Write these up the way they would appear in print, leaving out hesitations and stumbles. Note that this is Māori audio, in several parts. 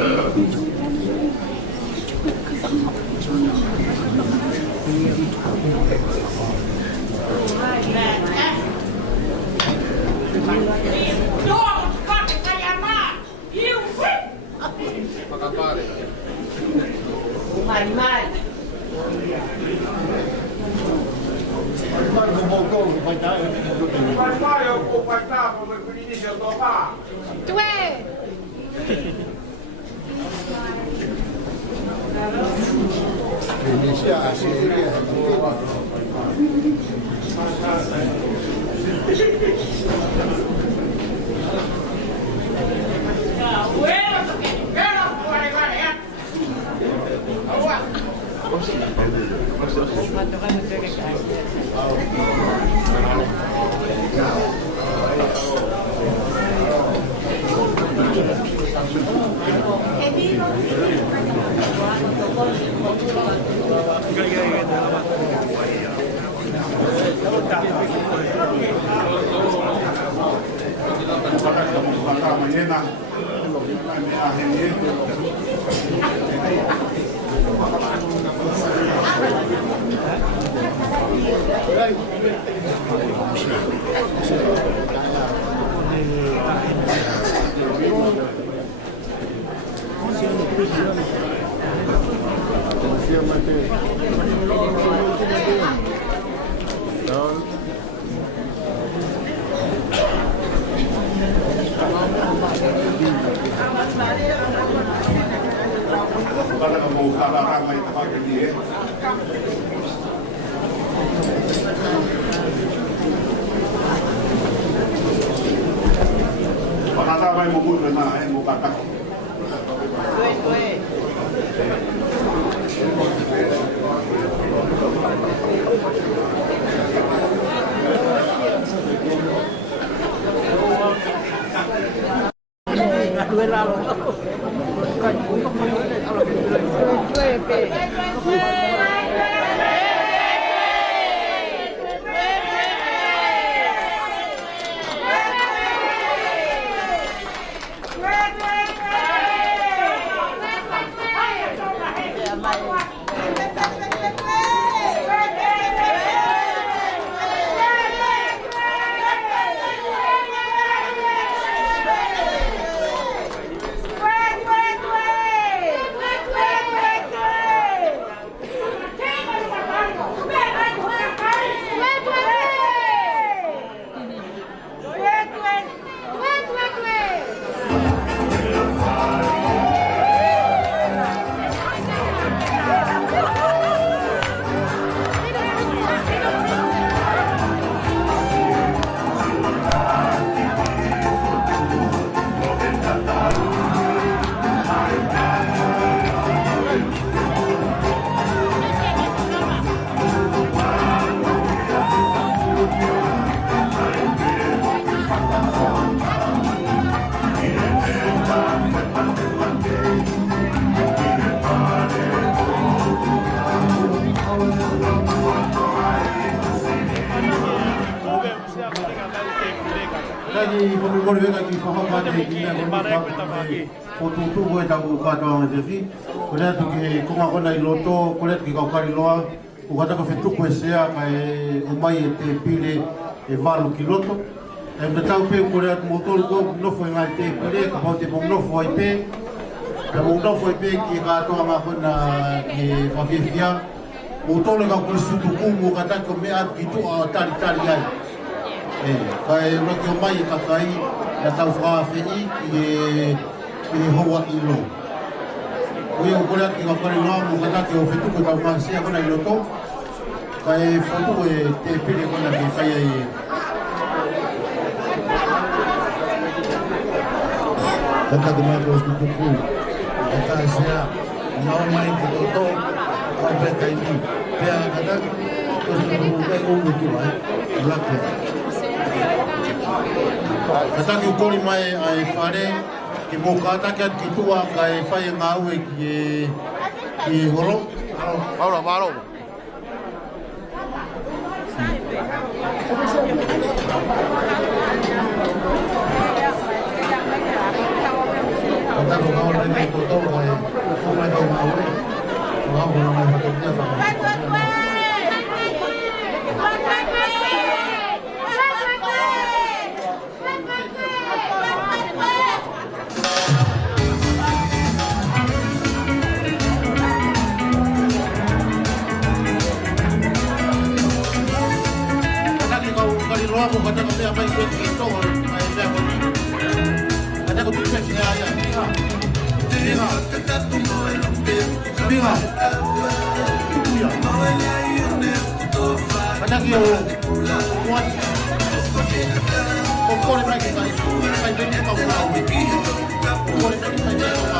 Mai. Tadi pemikul mereka di faham pada kita mesti foto buat tahu kata orang jadi. Kemudian tu ke kau nak loto, kemudian kau kari loa, kau kata kau fetu kuesia kai umai te pile valu kiloto. Em tahu pe kemudian motor kau no foi ngai te pile, kau te bom no foi pe. Kau no foi pe ki kata orang aku na ki fafia. Motor kau kulisu tu kau kata kau me at gitu tari ai. Kai roki o mai kakai na tau whawhi ki hoa i lo. Ui o kore ati ka kore noa mo katake o whetuko tau masia kona i loto. Kai whotu e te pire kona ki whaia i e. Kaka te mako o stutuku. Kaka e sea nao mai ki loto. Kau peka i ni. Pea katake o stutuku kai o mutu ai. Lake. Kataki ukori mai ai whare, ki mō kātaki at ki tua ka e whai ngā ue ki horo. Aura, maro. Kata ko kau lagi toto kau kau mai kau mau kau mau mai kau dia kau. Aku kata kau apa itu itu mai dia kau. Kata kau bisa sih ya. Binga. Ada kio kuat. Pokoknya mereka kai beni kau kau. Pokoknya mereka kai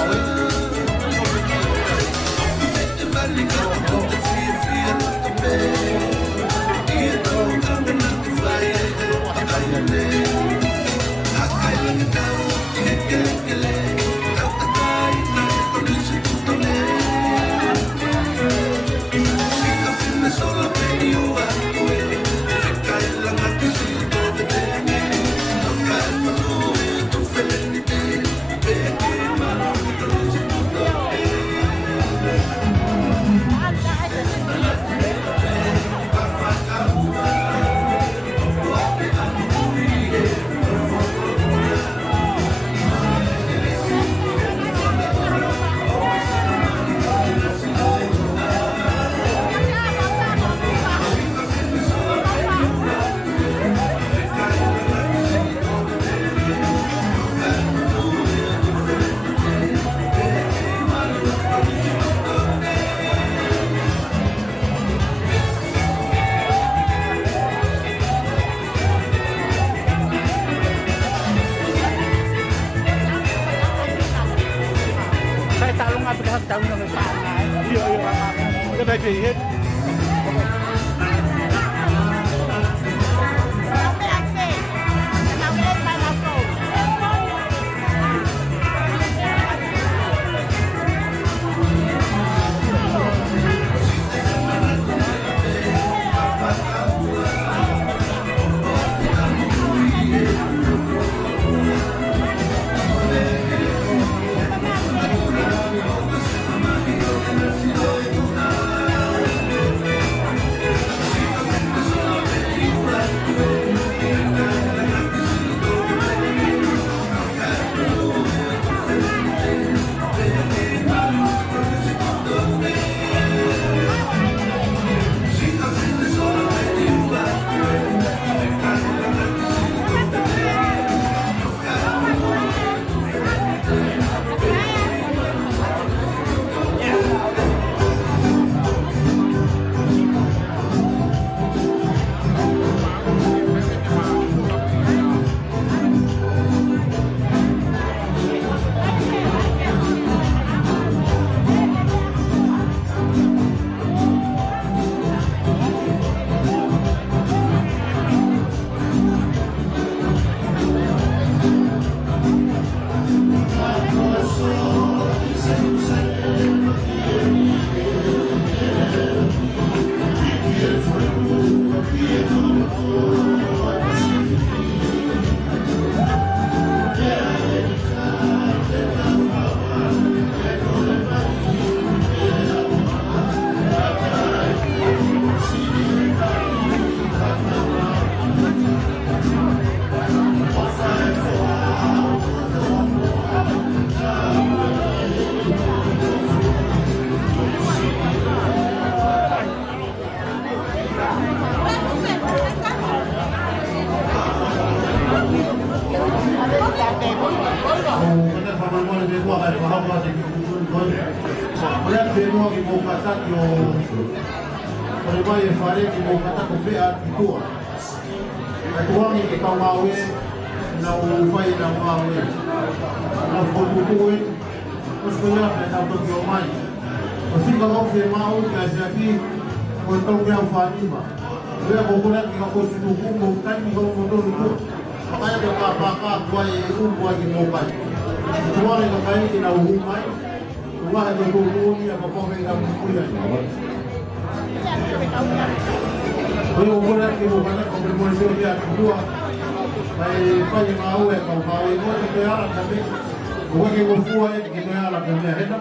Kung kaya kufua e te kinoya la kemea hena.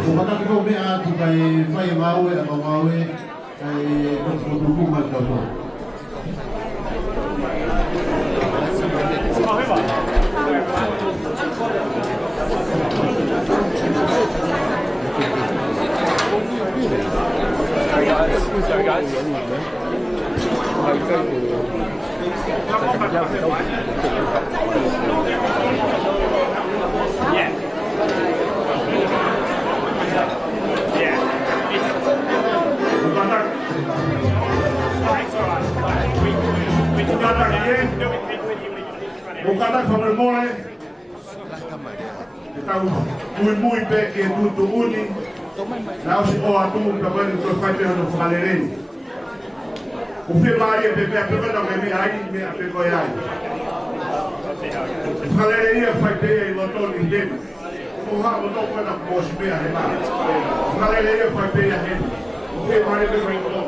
Kung kata kiko mea tu kai whai maue a maue kai kutukunga tau. Sorry guys. Yeah. Ukata sobre more. Kita muy pe que tu uni. Now si o atu ka bani to fa pe no falereni. O fe Maria pe pe no me ai me a pe ko ai. Falereni fa pe e lo to ni den. O ha lo to ko na ko si pe a ma. Falereni fa pe a hen. O fe Maria pe ko to.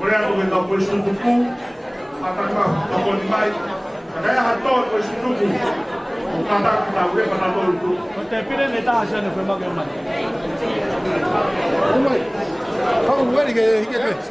Ora o me to ko su tu ataka to ko ni mai. Kaya hato ko su tu. O kata ta we pa to tu. Te pide neta aja no fue más man. How ready he get this?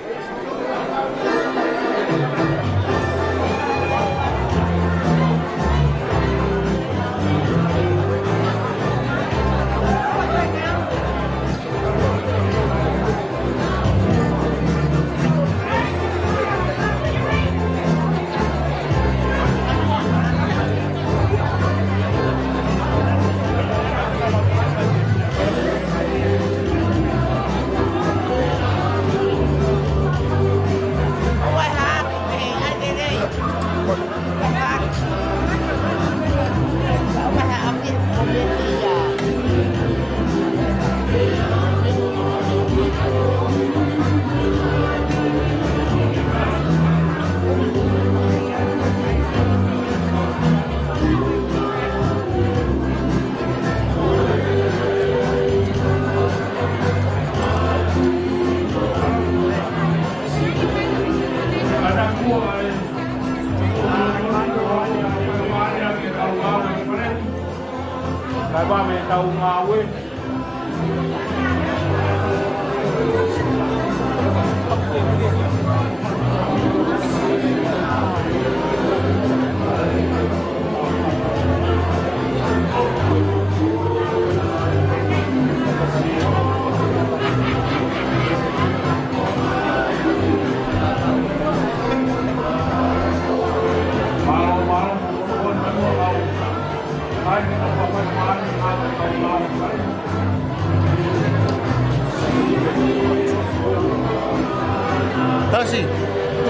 Taxi,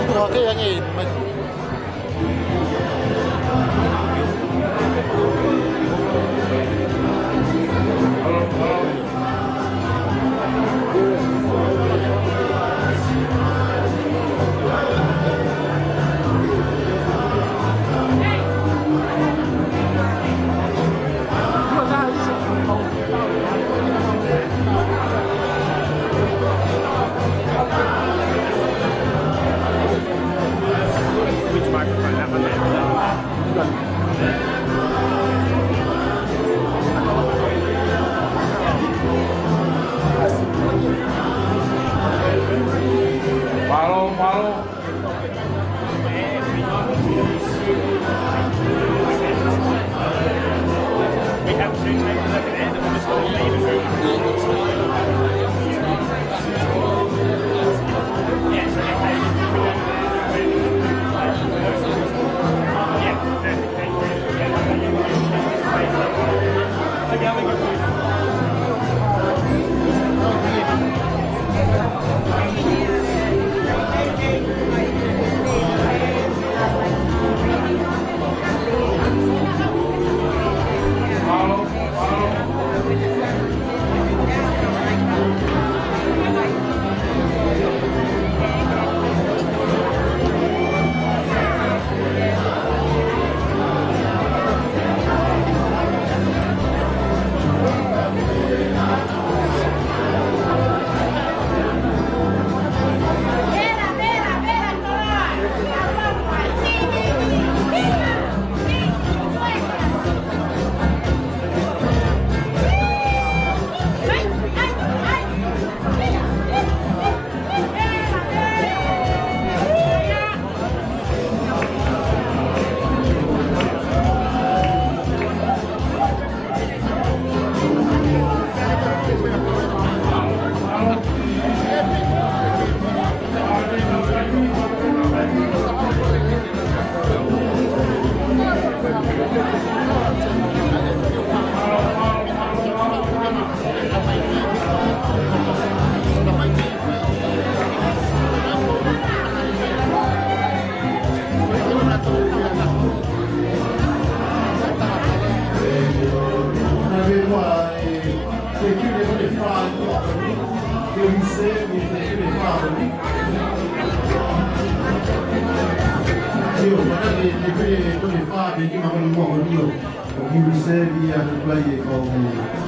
tu hake yang ini. serve e le fare. Io guardate le dove fate, io magari un po' io, chi mi serve a tutti con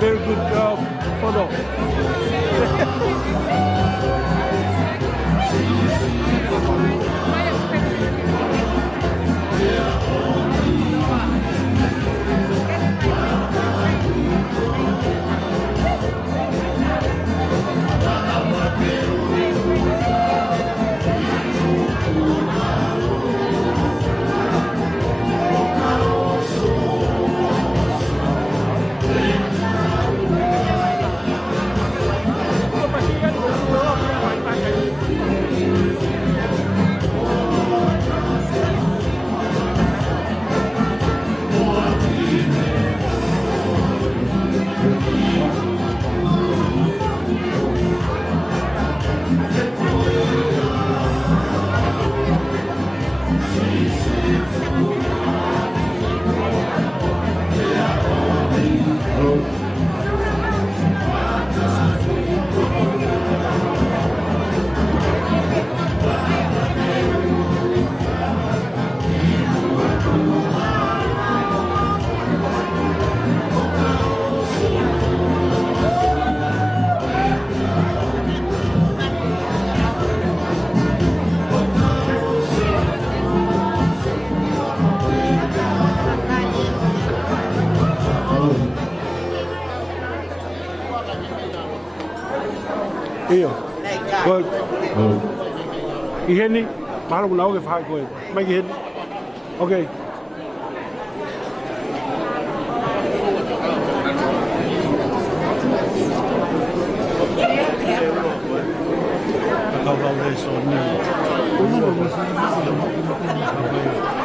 Very good job, photo. Iyo. Good. Igen ni? Mahalo ko lang ako ko. May igen. Okay.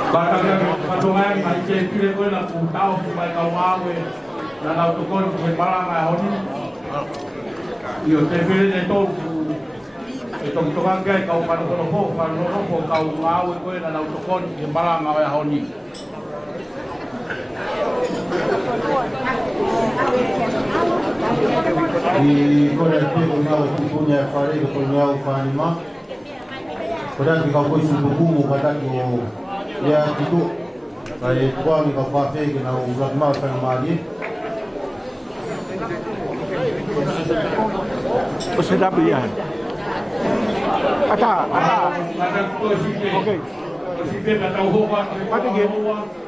Bakal patungan macam kira kau nak tahu supaya kau mahu dan kau tu kau barang kau ni. Yo te pilih itu Itong tukangkay, kau kanokonopo, kau ngawe ko na nautokon, yung marang ngaway honi. I kore te ko nga o tupunya e whare ko nga o whanima. Kore ati ka koe sunuku mo kataki o ia titu. Kai kuangi ka whawhe ke na o ulatma o whanga maari. O se dapat yan. Ata. Okay. Sige, natauhukan. Patigil.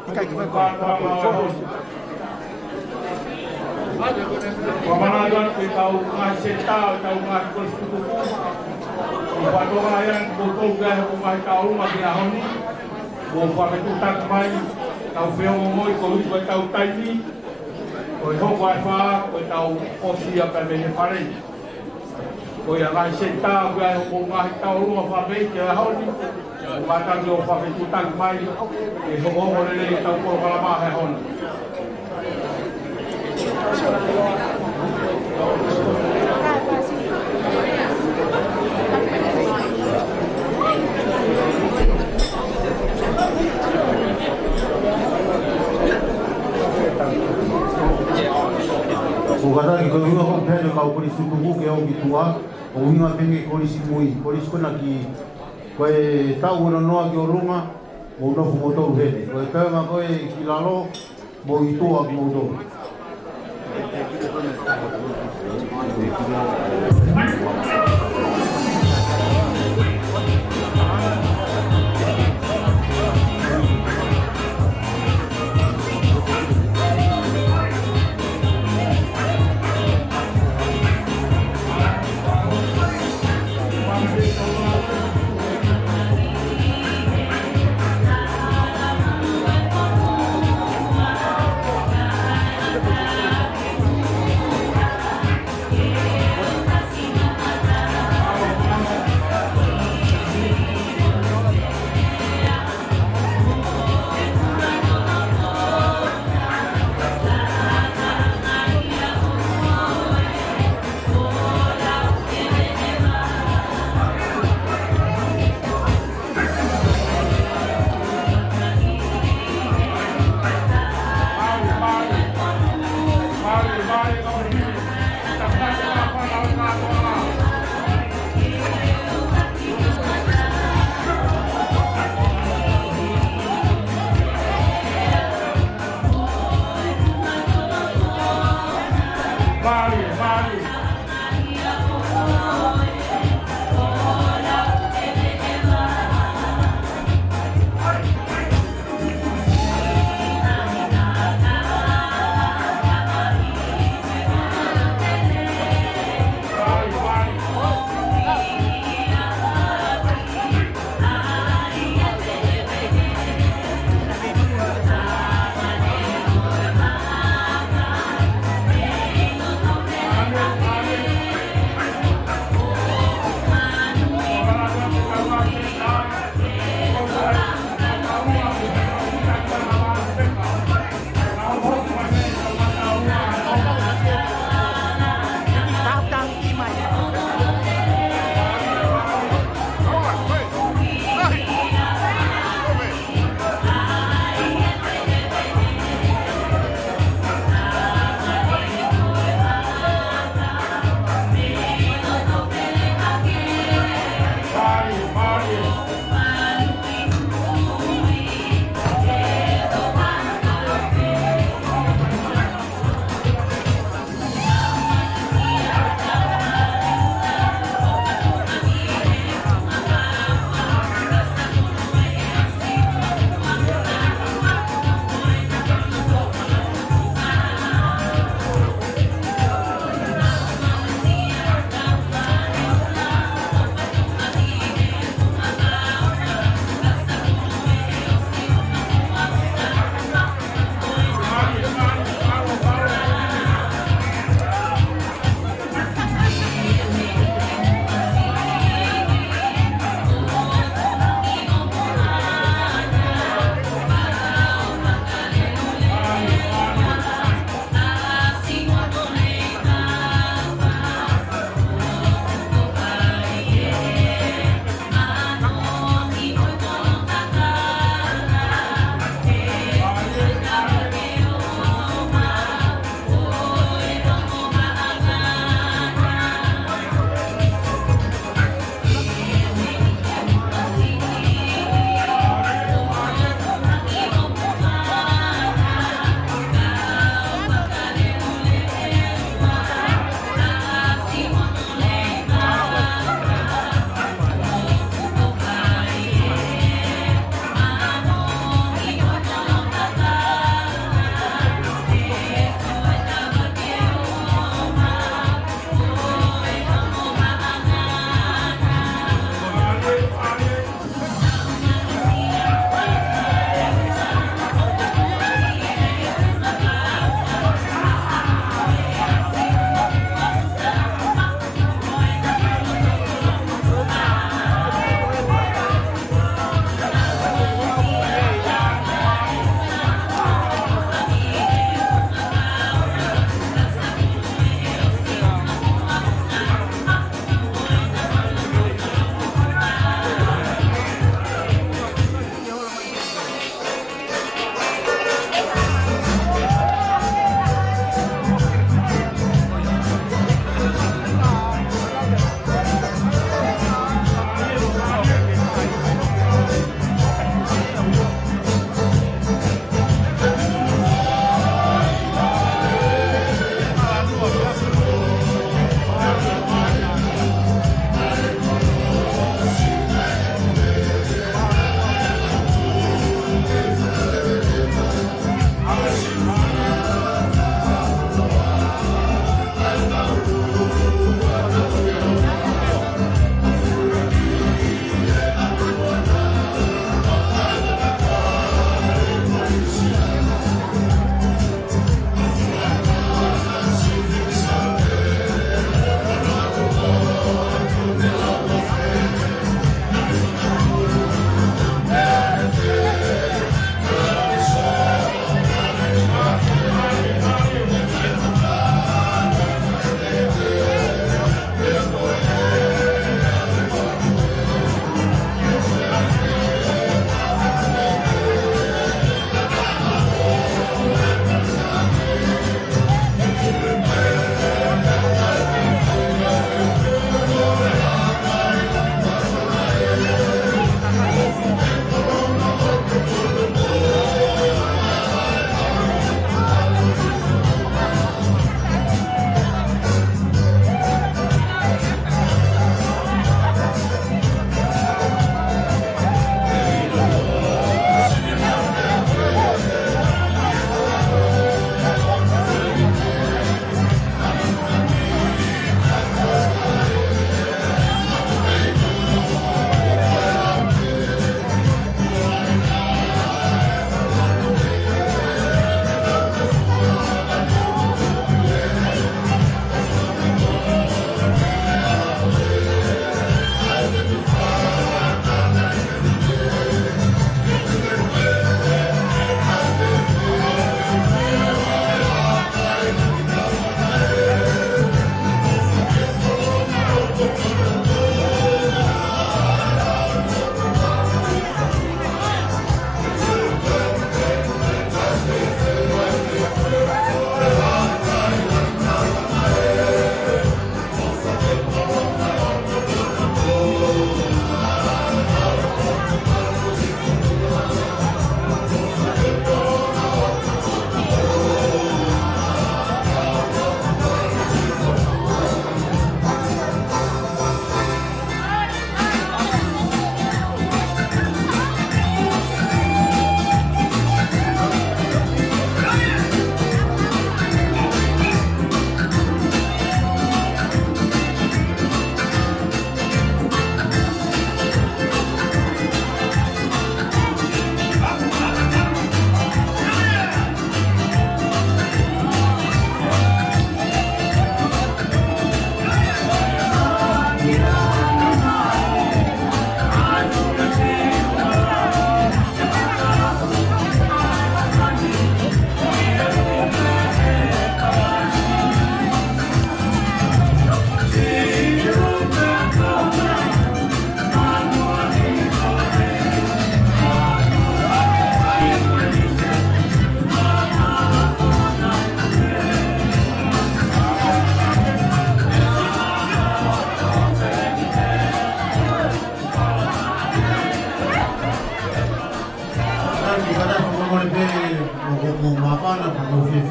Kaya kita Pamanagan ko ikaw nga senta, ikaw nga konstituto. Kung pato nga yan, butol gaya kung nga ikaw maginahon ni. Kung pamitutag may, ikaw fiyo mo ikaw ikaw tayo kung ikaw pa, kung ikaw siya pamilya pa rin. Kung nga senta, kung nga ikaw mapapay, kaya hon ni. Kung matag yung pamitutag may, ikaw mo rin ikaw po kalamahe hon. O kataki ko hinga ko pēne ka o kore sutuku ke o ki tua. O hinga pēne kore si mui. Kore si kona ki koe tau wana noa ki o runga. Mo nofu mo tau hene. Koe kaunga koe ki lalo. Mo i toa ki mo tau.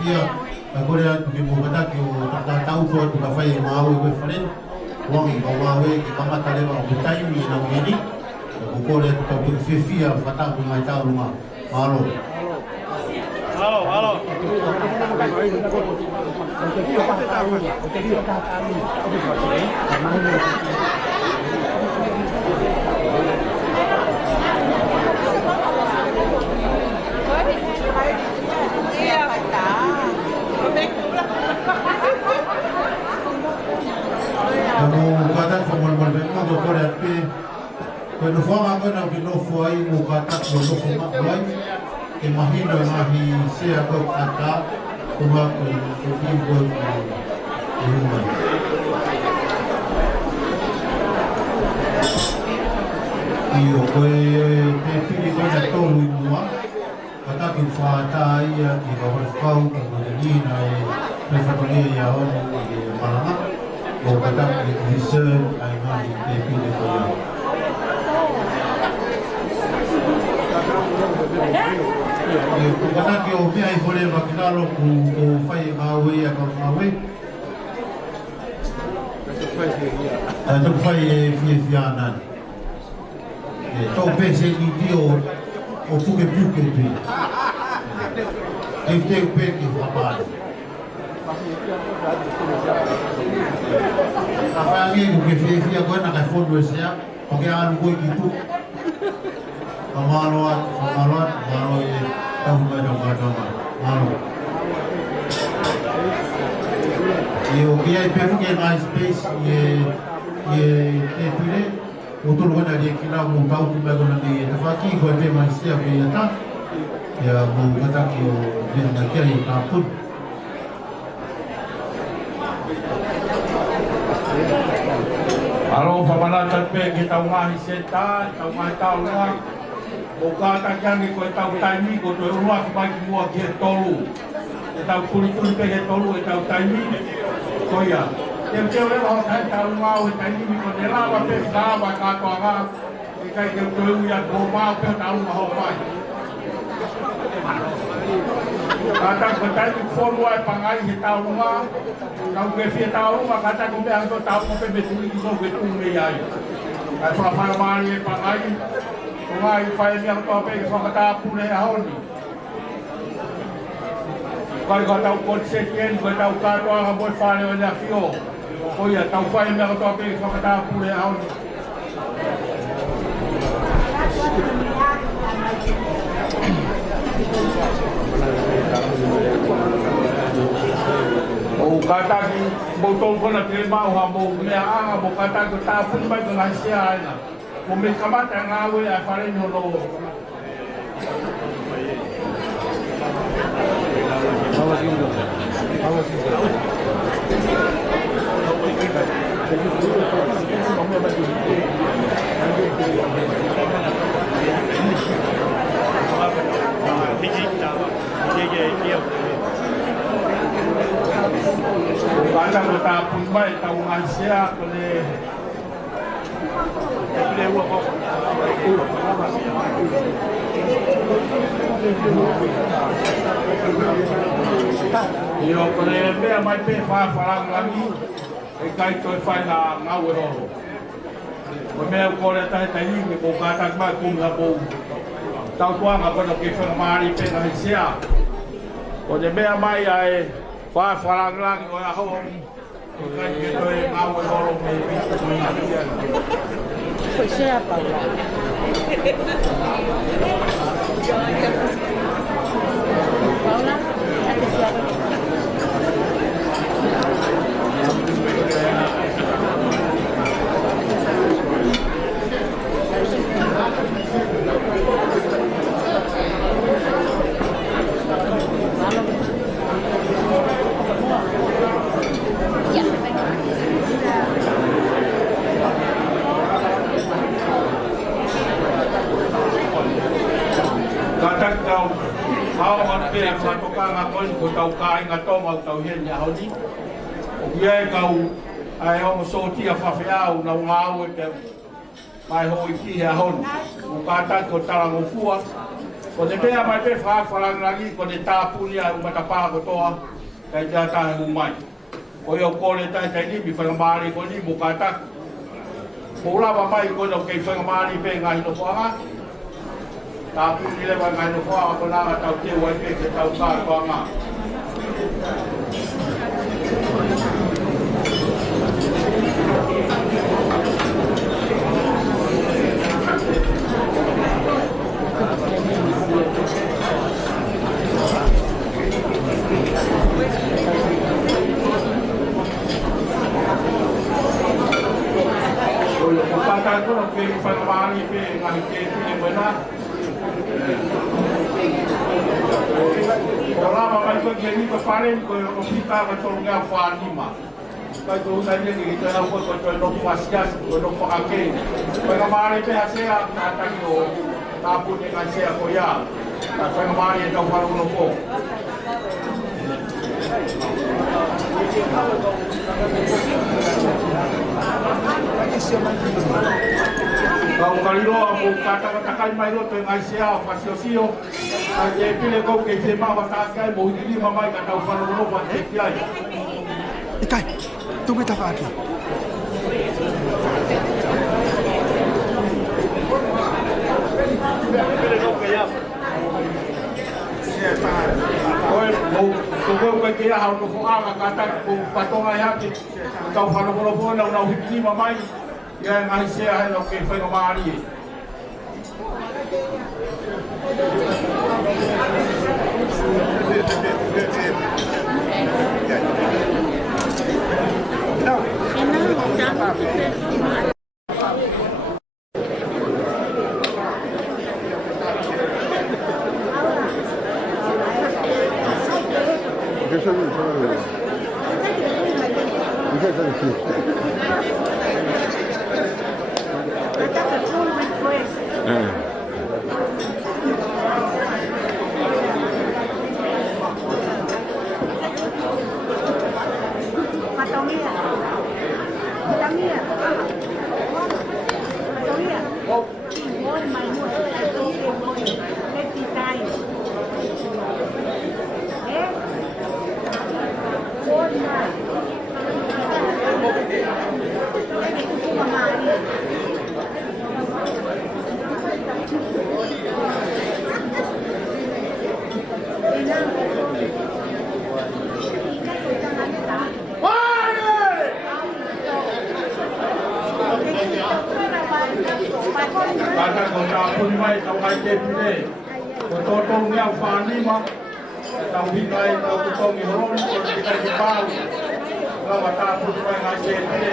fia kore atu ki mo kataki o tau to atu ka fai mau e faren wangi ka mau e ki kamata lewa o taimi na ngeni ko kore atu ka fia fata ko mai tau ma malo halo Kamu kata formal memang dokter api, kalau faham apa nak kita faham muka tak boleh faham apa, kemahin mahi siapa kata, cuma pergi buat rumah. Iyo, tapi kita nak tahu rumah, kata kita faham ia kita berfaham kemudian ai preferensi yang orang o kata research ai mai tapi de koya o kata ke o pe ai fole makalo ku o fai mawe ya ka mawe to fai fi fiana to pe se ni dio o fu ke più che tu e te pe che fa male apa lagi ke fia ko na ka fondo sia o ke alu ko gitu amalo e tau ka no malo yo que ai pe que mais space e pile o to lo na de que na mo tau ku ba na de ta fa ki ko pe mais sia pe ya ta ya mo kata ki o de na ke ai ta put Alo pamanatan pe kita ngahi setan, tau ngahi tau ngahi. Buka tak jangan kau tahu tani, kau tu ruah bagi mua dia tolu. Tahu kulit pe dia tolu, tahu tani. Kau ya. Dia orang tahu mau tani kau delawa pe sawa kata orang. Ikai dia tu ya mau pe tahu mau apa. Kata betul forward pangai tahu rumah, kau kerja tahu rumah kata kau biar kau tahu kau betul itu betul meyai. Kalau farmani pangai, pangai file yang kau pergi kau kata pulih ahon. Kau tahu konsekuensi, kau tahu kata orang buat file yang fio. Kau ya tahu file yang kau pergi kau kata pulih ahon. O kata ki botol ko na terima o habo me a bo kata ko ta pun ba ko ngasia na mo me kamata ngawe a pare no lo kata ko ta pun ba ta ngasia ko le yo ko le me mai pe fa farang lagi e kai to fa na ngawe ro ko me ko le ta ta ni ko kata ba kum la bo tau tua nga ko ke fa mari pe na sia ko de me mai ai fa farang lagi o ya ho ko kai ke to e ngawe ro me pi ko na Foi cheia, Paula. Paula, Hau hati yang satu kang akon ko tau kai ngato mau tau hen ya hodi. O ye kau ai ho so ti fa fiao na ngau te mai ho ki ya hon. O kata ko tala mo fua. Ko te pea mai pe whaarangi ko te tāpuni a umatapā kotoa kai te atahe umai. Ko iau kore tai tai ni mi whangamari ko ni mukata. Ko ulawa mai ko no kei whangamari pe ngai no whanga. Tāpuni lewa ngai no whanga ko nāga tau te wai pe ke tau kā whanga. Ko no ke whangamari pe ngai ke tine wena. Ko rama mai ko ke ni ko paren ko o pita ka tolu ngā whanima. Kai tolu ngai ni ki tēnā ko no whasias ko no whakake. Whangamari pe hasea ka tangi o tāpuni ngai sea ko ia. Ka whangamari e tau wharu no ko. Kau kaliroa mo kata mai roto ngai sea fasio ai e pile ko ke se ma wata kai mo hidi mamai ka tau wharu no pa te kiai. Ikai, tu me tapa aqui. Pile ko ke ia. Oi, ko ko ke ia ha no foanga kata ko patonga ia ki tau wharu no na hidi mamai. Ia ngai sea he no ke whangamari e. Kata ko tāpuni mai tau mai te pine. Ko tōtou ngea whanima. Tau hikai tau kutongi horoni ko te kai ki pāu. Lawa tāpuni mai ngai te pine.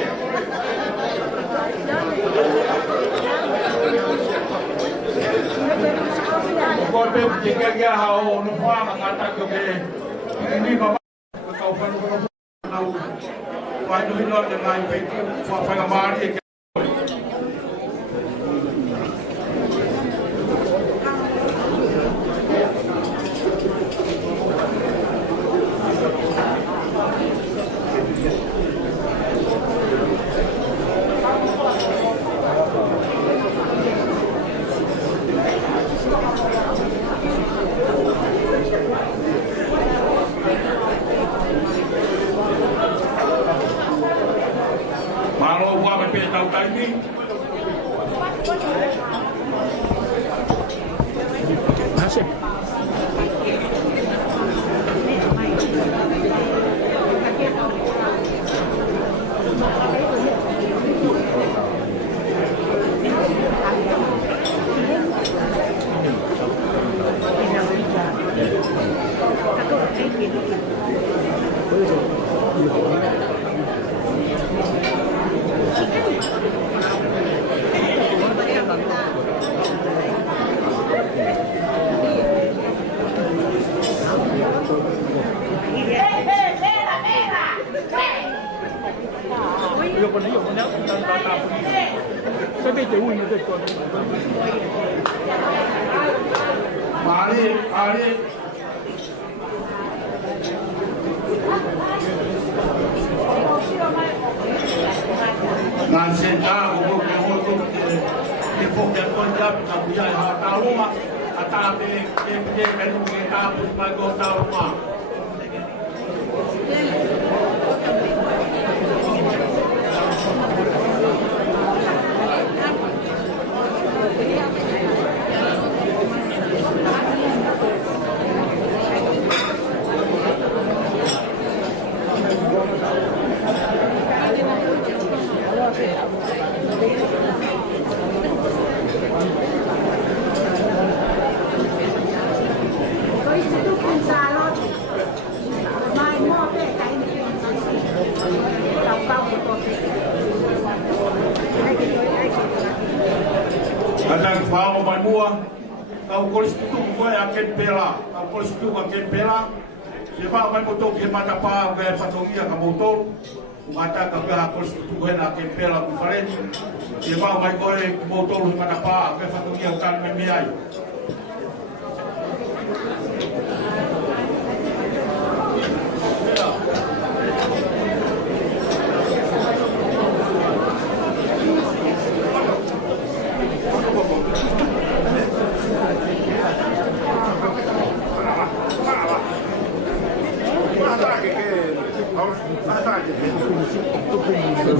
Ko te kekea hao no whanga kata ko ke ni mama ko tau whanukoro nau. Wai no hino te ngai peitu whangamari e Atate ke penu ke tapu mai ko tau ma. Kadang fao manua, kau kolis tu kau akan pela, kau kolis tu akan pela. Sebab mai motor ke mata pa ke patongia ka motor, mata ka ka kolis tu kau akan pela ku fareni. Sebab mai kau motor mata pa ke patongia kan memiai.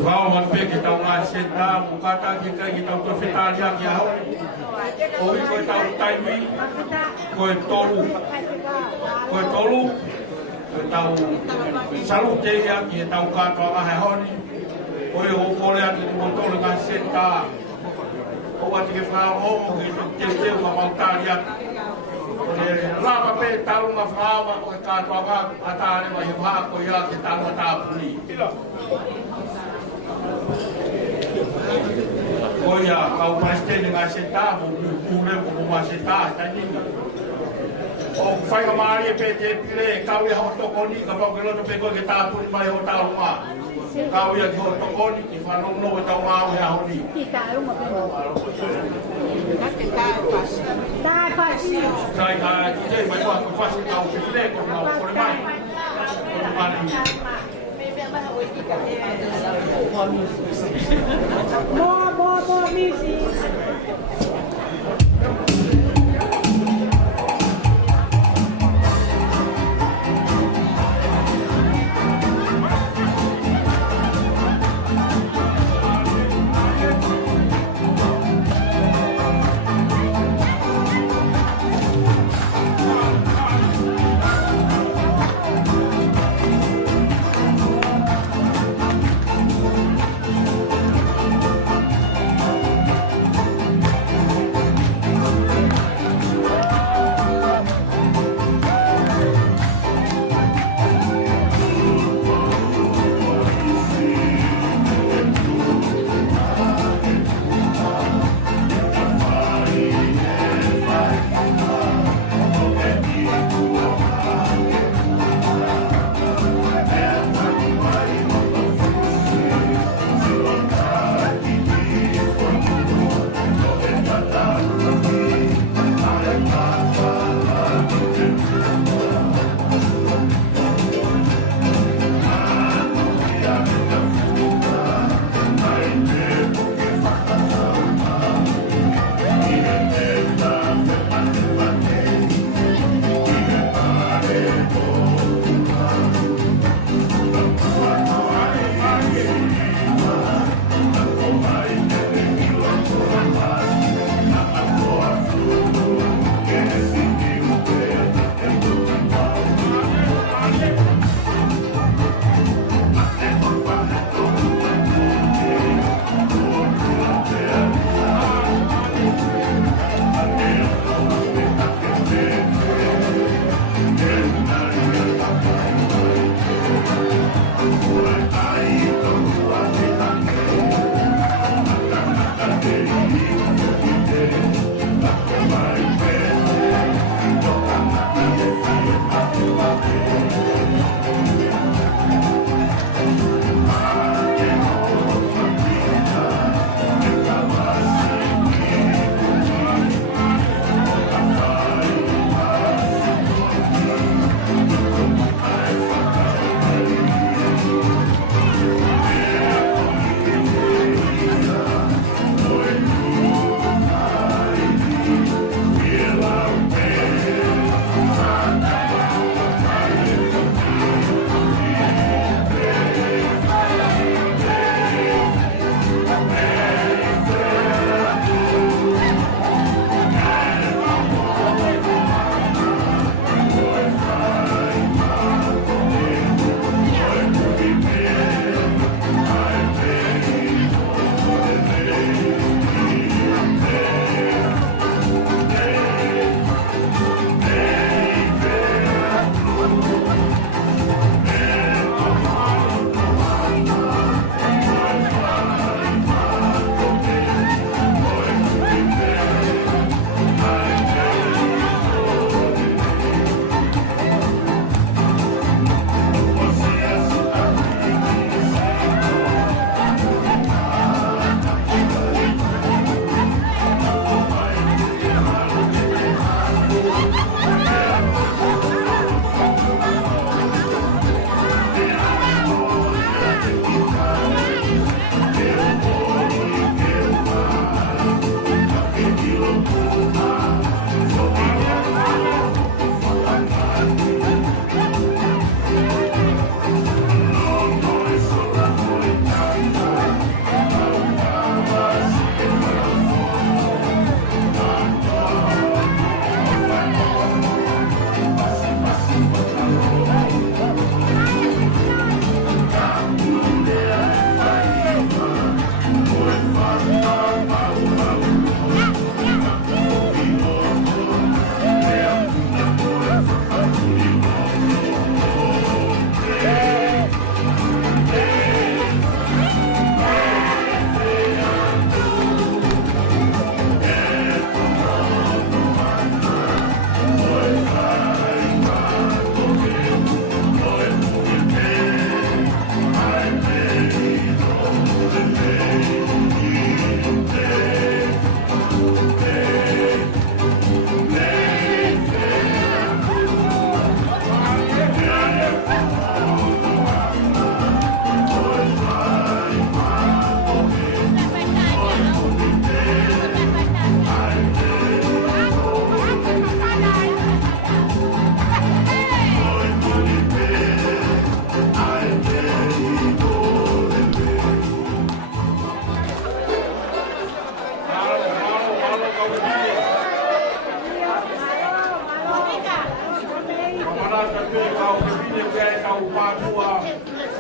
Vau man pe kita ngai senta bukata kita to fetalia ki hau. Oi ko tau taimi. Ko tolu. Ko tolu. Ko tau salute ya ki tau ka to ha honi. Oi o ko le ati mo tolu ngai senta. O wa ti fa o ki te ma montaria. Lava pe tau ma fava o ka to ga atare ma ha ko ya ki tau ta puni. Oia, kau pasti dengan seta, bukan kau seta, tadi. Oh, fai kemari PT pile, kau yang otokoni, kau kalau tu pego kita pun mai hotel rumah. Kau yang otokoni, kita no hotel rumah ya honi. Kita rumah pego. Dah pas. Saya kita mai buat pas kau pile kau mau korban. More music.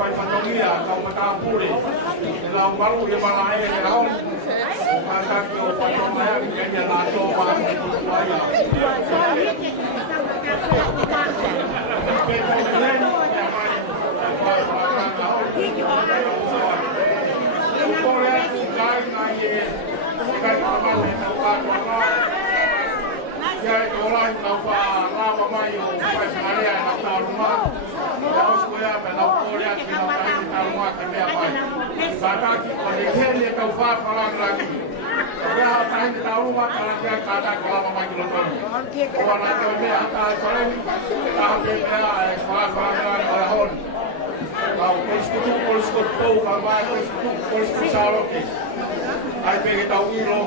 fai whatongia, kau matapure. E lau maru e mana e e rau. Kātaki o whatongia ki kenya nā tōma e kutuaia. Kore atu kai ngai e kai kamau e tau kātua. Ia e tō lai tau wha rāwa mai o kai whanarea e nau tāruma. Ia osko ea pe nau kore atu ki nau kai te tāruma ke mea mai. Kātaki o he kene tau wha wharangraki. Ia hao tahi te tāruma karakia kātaki rāwa mai ki lotoni. Oa nā te mea hata e whareni, taha pe mea e wharangraki o e honi. Kau poliskutu pou ka mai poliskutu saroke. Ai pege tau ilo.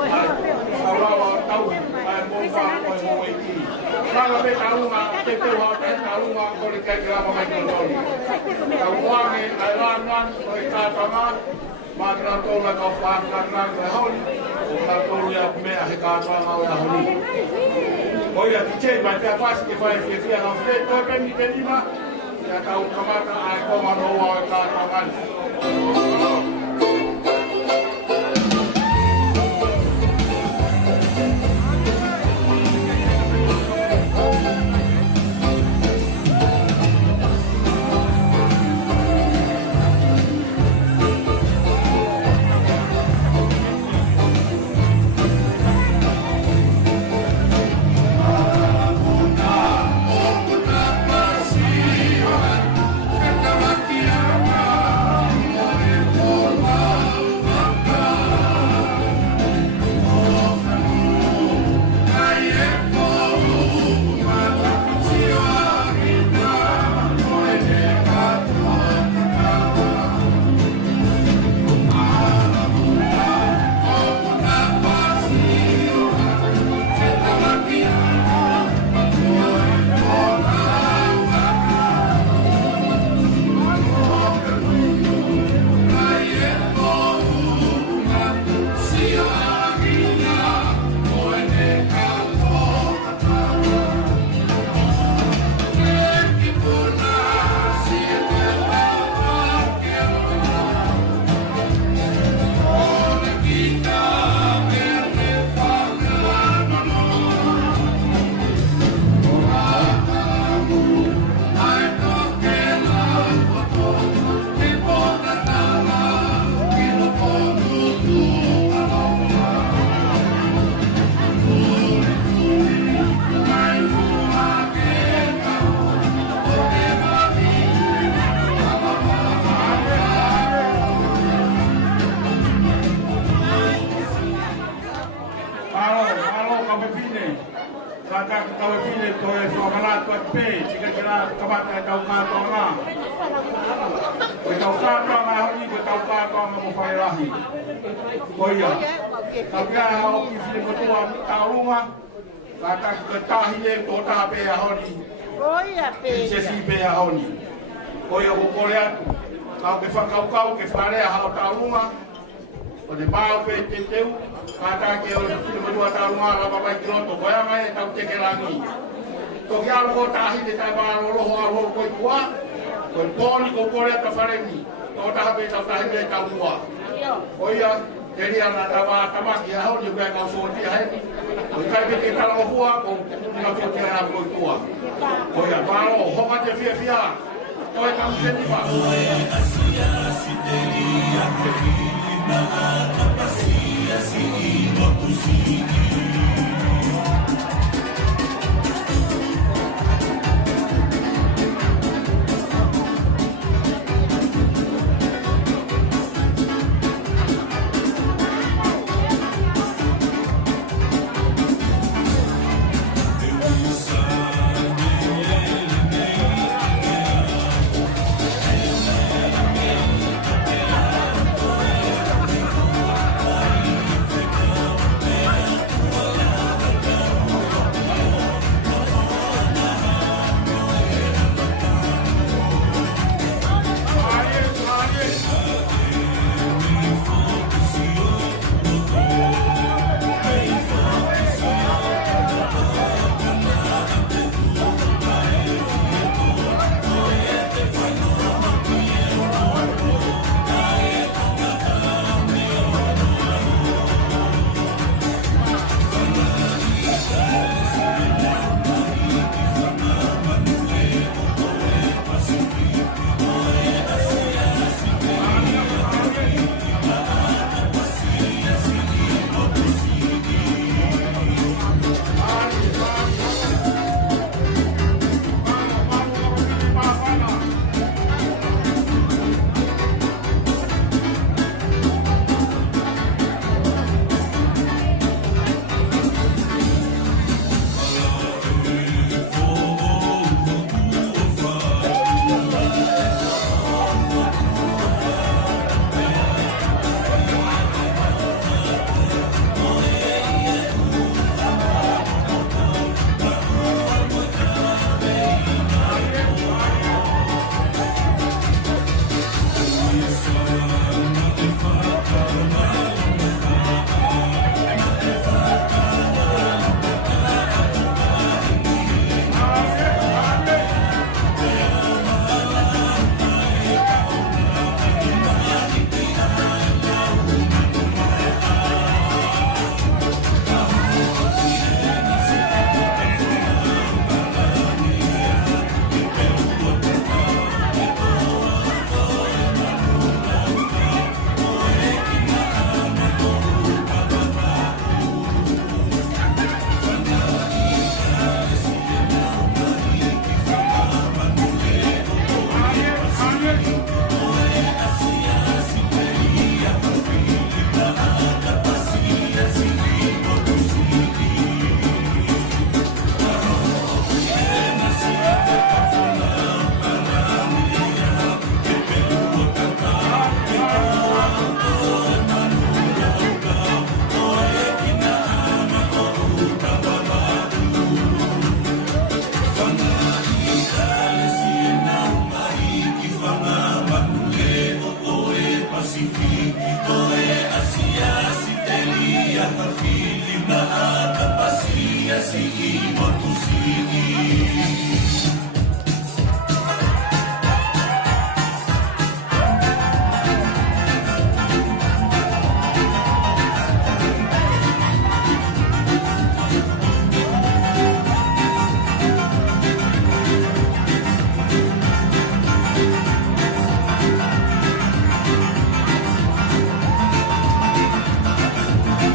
Ai rawa tau ai bomba ko mo iki. Kala be taunga te te wa te taunga ko le kai grama mai toni. Kau wange ai lan ko e ka tama. Ma gra to la ko fa na na hon. O na to ya me a ka tama o ya honi. Oia ti che ba te pas ke fa e na fe to pe mi te lima. Ya tahu kamata ai komando wa ka tangan. Kata ketahi e kota pe ahoni. Oia pe. Se si pe ahoni. Oia o kore atu. Kau ke whakau ke wharea hao taurunga. O te bao pe te teu. Kata ke o te whirimatua taurunga rapa mai ki roto. Koia mai e tau teke rangi. Toki alo ko tahi te tai maa roloho a rolo koi kua. Koi pōni ko kore ata wharengi. Tō taha pe tau tahi me tau kua. Oia. Jadi ana tawa tamaki hao ni kwa kau soti hai. Kai pe ke tala hua ko na soti ana ko tua. Oia paro hoka te fia fia. Toi kam senti pa. Asia siteria ke na kapasia si no kusini.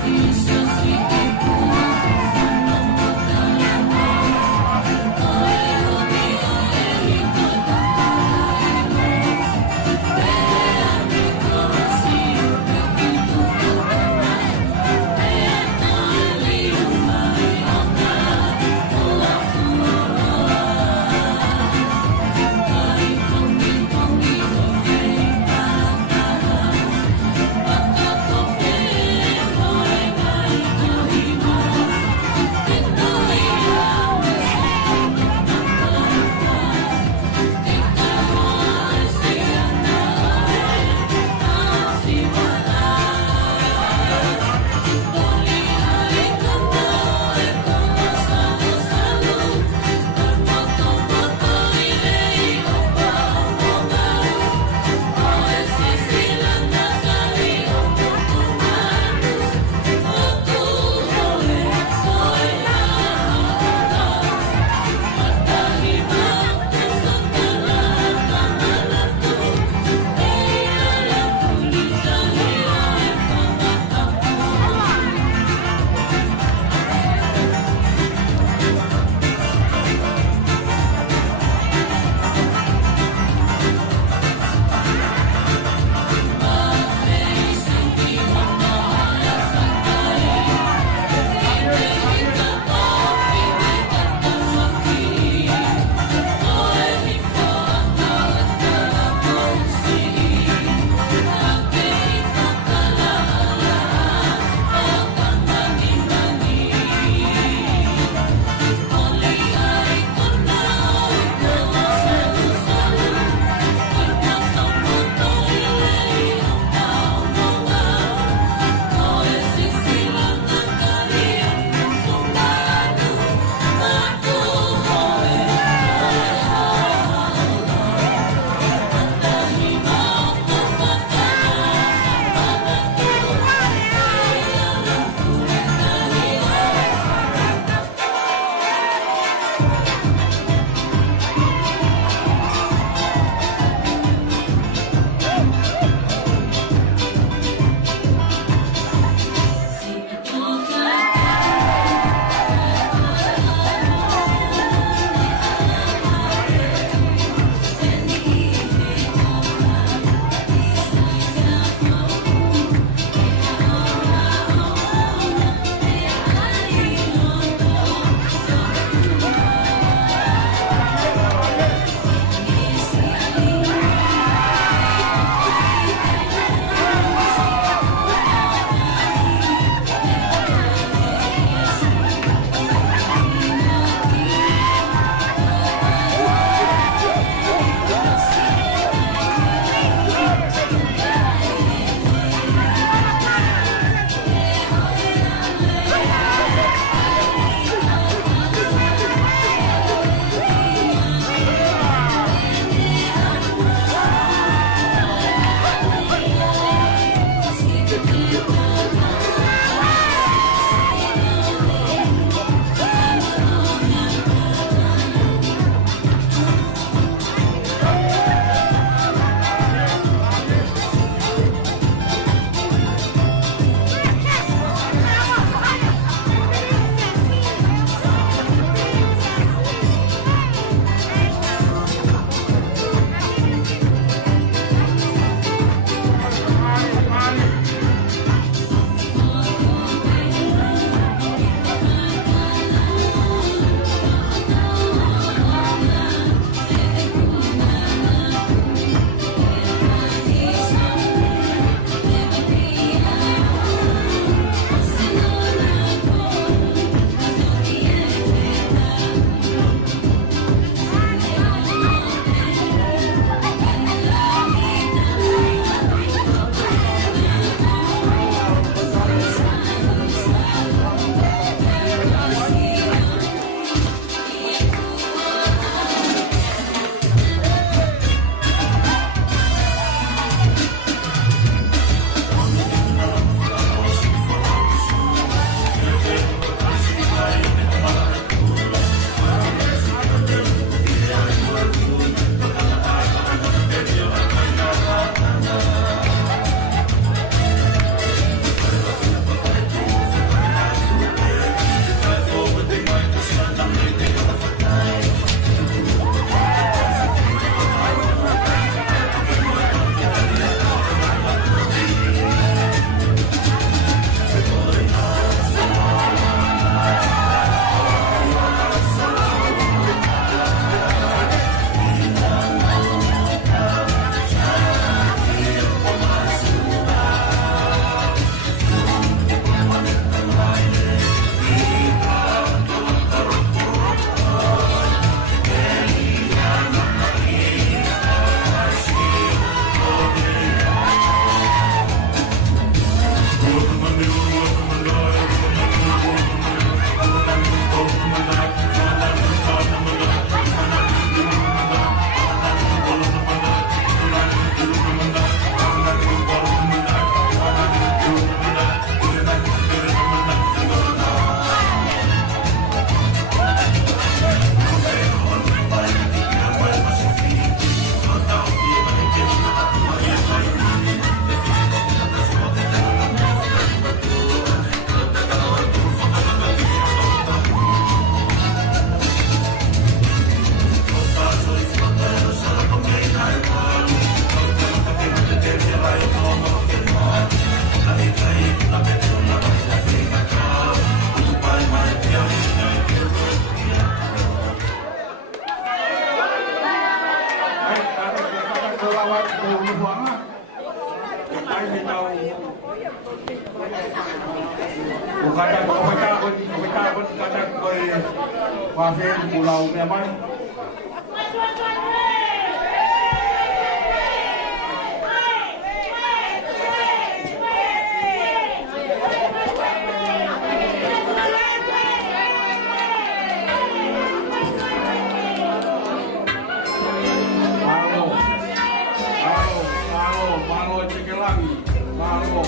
Isa si ibu, kata ko kata ko wafe pulau memang Maro cekelangi, maro.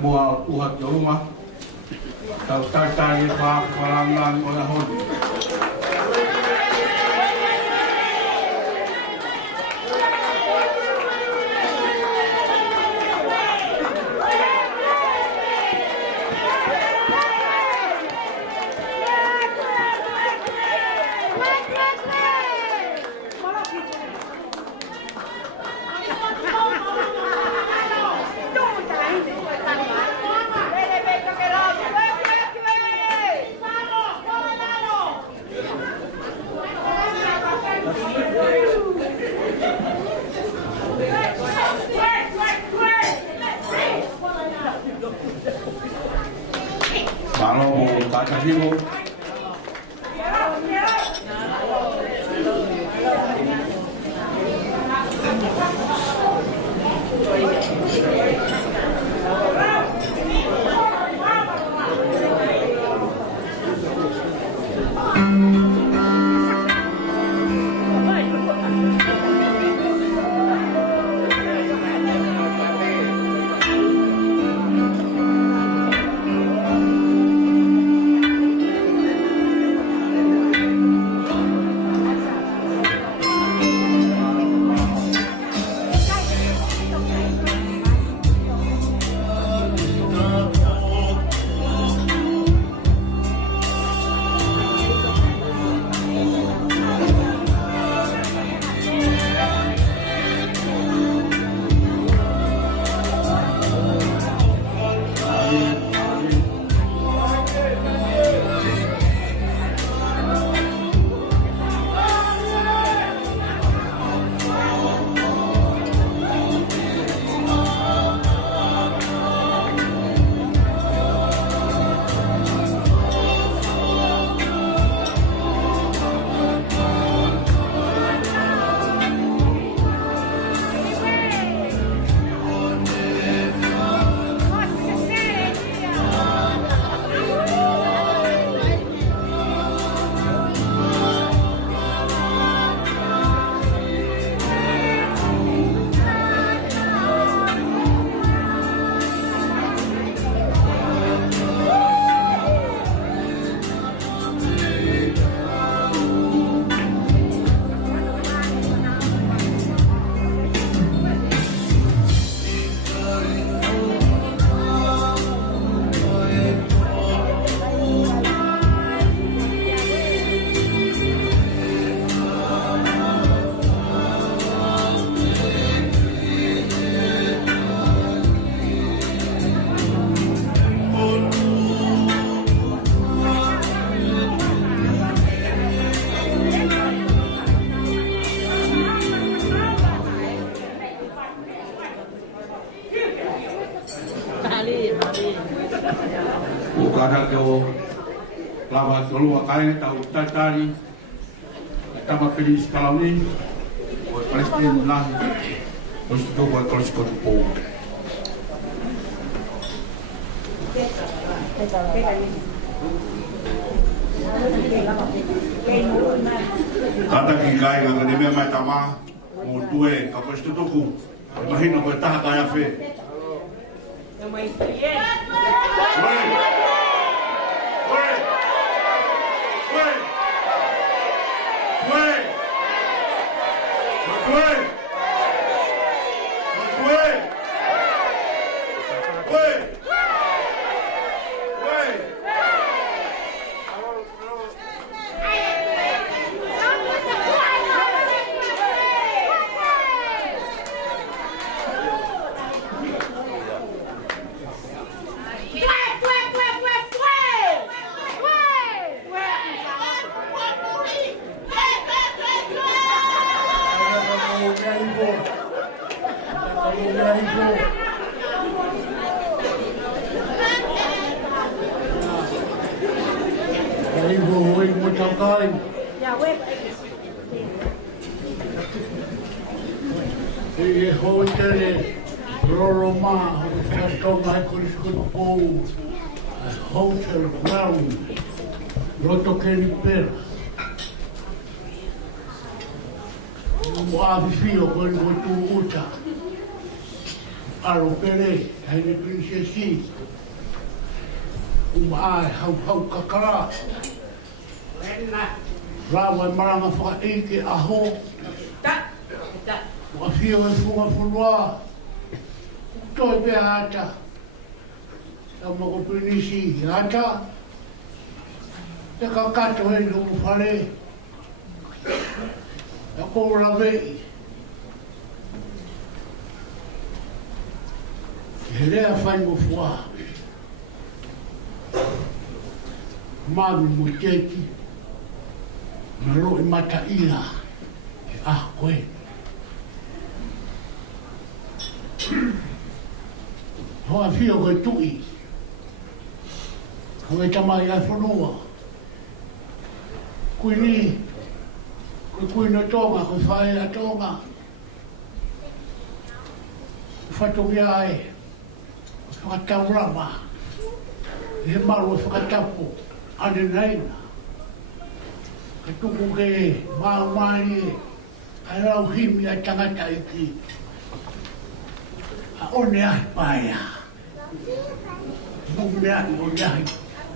mua uhat ke rumah. Tau tai whakarangan o na honi. Malo mo kakahi mo. Ukada ke o lava tolua kain tau tatari tama pili skalani o Palestin lang o sto o kosko po. Kata ki kai ka ne me mai tama mo tue ka kosto toku. Imagino ko ta ka ya fe. aro pere, haine prinsesi. Ai, hau kakara. Rawa maranga whakaeke aho. Wa fia e funga funua. Toi pe hata. Tau mako prinisi hata. Te kakato he lumu whare. E kora vei. He rea whai mo fua. Mami mo teki. Na roi mata ira. E ah koe. Hoa fia koe tui. Koe tamai a whanua. Koe ni. Koe na tonga, koe whae a tonga. Whatongi ai. Whakataurama. He maru e whakatapu. Ane naina. Ka tuku ke maumani e. Ai rau himi a tangata iki. A one ai paia. Mungu ne ai, one ai.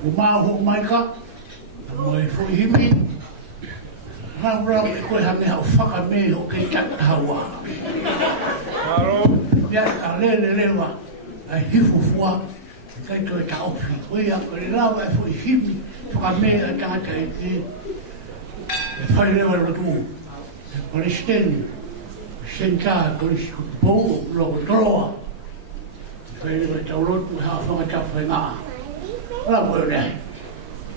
O maho maika. Na moe fo himi. Rau rau e koe hame hau whakame o kei tatahaua. Haro. Ia ka lele lewa. Ai hifu fua. Kai toi ta ofi. Oi a koe rau e fo himi. Whakame a tangata iki. E whare lewa rotu. E Palestine. Senta koris bo lo droa. Whare lewa tau rotu ha whakatapu e ngā. Rau koe nei.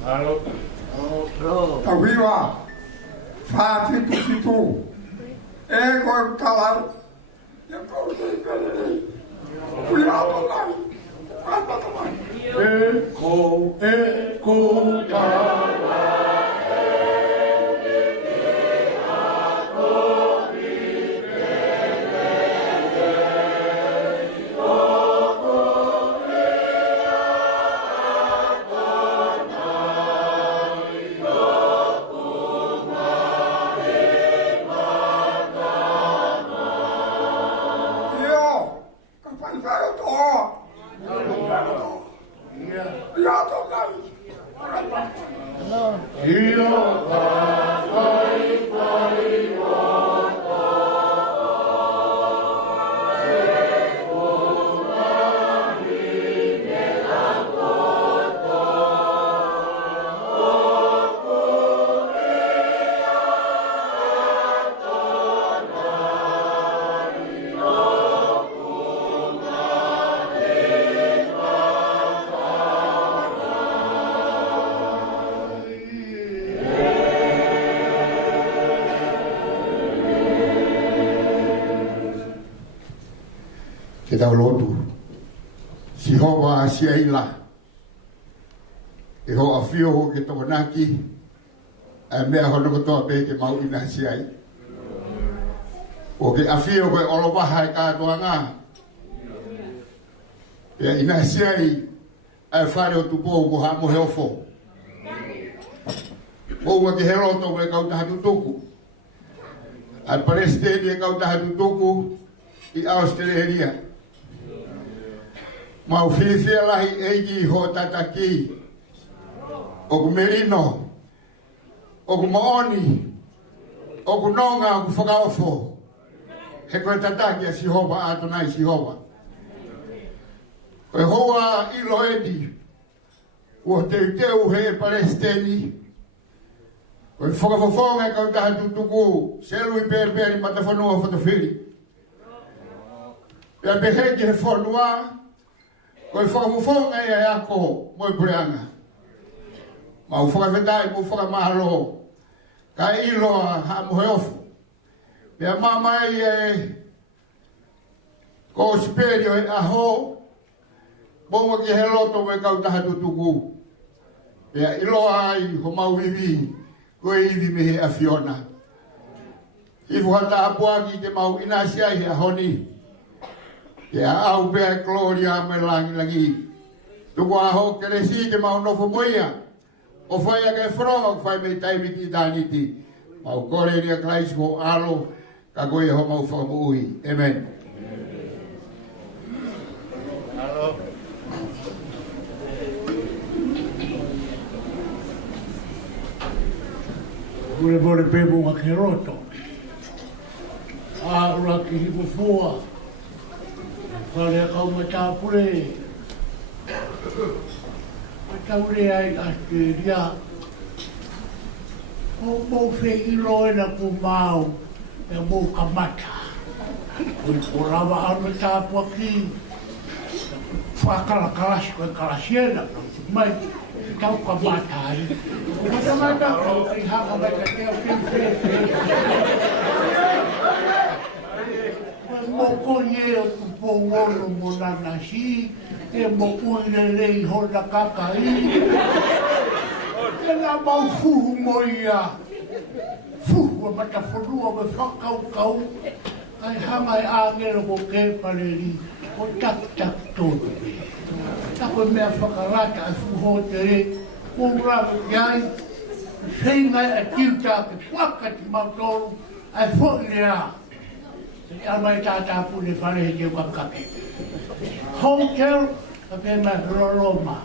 Haro. Tawiwa, whātitu fitu, e koe talau, e koe te perere, ui ato nai, whātata mai. E ko talau. Ke tau lotu, si hoa a sia ila, e hoa whio ho ke tawanaki, e mea hono kotoa pe ke mau ina sia i. O ke a whio koe olo waha e kātoa ngā, e ina sia i, e whare o tupo ko ha mo heofo. O wa ke heroto koe kautahatu tuku, a Palestine e kautahatu tuku, i Australia. Mau whiwhia lahi eigi ho tataki, o ku merino, o ku maoni, o ku nonga, o ku whakaofo. He koe tataki a Sihova atonai Sihova. Koe hoa ilo edi, ua teuteu he Palestini, koe whakafofonga kau tahatu tuku, selui pēpēri matawhanua whatawhiri. Pea peheki he whanua, koe whakamufonga e ako moe pureanga. Mau whakawhetai mo whakamahalo. Ka iloa ha mohe ofu. Pea mamai e ko siperio e aho. Bonga ki he loto me kau tahatu tuku. Pea iloa ai ho mau hivi. Koe hivi mehe a Fiona. Ifu hata apuaki te mau inasia i a honi. Ia au pea Gloria me langi langi. Tuku aho kere si te mau nofo moia. O whai a kai whronga o whai me taimiti tāniti. Mau kore ria Christ ko alo. Ka koe ho mau whakamuui. Amen. Ure bore pe bunga ke roto. A ura ki hipu fua. Whare kau mata pure. Mataure ai a te ria. O mo fe ilo e na ku mau. E mo kamata. O rawa anu tāpua ki. Whakala kalasi koe kalasiena. Mai. Kau kamata ai. Mata kau i haka mai ka teo ke Moko ye o kupo wono mo nana si, e moko i le lei hona kakai. E na mau fuhu mo ia. Fuhu a mata whanua me whakau-kau. Ai hanga e angero ko ke pareri, o tak-tak tōtu me. Tako mea whakarata a fuho te re, o rawa iai, whaingai a tiuta ke whakati mautoro, ai whoi rea. Almai tata pune whare he teo kakake. Hotel, a pe ma Roroma.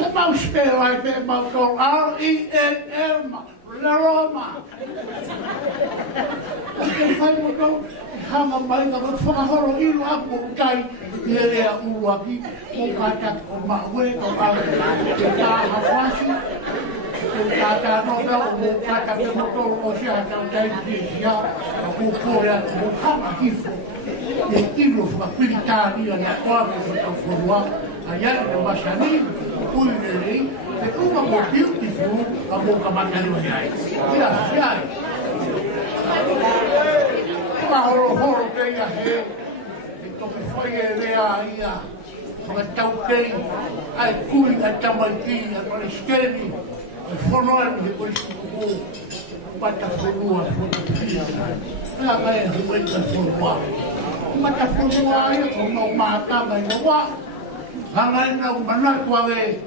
E mau spero ai pe mau tol R-E-N-M, Roroma. E ke whai mo tol, hanga mai ka mo whakahoro ilu apu o tai, i rea uruaki, o katak o maue, o maue, te taha whasi, Tata nōna o mō kata te motoro o sia tau taiti e sia a kōkore atu mō hama hifo e ilo whakapiri tānia na koake o tau whorua a iai na masani o pui rei te kuma mō beautiful a mō kamatari wa iai. Ia, iai. Whahoro pe ia he e toki whai e rea ia whakatau kei ai kui a tamaiki a kore skeni Whanau he koe sukuku, mata whanua, whanupia. Nā kai he koe ka whanua. Mata whanua e ko mau mātanga i wā. Hangai nā manakua e,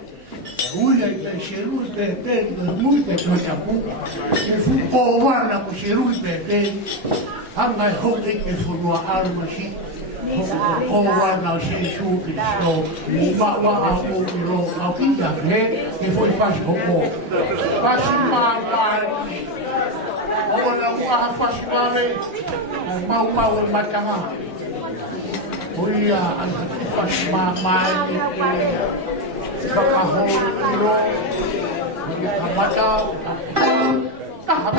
ui ai kai se rui pepe, ka mui te katapu. E fuko wana ko se rui pepe. Hangai hoki ke whanua arumasi. Ko wana se suki sto, mawa a o iro a pinta he, ke foi faz koko. Faz mawari. O na ua faz mawari, mau e matanga. Oia ana faz mawari e whakahoro iro, e kamata, taha.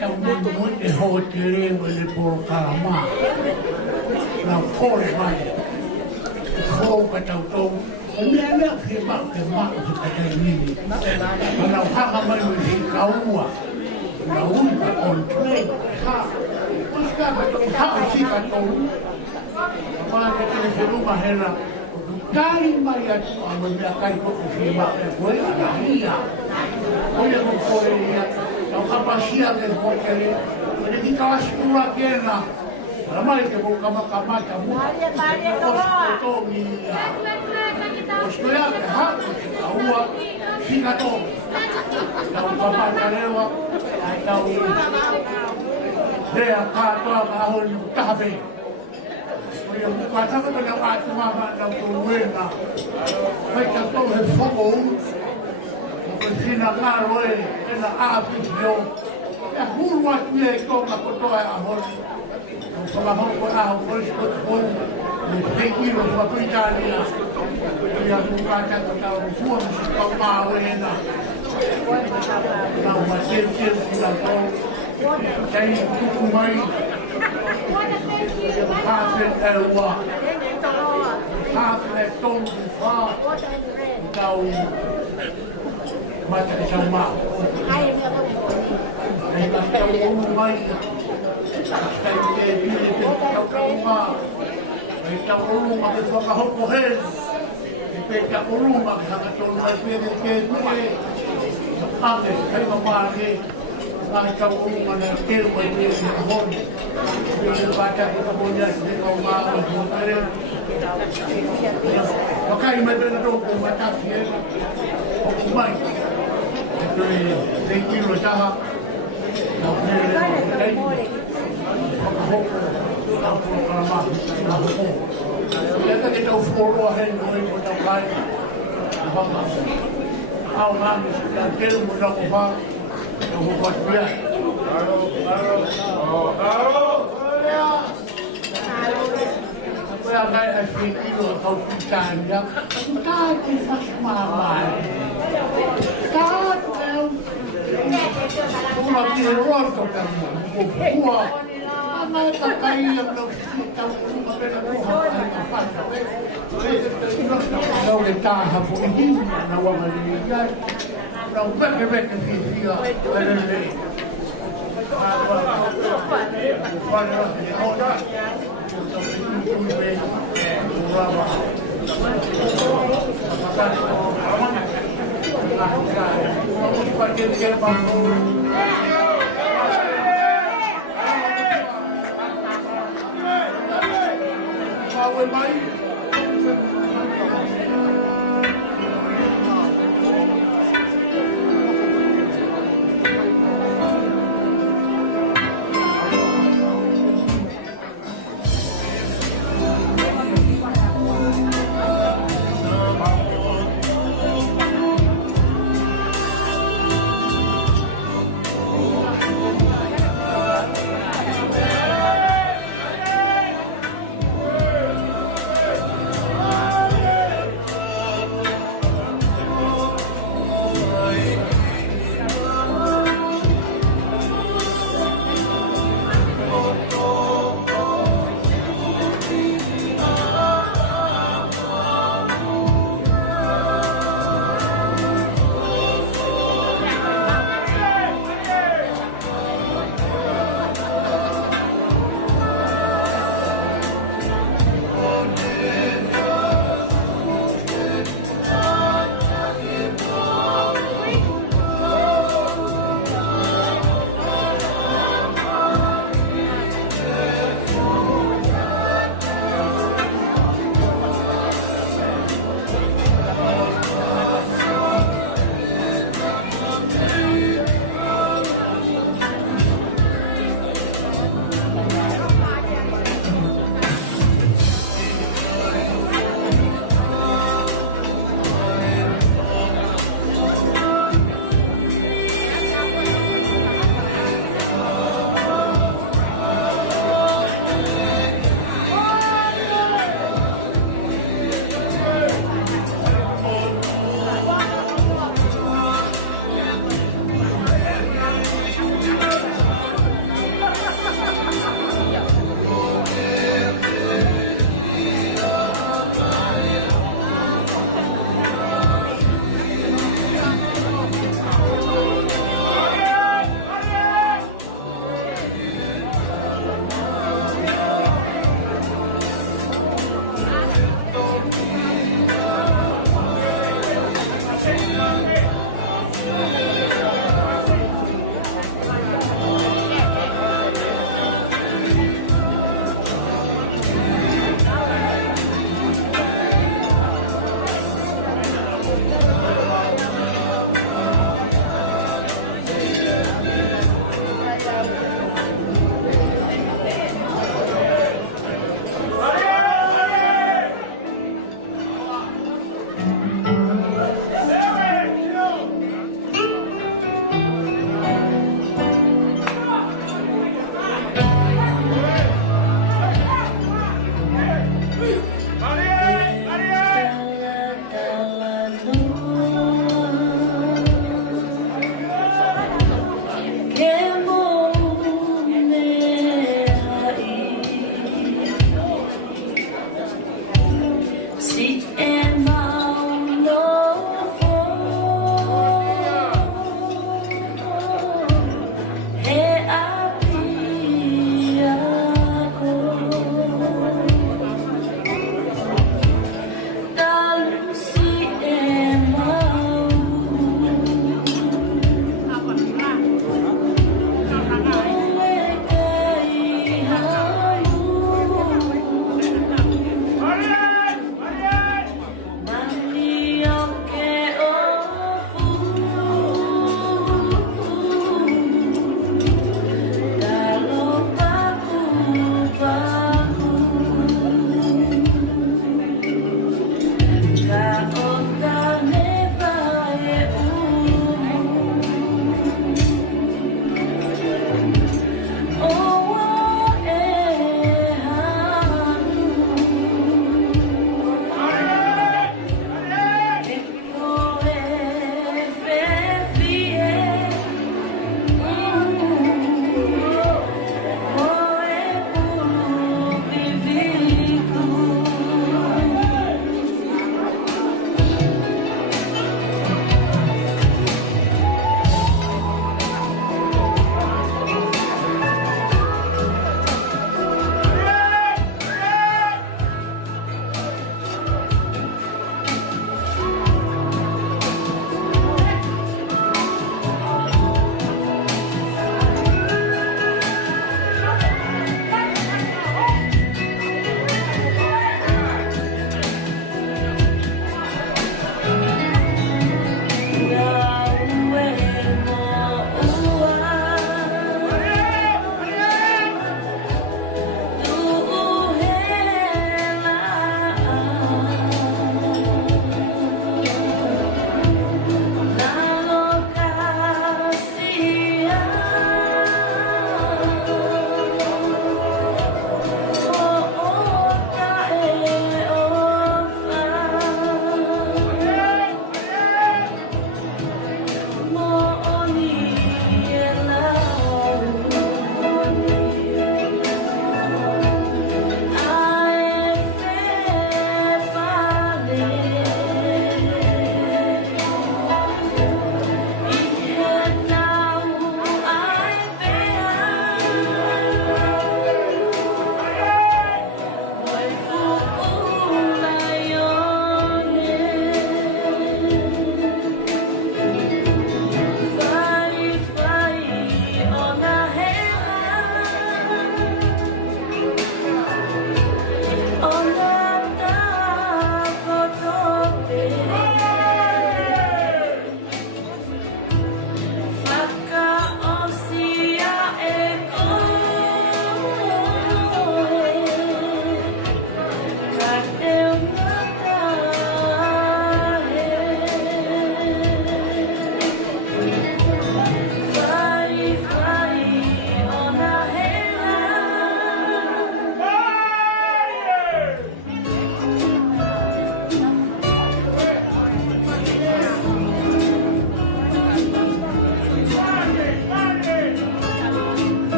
Tau mutu mutu ho te rewa le poro karama. Nā pōre mai. Ho ka tau tau. Umeelewa sema kama utakayemini. Ana hanga mai ni kaua. Na unga on train. Ha. Ha shika to. Kwa kile hela. Kali mai atu amwambia kai kwa kusema kwa anahia. Oye kukoelea. Na kapasia de hoteli. Ni kawashukuru tena. Ramai ke kama kamata mu. Osikoya ke hapo aua shika to. Na ukapata lewa atau dia kata bahon tabe. Oye mukata ko na watu mama na kuwena. Baita to he fogo. Sina ngaro ena afisio. Ya hurwa tuye ko makotoa ahon. Sama hong a polis kotpon ni kilo sa Britania ya mukata ko ta ufuan sa pamawena na masil sila to kay kumay hasen elwa hasen tong fa tao mata sama ay ka kumay Kay David ito kauma ay taulong makiswakahokohen ipet kaulong makisakaton ay pinigkid ate kay mamani ay taulong manakil may pinigkahon yung bata kita punya di kauma makay may pinagdong kung matasya o kumay ito ay kilo saha Kita kita uforo hen noi kita kai. Au nami kita kel muda kufa. Yang buat dia. Apa yang kai asik itu kau pikan ya. Kita kita mama. Kita Una piroto per me. Ma kai yang kita uma pena no le taha po ini na wa malia. Na beke fisia. Vamos fazer o que é bom.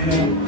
Oh,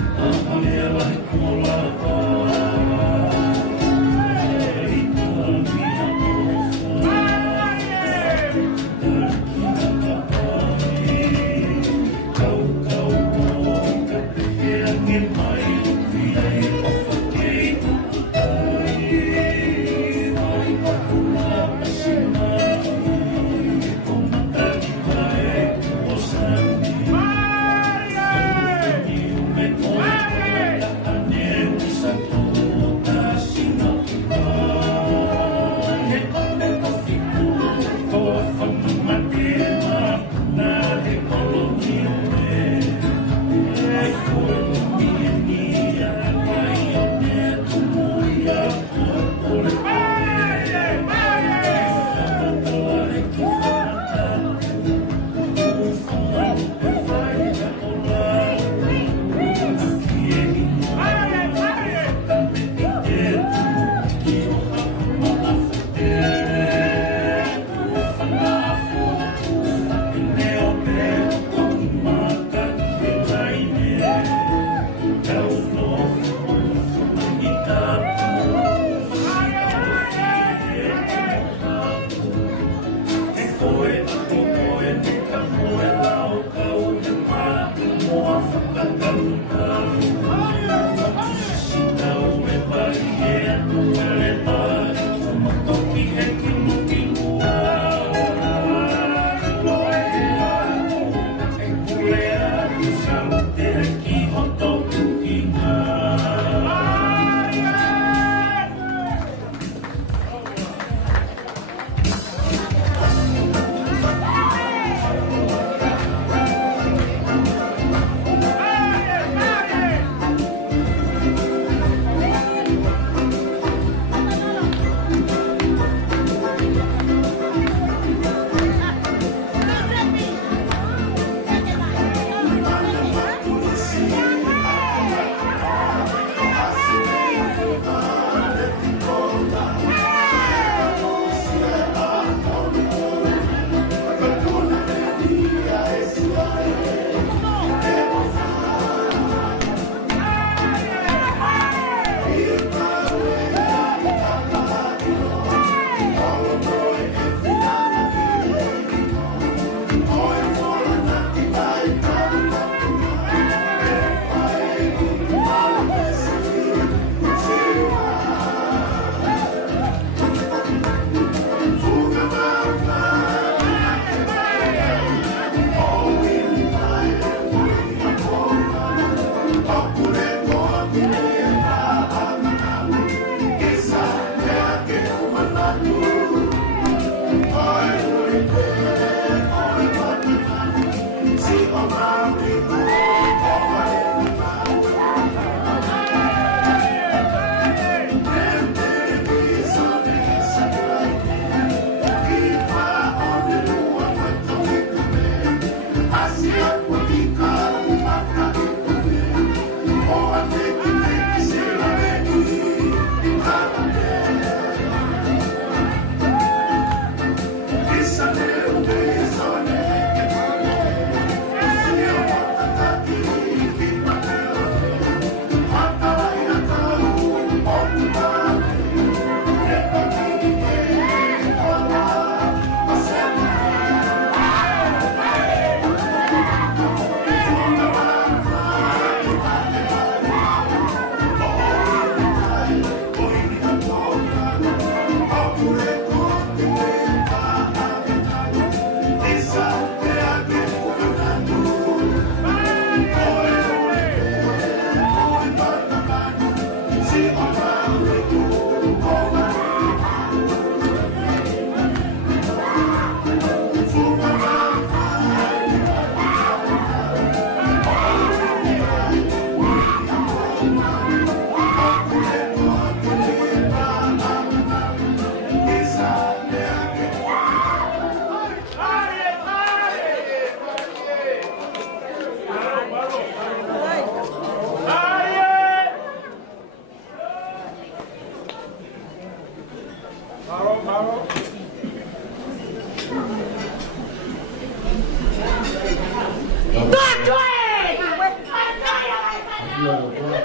kia o koa.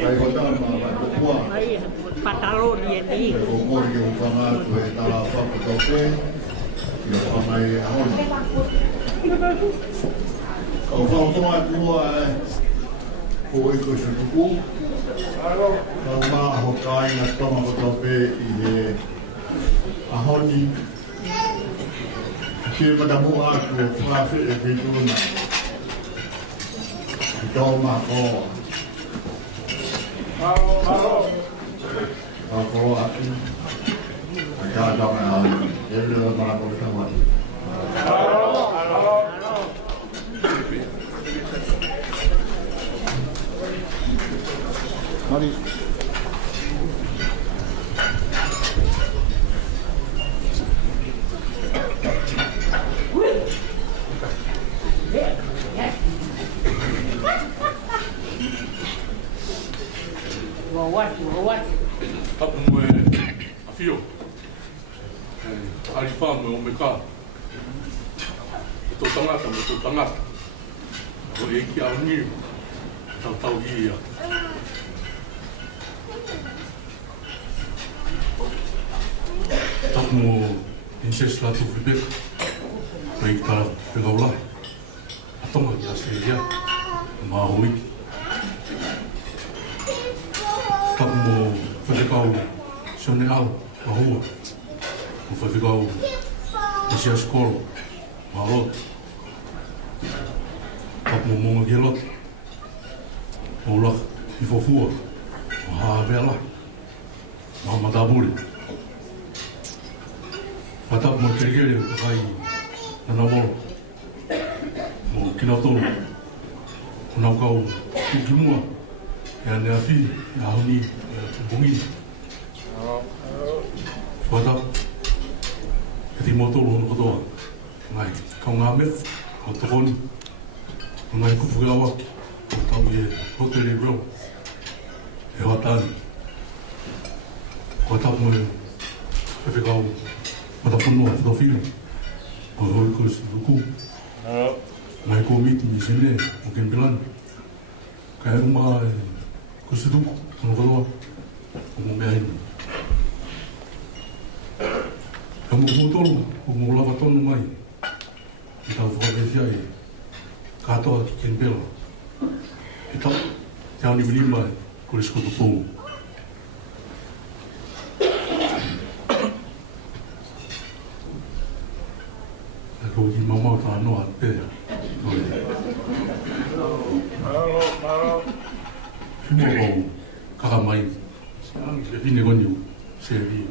Kai hota ma kua. Patalo dia ni. Ko mori o whanga tu e tala whakataupe. Ia whamai ahon. Kau whautonga tua ko iko se tuku. Kau maa ho kāinga toma whakataupe i he ahoni. Kia matamu atu o whawhi e whituna. I tau maa koa. Ako atu. A kātanga atu. E reo maa koe tamari. Mari. Tapu moe a fio. Ari wha me o me kā. Tō tangata me tō tangata. O e ki au niu. Tau tau i ia. Tapu mo incest la tu whipeka. Mai ki tara whipeka ulai. A tonga ki a se ia. Mā hoiki. Tapu mo whawhekau sione au, a hua. Mo whawhekau e sia skolo, ma rot. Tapu mo monga ki e lot. Mo ulaka i whawhua, mo haa vea lai. Ma mataburi. Whatapu mo kerekere o kai nana moro. Mo kinautonu. Mo nau kau tukimua. E ane a whi, e ahoni, e bungi. Whatapu. E ti motoro hono kotoa. Ngai, kau ngā mea, kau tokoni. Ngai kupu kia waki. Kau tau i e hoteli reo. E watani. Whatapu mo e whiwhekau matapunua, whitawhiri. Ko e hoi koe situku. Ngai ko miti ni sene, o Kempilani. Kai uma e ko situku, hono kotoa. O mo mea hini. E mo kutolo, o mo lava tonu mai. I tau whakawhia e katoa ki Kempela. E tau, te auni minima e kore skoto pou. E ko ki mamau ta anoa pēra. Whimo wau, kaka mai. E vine goniu, se e vi.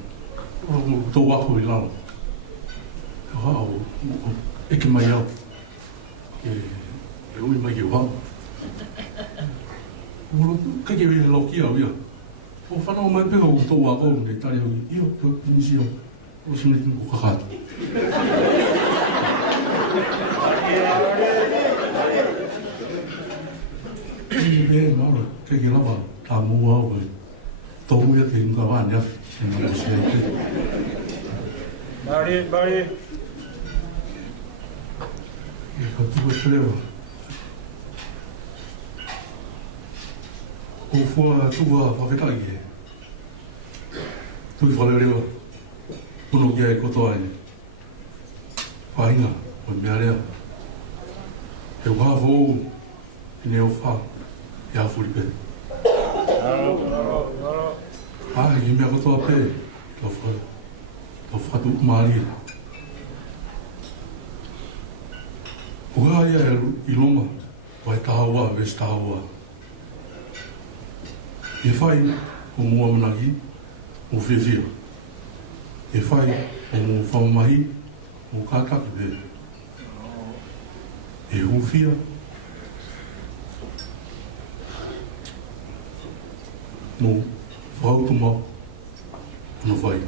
Tō wako i lau. E hao, eke mai au. E ui mai ki hao. Kake wei lau ki au ia. O whanau mai peka o tō wako ne tari au i. Io, pio pinisi au. O sineti ko kakata. E maura, kake lava, tā mua au e. Tō ia te hinga wāni afi. E ngā mo sea i te. Bari. E ka tuwa terewa. Ko fua tuwa whawhekai e. Tui whalerewa. Puno kia e kotoa e. Whainga, o mea rea. E whawho ou, e neo wha, e a whuripe. Ai, ki mea kotoa pē, tau whatu maari. O kā ia i longa, vai tahaua, ves tahaua. E whai o mua manaki, o whiawhia. E whai o mua whamamahi, o kātaki pē. E huwhia. No whautu mau, ano whai.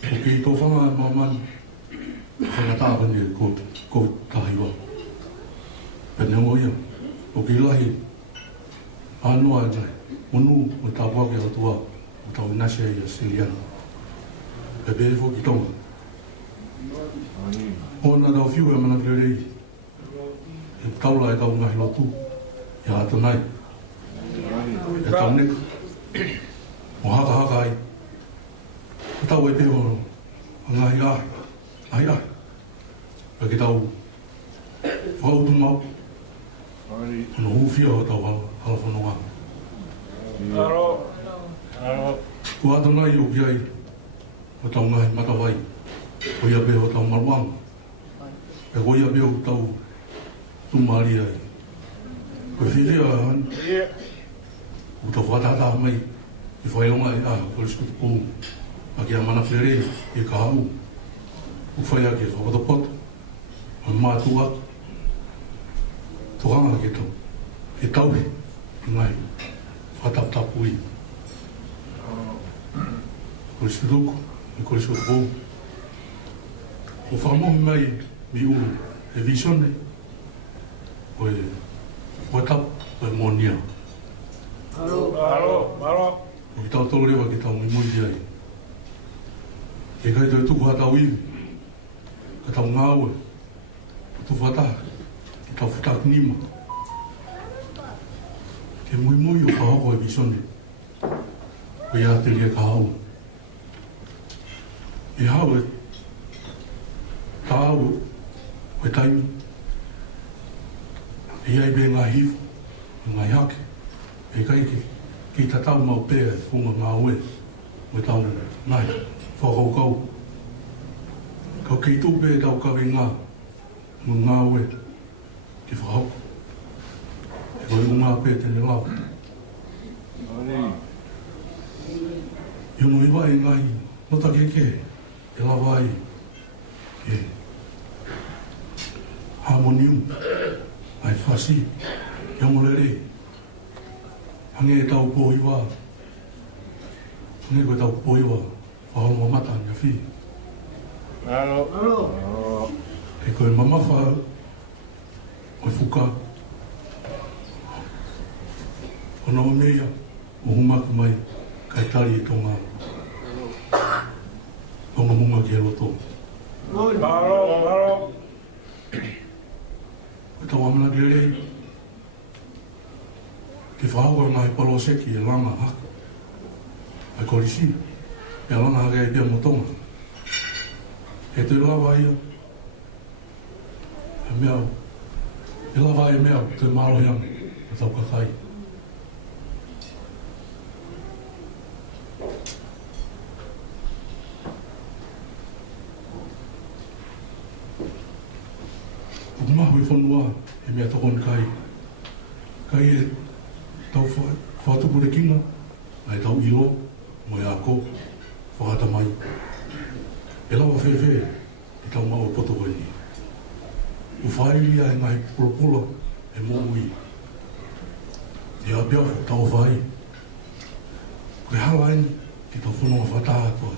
O kei tō whanga e mamani, whangatāpani e ko tahiwa. Pene o ia, o kei lahi, anoa e nai, monu o tāpuake o tua, o tau nase i a Siliana. Pe pēfo ki tonga, Ona tau fiu e mana klerei. E taula e tau ngahi lotu. E hata nai. E tau nek. O haka haka ai. E tau e peo ngahi ai. Ai ai. E ke tau whautu mau. Ono hufia o tau hala whanonga. Aro. Aro. Ko hata nai o ki ai. O tau ngahi matawai. Ko ia peo tau maruanga. E ko ia peo tau tumari ai. Ko whiwhia han. O tau whatata mai. I whailonga e ko riskutu kou. A ki a mana where e ka hau. O whaia ki e whakatapoto. O mātua. Tuhanga ke tau. E tauhi. I ngai. Whataptapu i. Ko riskutu e ko riskutu kou. O whakamohi mai mi uru e visione. O e watap o e monia. Aro. Aro. Aro. O ki tau tolo rewa ki tau mimui ai. E kai toi tuku hatau iwi. Ka tau ngāue. Ka tu whata. Ki tau whitak nima. Ke mui o whahoko e visone. O ia te lia ka hau. E hau e tāu o e taimi. E iai be ngā hifu. Ngā hake. E kai ki tatau mau pēr whunga ngā ue. O e tau nai. Whakaukau. Kau kei tūpe e tau kawe ngā. Mo ngā ue. Ki whakauku. E koi ngā pē tene lau. Iono iwa e ngai. Nota keke. E lawa ai. Ke. Harmonium. Ai whasi. Iamolere. Hange e tau pō iwa. Hange koe tau pō iwa. Whaonga mata nia whi. Aro. Aro. E koe mamawha. Koe whuka. Ona o mea. O humaku mai. Kai tari e tonga. Tonga munga ki e loto. Aro. Aro. Koe tau amana ki rei. Ke whaua ngā i palo seki e langa haka. Ai korisi. E langa haka e pia motonga. E te lawa ia. E mea. E lawa e mea. Te maro hiang. E tau kakai. Mahu i whanua e mea tokon kai. Kai e tau whātupu re kinga, ai tau ilo, mo e ako, whakata mai. E lawa whewhe, i tau mau e poto koe ni. U whaelia e ngai pulapula e mō ui. E a pia tau whae. Koe halaini, ki tau whanua whataha koe.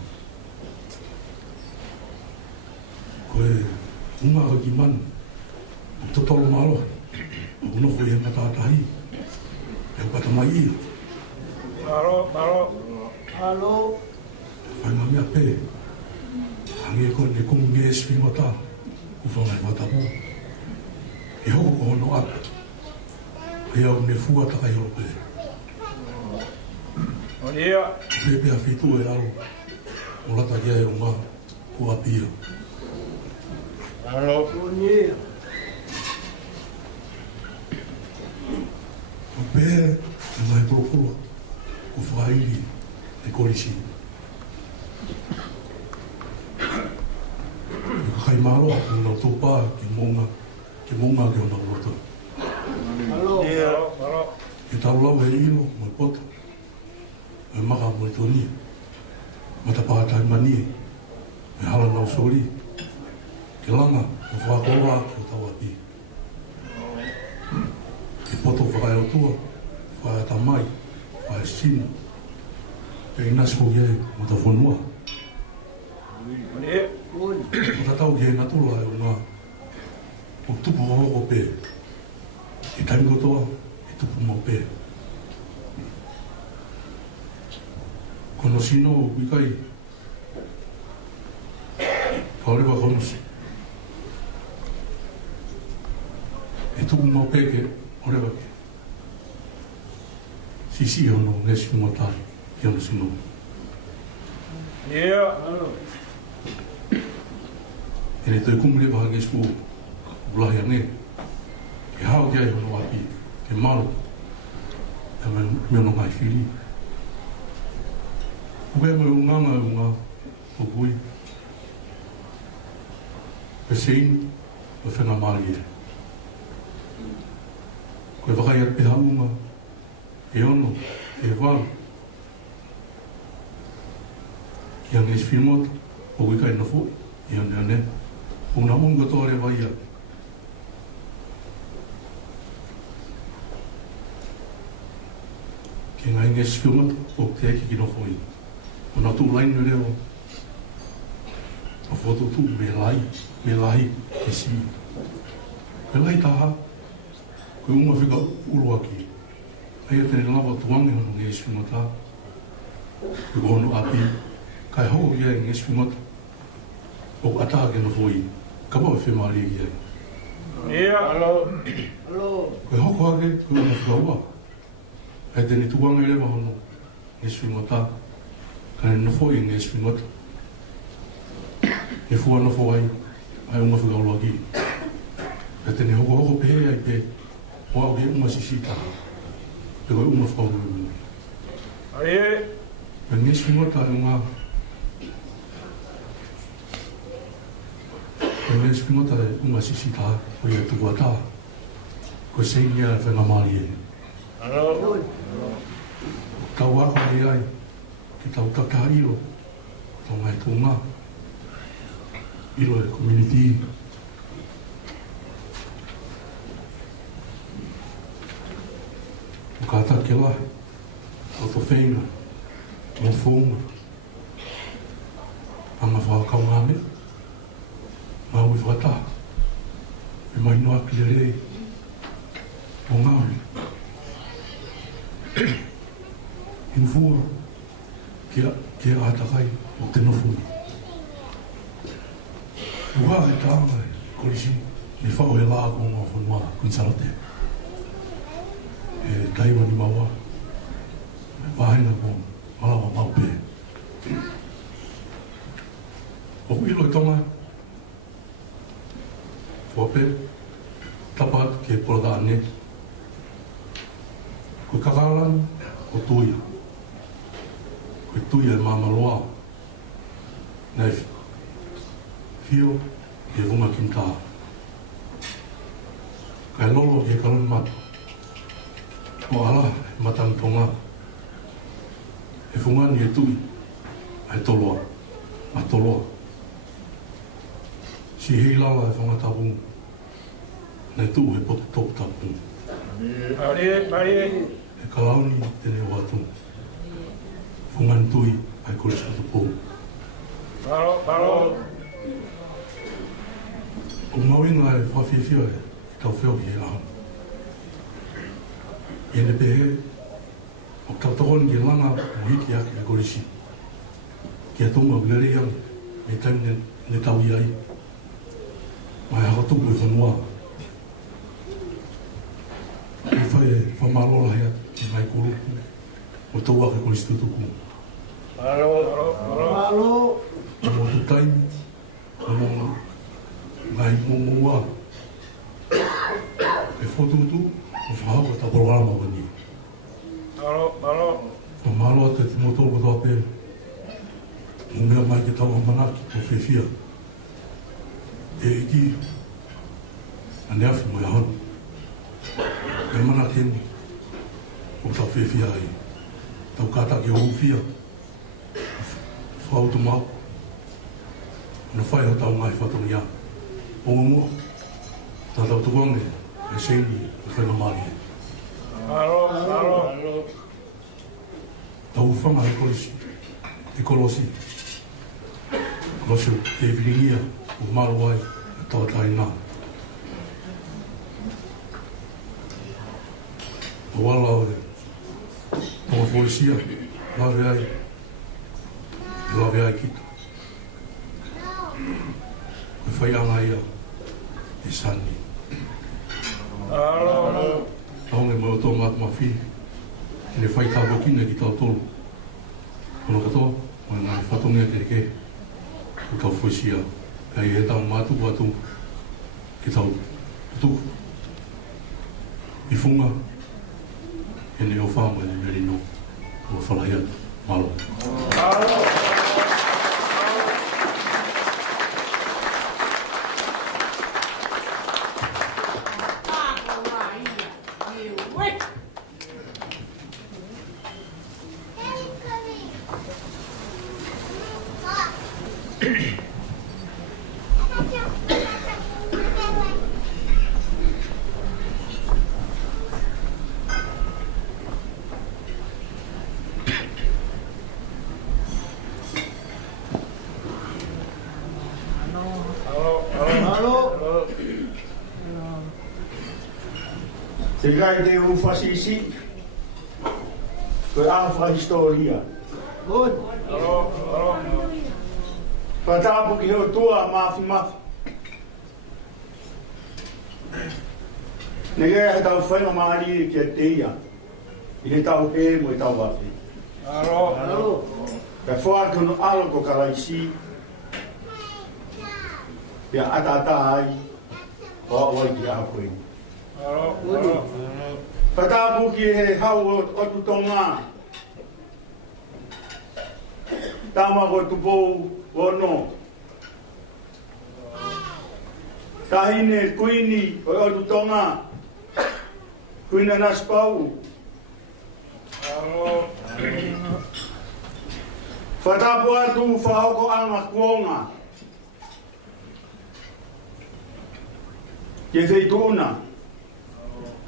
Koe unga o ki manu. O totolo malo, o uno koe he matatahi, e upata mai ia. Aro. Aro. Aro. Whainga mea pē, hangi e koe ne kumu nge eswi mata, uwhangai watapu. E hoko ko hono atu, e au ne fua takai o pē. O ia. Whepea whitu e alo, o lata kia e unga, kua pia. Aro. O ia. O pē, e mai propula, o whaili, e korisi. E kakai maro, e unau tōpā, ki monga ke unau roto. Aro. Aro. E tau lau e ilo, mo e pota. E maka mo e toni. Mata pātai mani, e hala nau sori. Ke langa, o whakora ki o tau api. E poto whakai o tua, whakai ta mai, whakai sinu. E inasi ko ye, mo ta whanua. O ta tau ki e natula e o ngā. O tupu o hoko pē. E taimi kotoa, e tupu mau pē. Kono sino, wikai. Kaore wa konusi. E tuku mau peke, ore wa ke. Sisi ono, ngesi kumotari, ki ono sino. Ene toi kumule wa ngesi ku, ulahi ane. Ke hao kia i ono api, ke malo. E me ono mai whiri. Uke me unganga e unga, o pui. Pesein, o whenga mali e. Koe wakai ar pe haunga, e ono, e waru. Ia nges whimot, o wikai na fo, ia ne ane. O na unga tore waia. Ke ngai nges whimot, o te eki ki no fo i. O na tu lainu leo. O foto tu me lai, ke si. Me lai taha. Koe unga whika uru aki. Aia tene lawa tuangi hano nge swimata. Koe kono api. Kai hoko kia nge swimata. O ataha ke na fwoi. Kapa wa whemari kia. Koe hoko ake, koe unga whika ua. Aia tene tuangi lewa hano nge swimata. Kai na fwoi nge swimata. E fua na fwoi. Aia unga whika uru aki. Aia tene hoko pehe ai pe. Wao ke uma sisita. Te koe uma whakauru. Aie. E ngesi ngota e ngā. E ngesi ngota e uma sisita. O ia tukua tā. Koe seingia e whenga mari e. Alo. Tau wako ni ai. Ki tau taka ilo. Tau ngai tō ngā. Ilo e community. O kata ke la, o to whenga, o whonga. Anga whakau ngāme, ngā ui whata, e mai noa ki le rei, o ngāme. In fua, kia atakai o te nofuni. Uha e tāanga e, korisi, me whao e lā ko ngā whanua, kunsarate. E taiwa ni maua, wāhenga ko malawa maupe. O ilo e tonga, whape, tapat ke porada ane. Koe kakalan, ko tuia. Koe tuia e mamaloa. Nei fio, e vunga kimta. Kai lolo ke kalan matu. O ala, matang tonga. E whungani e tui, ai toloa, a toloa. Si hei lala e whangatapungu, nei tu e potu topu tapungu. E kalauni tene o atu. Whungani tui, ai korisa tupu. O mawinga e whawhiawhia e tau whiawhi e ahu. Iene pehe, o tautokon ki langa o hiki ake e korisi. Ki a tunga uleri ang, me taimi ne tau iai. Mai haka tupu e whanua. I whae whamarola hea, ki mai kuru, o tau ake korisi tutuku. Alo. Amo tu taimi, amo ngai mungua. E whotutu, o whahau ta programa wani. O malo te timoto o toa pe. O mea mai ke tau manaki o whewhia. E iki, ane afi mo e honu. E mana keni, o tau whewhia ai. Tau kata ke o uwhia. Whau tu mau. Ona whai ho tau ngai whatoni a. O mua, tā tau tuange, e seini, e whenga mari. Tau whanga e kolisi, e kolosi. Kolosi te viringia, o maruai, e tau tai nā. O wala o e, o polisia, lave ai kita. whai anga ia e sani. Aonge mai o tō mak mawhi, le whai tāua kina ki tau tolu. Ono katoa, mai ngā whatongia te reke, o tau whoisia, kai e tau mātu atu, ki tau tutuku. I whunga, e ne o whāma ni meri no, o whalai atu, malo. Te gai te ufasisi, koe awha historia. Patapu ki heo tua mafi. Nege he tau whainga maari ki a teia, I he tau he mo I tau wafi. Ka whaatono alo ko karaisi, pia ata ai, o oi ki a koe. Patapu ki he hau o tutonga. Tama ko tupou o no. Tahine kuini o tutonga. Kuina naspau. Patapu atu whahoko anga kuonga. Ke feituna.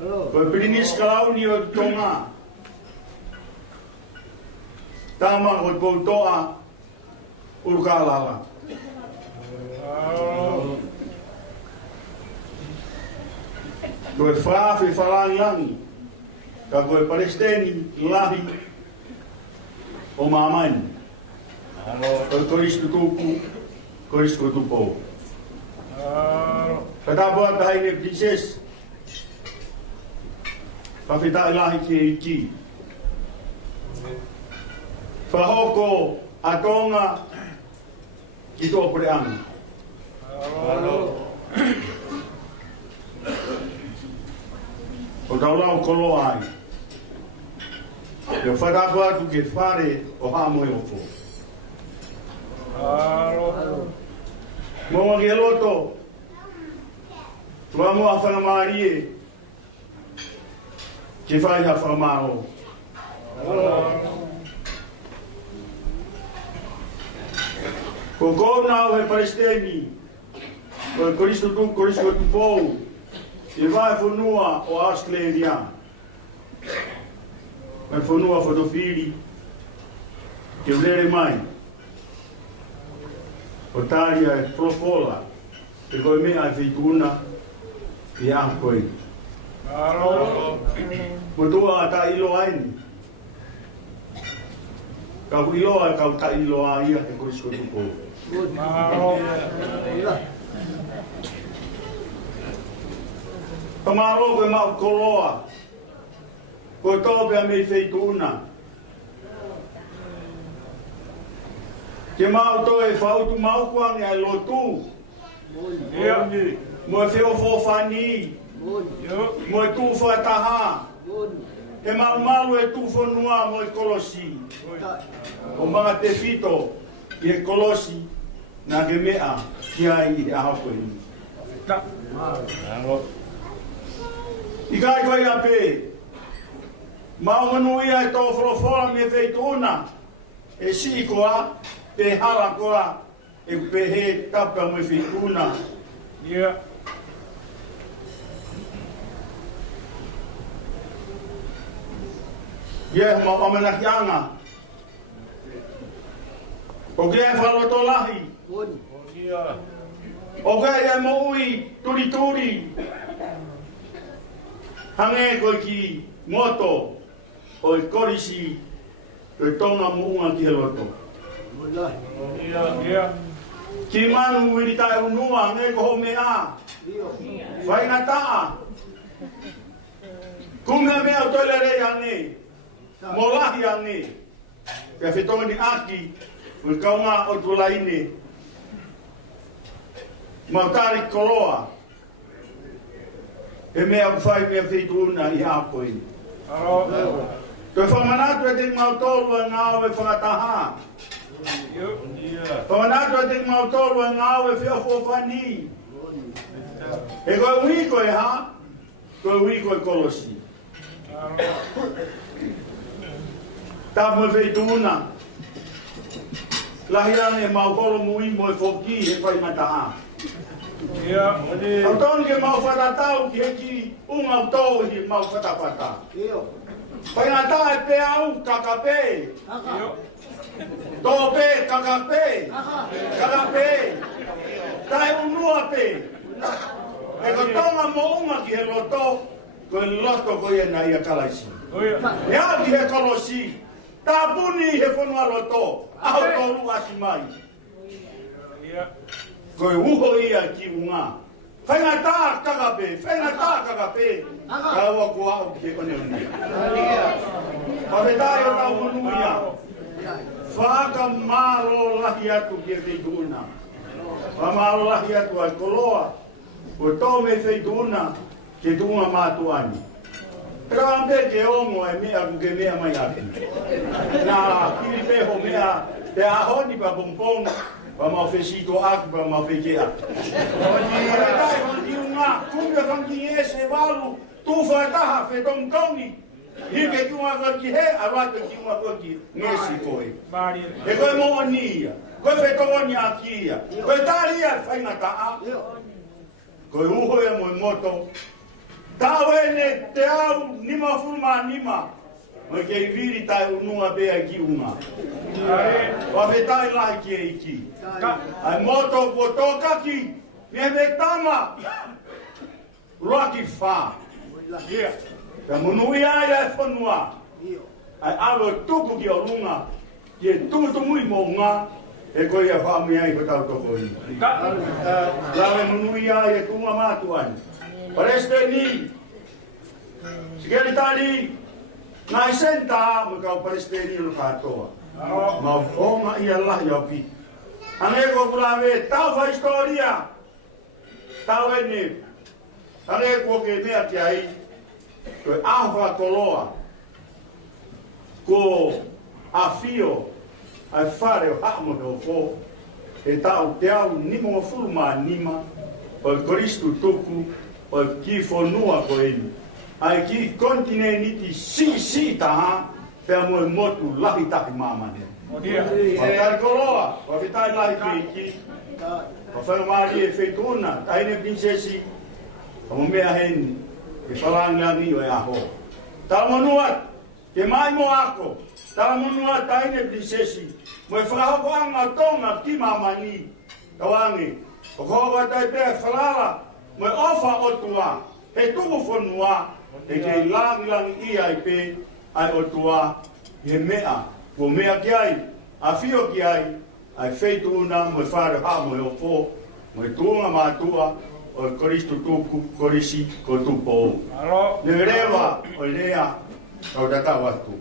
Koe pirinis kalauni o tonga. Tama ko poutoa urkalala. Koe whaafi whalangiangi. Ka koe palesteni lahi o mamani. Koe koristu tupu, koristu tupo. Katapuat haine princess. Pawhita ilahi ki e ki. Whahoko atonga ki tō preanga. O taulau kolo ai. E o whatapu atu ke whare o hamo e ofo. Monga ki e loto. Tua mua whanamarie. Ke whai ha whamaro. Ko kōna o he Palestini, ko e koristo tupou, e vai whanua o Australia. Vai whanua whanofiri, ke ulere mai. O tāria e profola, e koe mea e whituna, e ahu koe. Motua a ta ilo aini. Kau iloa kau ta iloa ia e korisko tupou. Pamaro koe mau koloa. Koe tōpea mei feituna. Ke mau tō e whautu mau kuangi ai lotu. Mo e whio fōwhani. Mo e tūwha taha. E malu e tūwha nua mo e kolosi. O mga te fito i e kolosi na ke mea ki ai I ahako I. I kai koe a pē. Maumanu ia e tō whorofora me feituna. E si koa, pe hala koa, e pe he tapa me feituna. Ia ma pamanakianga. O ke e whaloto lahi. O ke e mo ui turi. Hange koe ki moto o e korisi o e tonga muunga ki he loto. Ki manu wiri tae unua, nge koho mea. Whai ngata. Kunga mea o toile rei ane. Molahi ane. Pea whetoni aki. Ui kaunga o tulaine. Mautari koloa. E mea whai mea whituna i hapoi. Toi whamanatu e te mautolu e ngāo e whakataha. Whamanatu e te mautolu e ngāo e whiawhawhani. E koe wiko e ha, koe wiko e kolosi. Tapu e whituna. Lahiane e maukolo mui mo e whoki e whai mataha. Au tonu ke mau whatatau ki heki unga utau hi mau whatapata. Whai ngata e pe au kakape. Tō pe kakape. Kakape. Tai unua pe. E ko tonga mo unga ki he loto. Ko e loto ko e na ia kalaisi. E au ki he kolosi. Tā puni he whanua loto. Au tōru asi mai. Ko e uho ia ki unga. Whai ngata kakape. Whai ngata kakape. Kaua ko au ki he kone unia. Pawhetai o tau monuia. Whaka malo lahi atu ki e whituna. Wha malo lahi atu ai koloa. O tau me whituna ke tunga mātuani. Rampe ke ongo e mea ku ke mea mai aki. Nā kiri peho mea te ahoni pa pompong. Pa mau whesito aki pa mau wheke aki. Pawhetai whanki unga. Kumia whanki ese walu. Tu whaitaha whetong kaungi. Hike ki unga whanki he, arwata ki unga whanki ngesi koe. E koe moa nia, koe whetoni akia, koe taria whaingataa, koe uhoia moe moto. Tau ene te au nima furuma nima, mo kei viri tai unua bea ki unga. Whawhetai lahi ki e iki. Ai moto ko tōkaki, me me tama, roaki wha. Ka munui aia e whanua. Ai awe tuku ki o runga. Ki e tumutumui mo ngā. E koe a whaami ai ko tau toko i. Lawe munui aia e tunga mātuani. Pareste ni. Sikeri tali. Nai senta mo kau pareste ni lo katoa. Ma whonga i Allah i api. Aneko kulawe tau wha historia. Tau ene. Aneko ke mea ki ai. Koe ahwa koloa, ko afio, ai whare o hamo he o fō, e tau te au nimo o furuma nima, o Kristu tuku, o ki whanua ko eni. Ai ki kontine niti si taha, pēr mo e motu lahi tahi mamane. Whakari koloa, whawhetai lahi ki iki, whawhamari e whetuna, taine prinsesi, mo mea heni, ke whalangangi o e aho. Talamonuat, ke mai mo ako. Talamonuat taine prinsesi. Mo e whakahokoanga tonga ki mamani. Tawangi. O kohoka tai pēr whalala. Mo e ofa otua. He tuku whanua. E kei langi ia i pē. Ai otua. He mea. Ko mea ki ai. A fio ki ai. Ai wheituna. Mo e whare hamo e o fō. Mo e tuunga mātua. O Kristu tuku, korisi, ko tupo. Ne rewa, o lea, o data watu.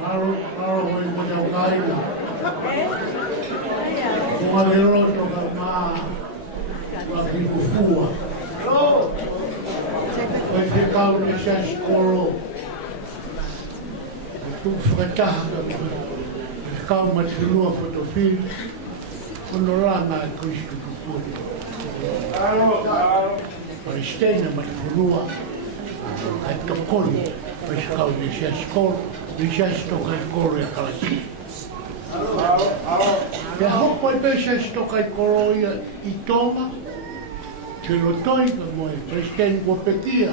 Maro hoi mwana o kaina. Kua lero toka maa. Kua kikufua. Kua kekau ne siasi koro. Kua whakataha kau matilua fotofili. Kono rana e kuisi kukupuri. Palestina matilua. Ai tokoni. Kau ne siasi koro. Siasi toka i koro ya kalasi. E hoko e pe siasi toka i koro i toma. Te lotoi ka moe. Palestina kua pekia.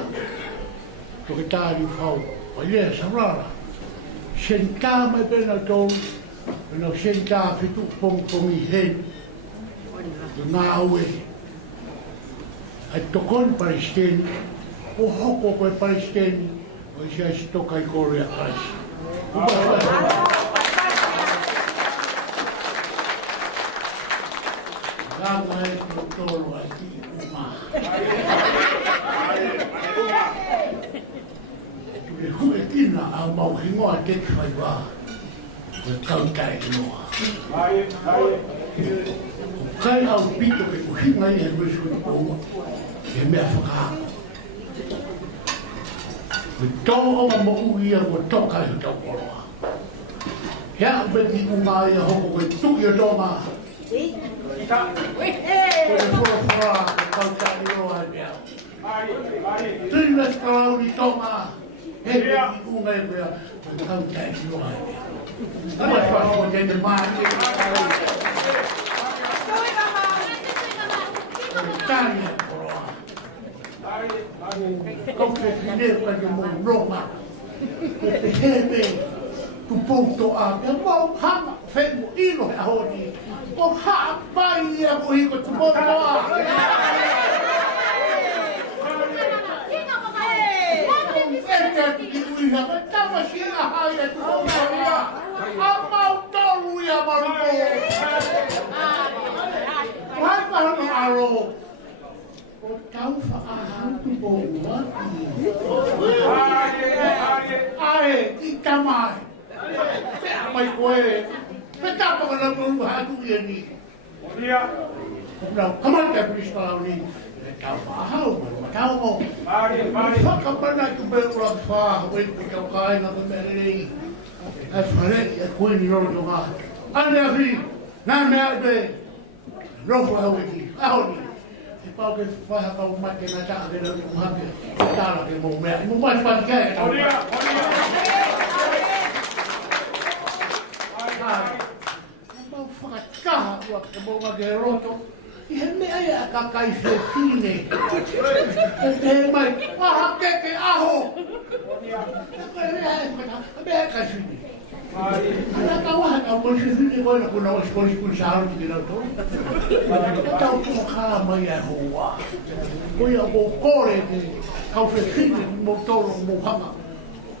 Toke tāri whau. O lea sarara. Sentā mai pena tau. Pena sentā fitu pongi hen. Ngā ue. Ai tokon Palestina. O hoko koe Palestina. O siasi toka i koro ya kalasi. Ngā e kua tolo a ki uma. E hue tina a mauhingoa te whai wā. Koe kautai noa. Kai au pito ke kuhinga i he mwesu i koua. E mea whakaako. Koe tō o mo uia ko toka i tau koroa. Hea beti unga i a hoko koe tuki o tōma. Koe whora ko kautai noa i mea. Tūna skarau ni tōma. He beti unga i mea. Koe kautai noa i mea. Kua whako tene māti. Koe tāni a koroa. Kau te whine ka te mō ronga. Koe te heme tu pouto a. Ke mau hama whengu ino he ahoni. Ko haa pai ia ko hiko tu pouto a. Ete ki uiha ka tawa si a hai e tu pouto a. A mau tolu ia maruko. Hai kahano aro. O tau whakahantu po waki. Ae, ki tamai. Pea mai koe. Pe tapa ka na kuru hatu ia ni. Kau kamata Krista lau ni. E tau whahau, matau mo. Whakapana tu beura wha, wei pe kau kainga ka mererei. E whareki e koe ni roro tonga. Ane a whi, nā mea e be. Rofu hau e ki, aho ni. Pau ke whaha kau mate na taa ke na ku hake. Tāra ke mō mea. Imu mai whati kei. Oria! Mau whakataha ua ke mō ngake roto. I he mea ia ka kai whe whine. E te he mai. Waha keke aho. Mea kai whine. Ana ka waha ka polisi whine koe na kuna osi polisi kuna sāru ki kina tō. Tau tō kā mai e hoa. Koe a mō kore te kau whe whine mō tōro mō hanga.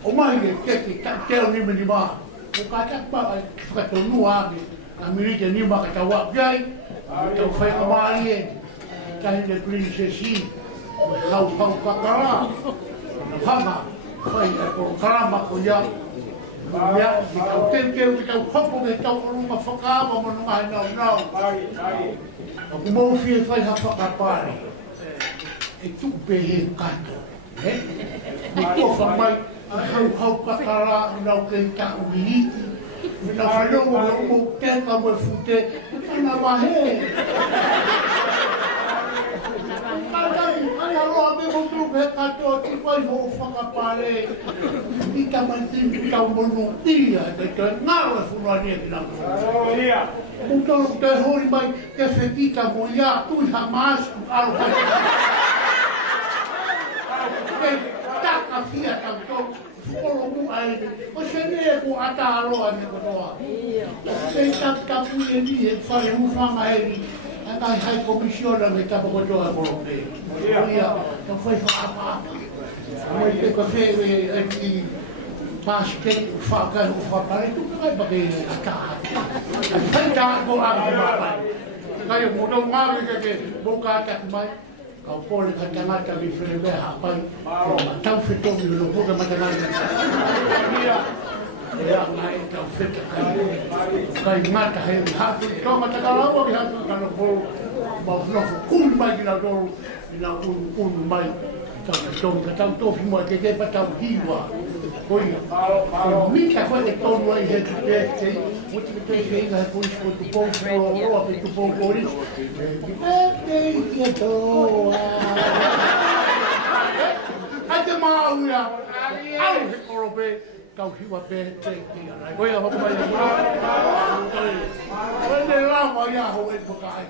O mai e teke teo nime ni maa. O ka takpa ai whakatonua ake. A mirite nima ka tau apiai. Tau whaika maari e. Tahi te prinsesi. Koe hau kakara. Na hanga. Whai e koro karama ko ia. Ia, ki tau tenkeu, ki tau hopo ke tau korunga whakaama mo nunga he nau. A ku mau fie whai ha whakapare. E tupe he kato. Me kofa mai, hau kakara, nau ke tau hiti. Me na whanongo me umo teka mo e fute. Ana mahe. Ana roa me mo tupe he kato, ti wai ho whakapare. Ika mantin tau monu ia, te te ngaro e whunania ki nako. Kutoro te hori mai, te whetita mo ia, tui ha maasku aro hai. Te taka fia tau tau, wholo mu aere, o se nea ko ata aroa me kotoa. Te tapu e ni e whare hufama heri, anga hai komisiona me tapa kotoa e koro te. Ia, te whai whaapapa. Mai te kawhewe e ki basket whakaru whapare, tu kai pake a tāti. Whai tāko a mapai. Kai o moto ngāwe ke boka ataku mai. Kau pole ka tangata mi whenewea hapai. Tau whetongi no puka matanari. Ea ngai tau wheta kai ngata he hatu tonga takarawa ki hatu kano koro mau noko kumi mai ki na toro i na unu mai tonga tau tofi mua ke te patau hiwa koi mika koe e tonu ai he te muti ke te he inga he pois ko tu pou koro roa pe tu pou kori ki te toa ai te maua au he koro pe kau hiwa pe te kia rai. Koe a hoka mai e kura. Koe ne rama ia ho e toka ai.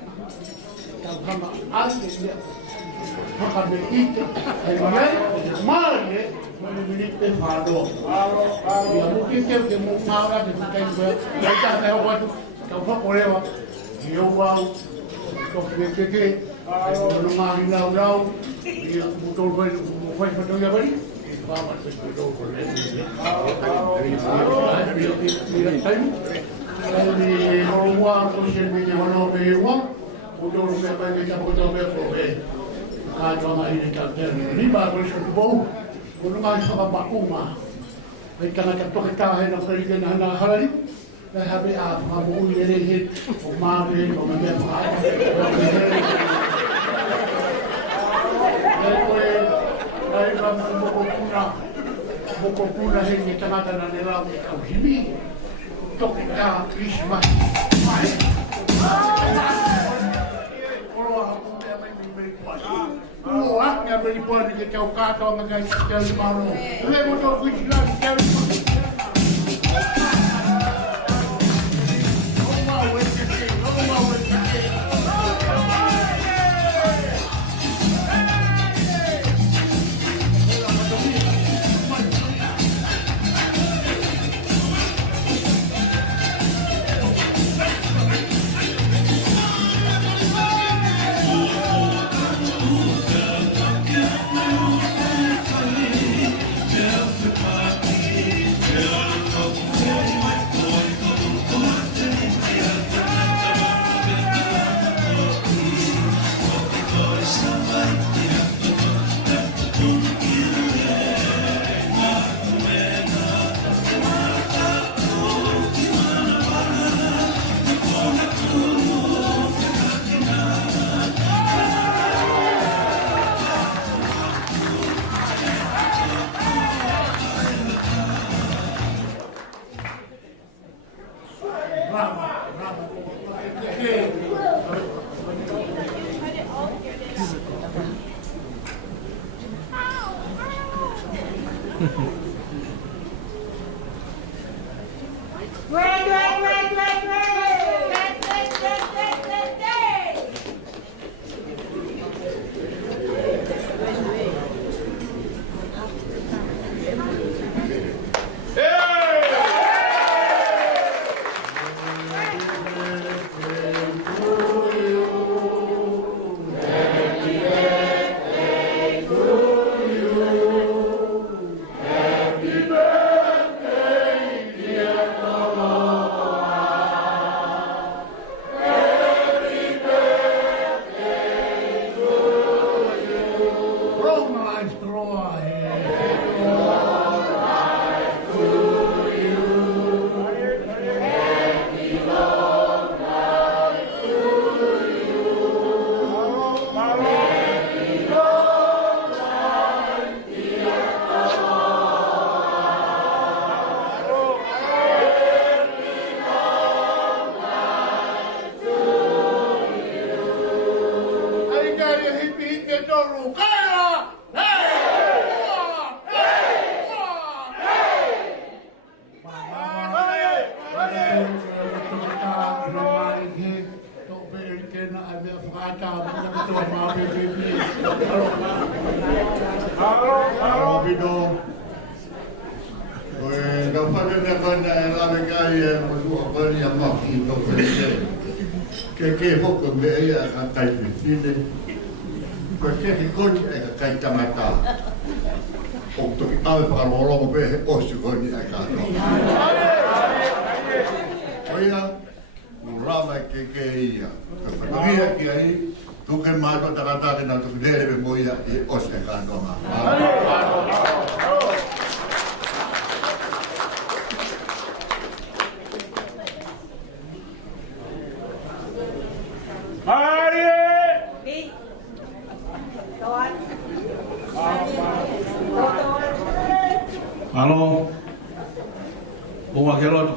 Kau hama ane ia. Haka me ite. E mai e mani minite whāroa. Ia muki teo te mo ngāra te mukai koe. Ia ita te hau atu. Kau hako rewa. I au au. Toki e teke. E mono ngāhi nau nau. Ia mutoro koe mo whai patau ia wari. Mama se cuidou por ele. Ele não o se me não veio. O dono me vai me botar me por a toma ele tá tendo. Ni ba por isso que bom. Quando mais só ba uma. Vai kana ka toka ta he na pele na harari. Vai habe a mamu ele he o mame o me ai vamos mokopuna he ni tangata na ne rau e kau himi toke ka Christmas mai oroa hapu te amai me meri puani oroa me meri puani ke kau kātoa magai te alimaro le motor kuitilani te alimaro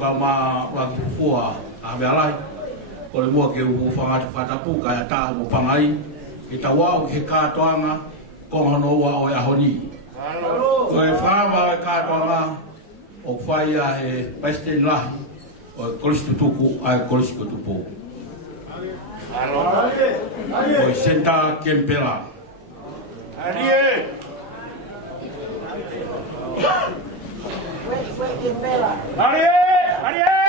ka ma wa fua a me alai. O le mua ke uhu whangatu whatapu ka ia taha mo pangai. I ta wau ke kātoanga ko hono wa o ia honi. Ko e whawa e kātoanga o whai a he Western lahi o e Kolistu tuku a e Kolistu tupu. O e Senta Kempela. Arie! Arie! Arie!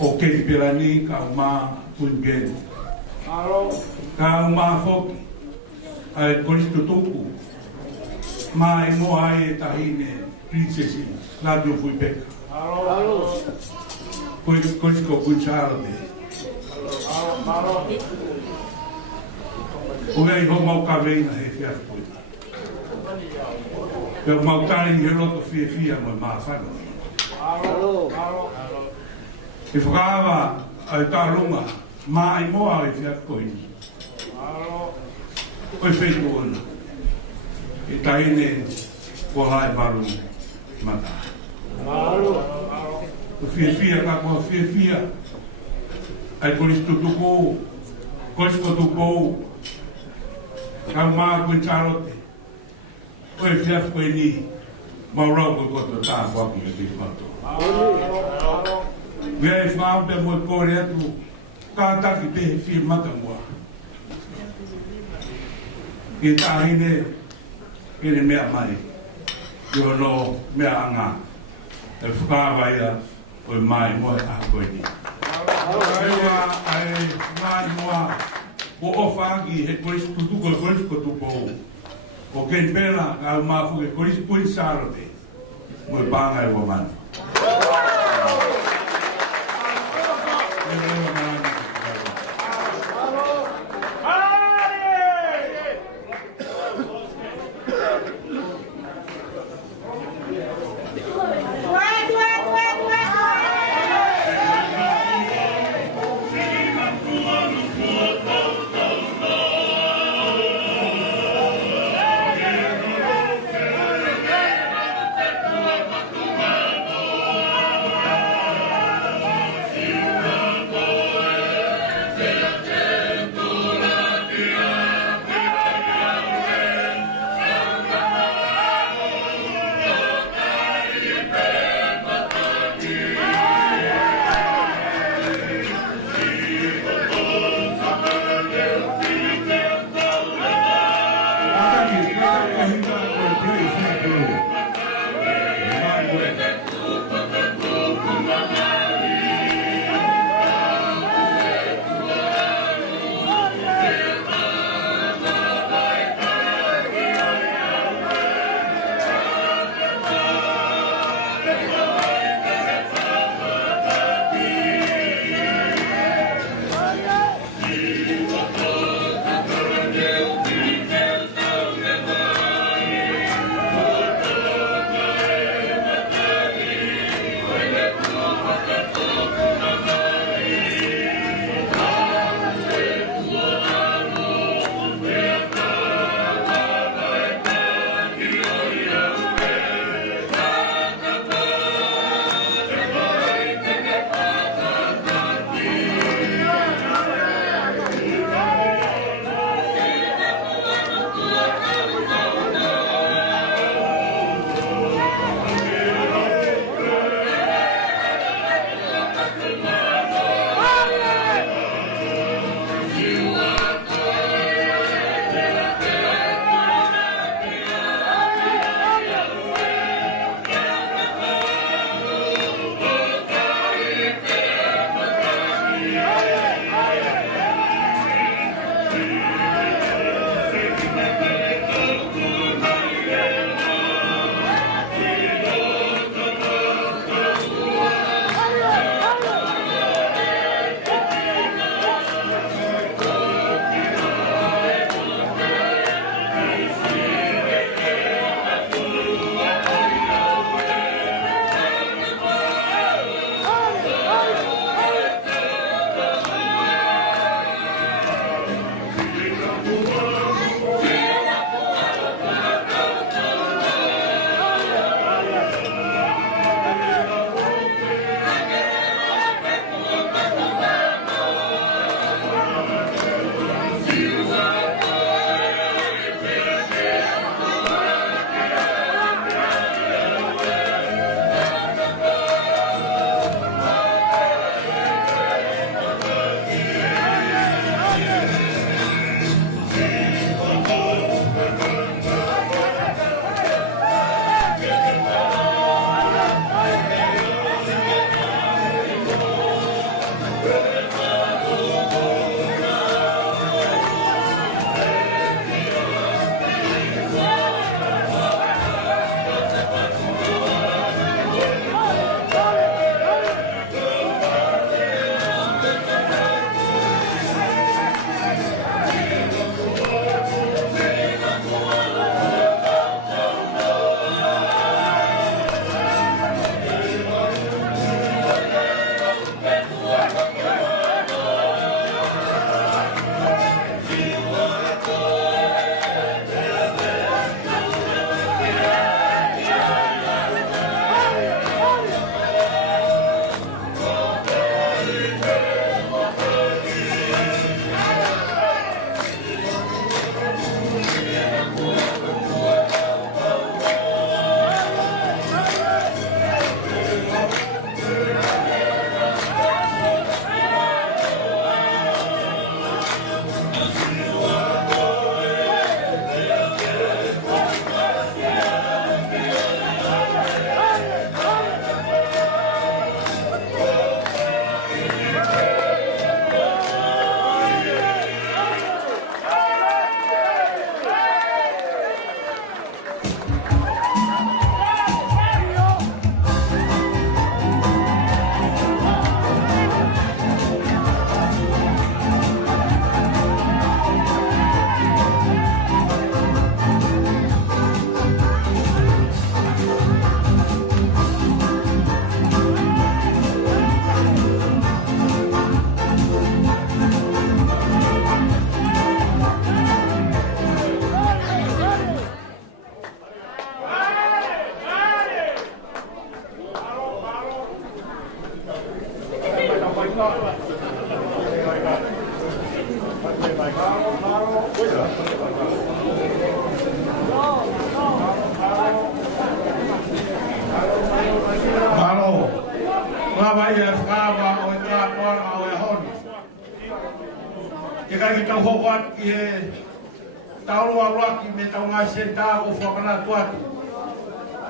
O ke pirani ka uma pungen. Ka uma foki. Ai Kolistu tuku. Mai mo ai tahine princesi la do fui peka. Kolisko kuncharde. O ei ho mau ka veina he fias pui. Pe mautari he loto fia mo mafano. E whakawa ai tālunga, mai moa ai whia koini. Oi whetu ona. E taine ko hai maru mata. O fia ka ko fia. Ai kolis tutuko, kolis kotuko. Ka maa koin charote. Oi whia koini. Maurau ko koto tā waki e te mato. Vea e whaampe mo e kore atu, kātaki te he whia mata mua. E tāhine, ere mea mai, i hono mea anga, e whakāwaia o e mai moe a koini. Ewa ai mai moa, o ofangi he koris tutuko e koris kotuko. O ken pela, ka umafu ke koris kuin sarote, mo e panga e wamani. Oh tau hoko atu ki he tau roa roa ki me tau ngai senta o whakana tuatu.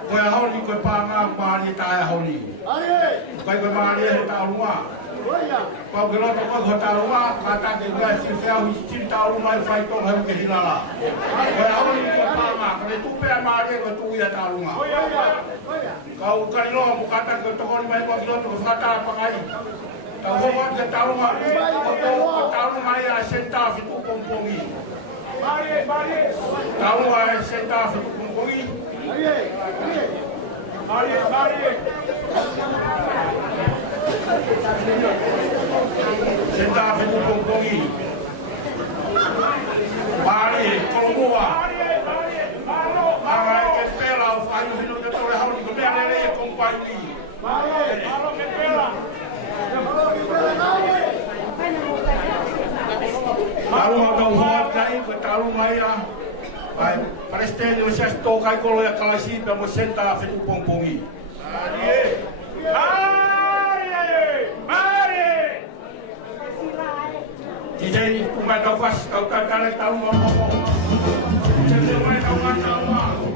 Koe a honi koe pāngā maari tae a honi. Koe maari he tau roa. Pau ke roto koe ko tau roa, kata ke koe si whiau hi si tau roa i whai tong heu ke hilala. Koe a honi koe pāngā, kare tupea maari e koe tui a tau roa. Kau kari loa mo kata koe tokoni mai koe ki roto koe whata pakai. Tau hoko atu ke tau roa, ko tau roa i a senta whitu pongpongi. Tau roa e senta whitu pongpongi. Senta whitu pongpongi. Mari, kolomoa. Arai ke pera o whainu hino ke tore hauri ko mea lele e kompai ui. Malo ke pera. Malo hau tau hoa kai, ko talu mai a. Ai, paresteni o sias tō kai kolo ya kalasi pe mo senta whitu pongpongi. Jadi, kumai tau fas, kau kakare tau ngomong. Jadi, kumai tau ngomong.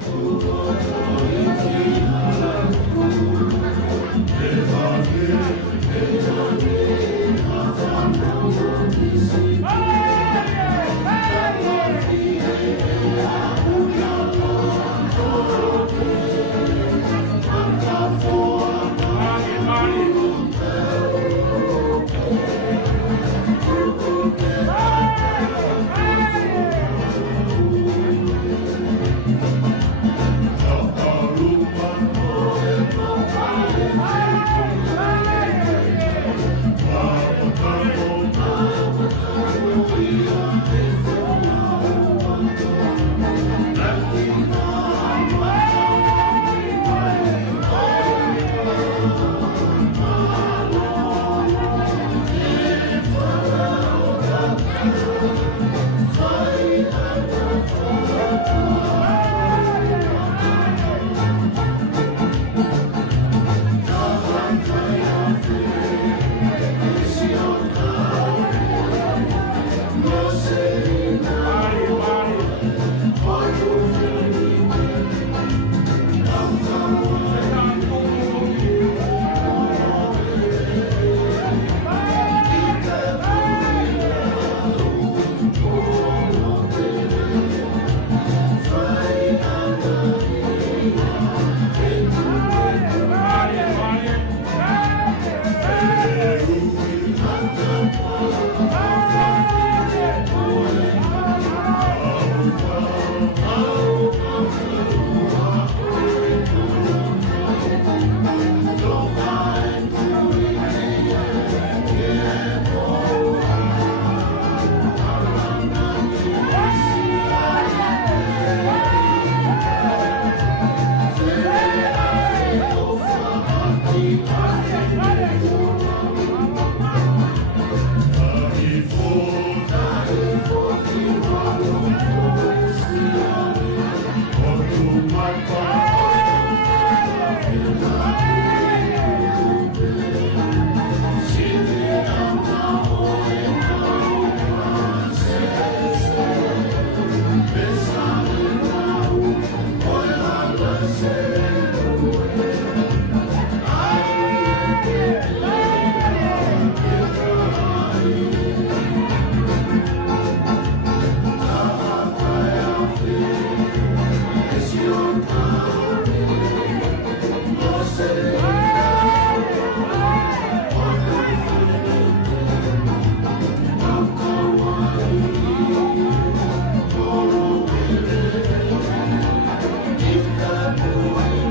Away.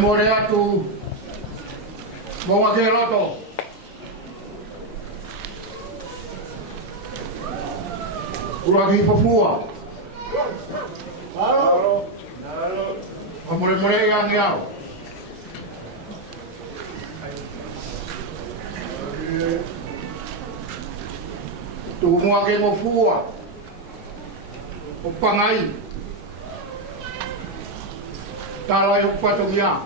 More atu Monga ke loto. Ura ki papua. More yang yao. Tu mua ke mo fua. O pangai. Talai o patomia.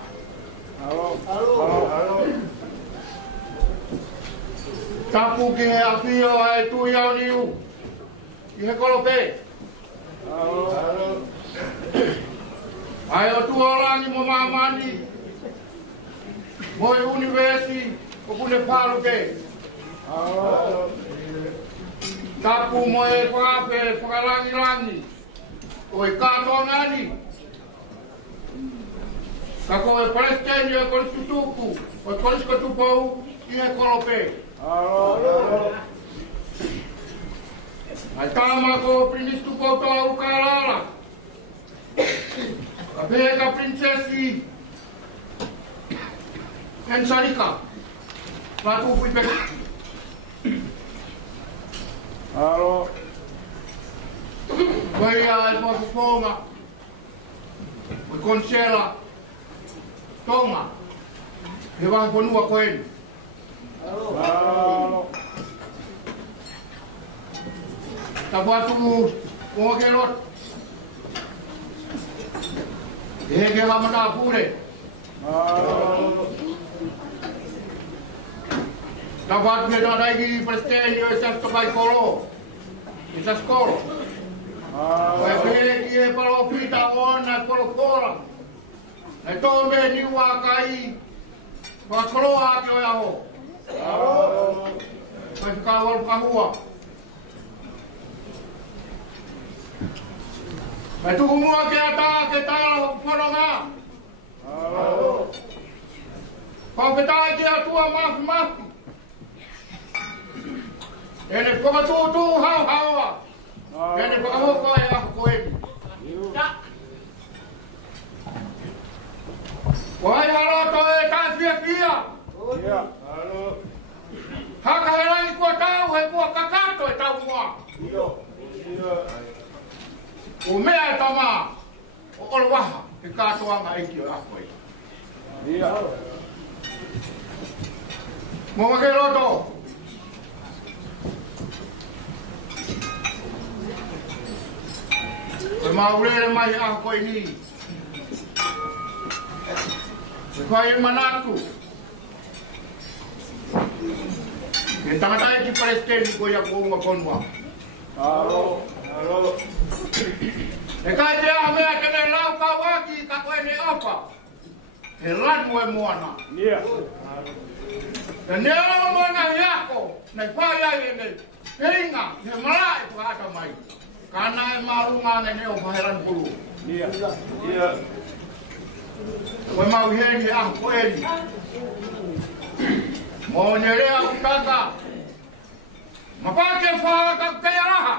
Tapu ki he apio ai tu iau niu. I he kolope. Ai o tu orangi mo mamani. Mo e universi o pune palu ke. Tapu mo e pape pakalangi-langi. O e katongani. Kako e palestini e kolis tutuku. O e kolis katupau i he kolope. Ai tama ko prinis tupau tau kalala. Kapeka prinsesi Ensarika. Latu pipek. Halo. Vaya al Mafufoma. O Consela. Toma. He vai ponua ko ele. Halo. Tabatu mo ke lot. He ke la mana pure. Halo. Dapat me lagi prestenio esas tokai kolo. Esas kolo. Vai que para o fita ona kolo kolo. E tombe ni wakai. Wa kolo a ke o ho. Vai ficar o kahua. Vai tu mua ke ata ke tala foronga. Kau petai ke atua mafi. Ele poko tu hau. Ele poko hoko e ako e. Wai haloto e fia. Haka herangi kua tau he kua kakato e tau mua. O mea e tama o olowaha ke katoanga eki o ako e. Mo ke loto. E maurere mai a koe ni. E koe manatu. E tangatai ki palestini koe a kounga konua. Halo. E kai te a mea ke me lau kawaki ka koe ne apa. E lanu e moana. E nea moana hiako. Nei whai ai e nei. Hinga, he malai puhata mai. Kana e marunga ne neo whaheran pulu. Koe mau heni a koeni. Mo ne rea utaka. Mapake whaka kei araha.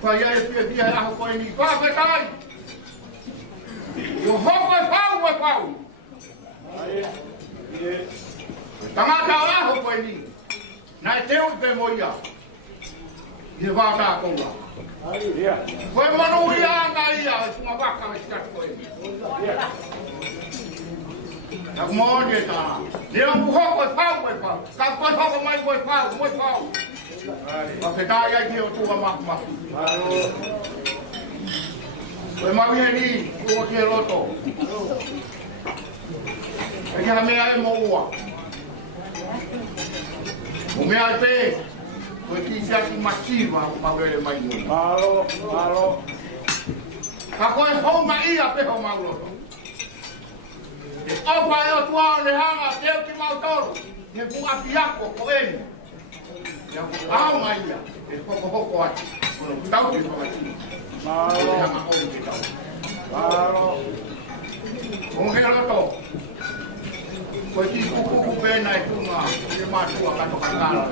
Pai ai pia raho koeni. Whaka tai. Yo hoko e pau. Tangata o raho koeni. Nai teu pe moia. He wata koua. Koe manu ia ia. Kuma waka me sikat koe. Nak mohon dia ta. Dia buhok koe pau. Kau koe hoko mai koe pau. Pakai daya dia tu mak. Koe mau ni koe ke loto. Ia me ai mo ua. O mea te, koe ki siaki masiva o mawele mai mui. Malo. Ka koe hou ma ia peho mauloto. E opa e o tuao le hanga teo ki mautoro. He pu apiako ko eni. Ia ku au ma ia. E hoko ati. Kono kutau ki whakati. Malo. Le hanga oru ki tau. Malo. O he loto. Koe ki kuku pena e tunga. E matua kato kakala.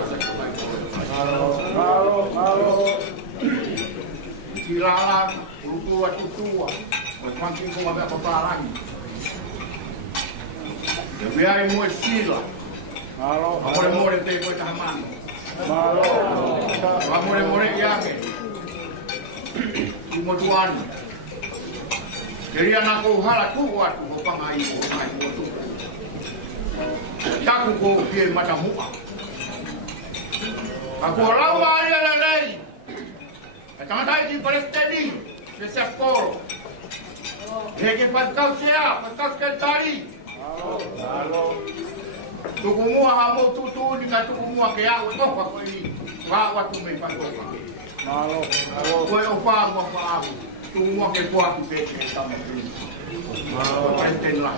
Tirala, tua, tutua. Mas quando tem como abrir para lá, eu vi aí uma estila. Amore more tem coisa na mão. Amore more yake. Imotuani. Queria na kohara tu watu hopanga ibu mai motu. Taku ko pie matamuka. Aku lau mai ala lei. Tamatai di palestini, se sporo. Hege patkau sea, patkau sekali. Tukumua hamo tutu ni katumua ke yao toka kwa hii. Watu mepatoka. Kwa ofamu ofamu. Tumua ke kwa kipeke kama hii. Palestini la.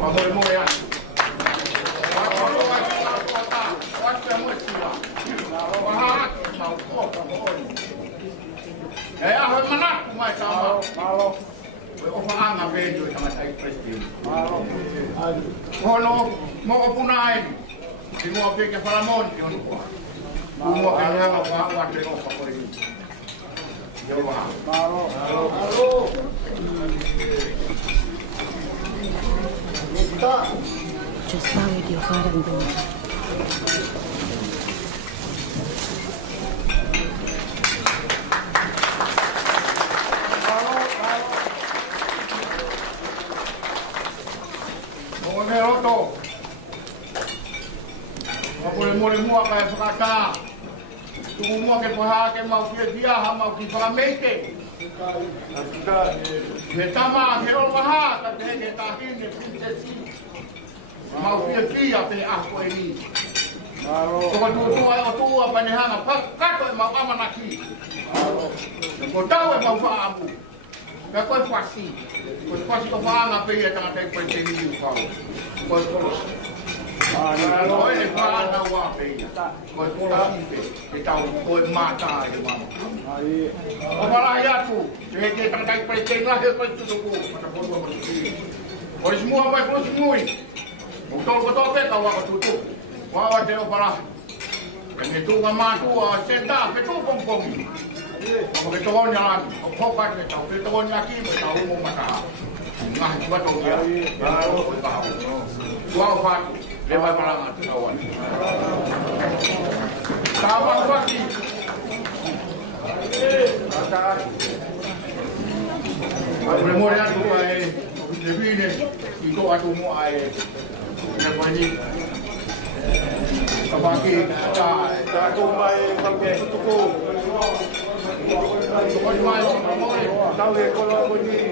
Kwa moyo ya. Watu ya mwesiwa. Wahaki maukoka moyo. Aho manaku mai tama. Ofa anga vendo tama tai president. Kono mo punai. Simo peke paramon yon ko. Mo kanya ma wa te ofa ko ri. Yo wa. Just now you fara ndo. Roto. Mole mua ka pakata. Tu mua ke paha ke mau ki dia ha mau ki paramete. Ke tama ke o paha ka te ke ta hine princesi. Mau ki dia pe a ko ni. Ko tu tu apa ni hanga pakato mau amana ki. Ko tau e mau fa abu. Ka ko fasi. Ko fasi ko fa nga pe ya ta te ko te ni ko. Ko Oi le pana wa pe. Ko sipe. Ke tau ko mata de mama. O para ya tu. Ke ta kai pe te la he ko tu ko. Mata ko mo ti. O semua vai pro semui. O to pe ka wa tu tu. Wa wa te o para. Ke tu ma ma tu a senta pe tu pom pom. Ko ke to nya o ko ka ke tau ke to nya ki pe tau mo mata. Ngah ba to ya. Wow, Pak. Lewat malam itu kawan. Kawan pasti. Aku mau lihat tu ay, lebih ni, itu aku mau ay, lepas ni, kabaki, aku mau kabaki tu ko. Kau ni mana? Tahu ke kalau aku ni.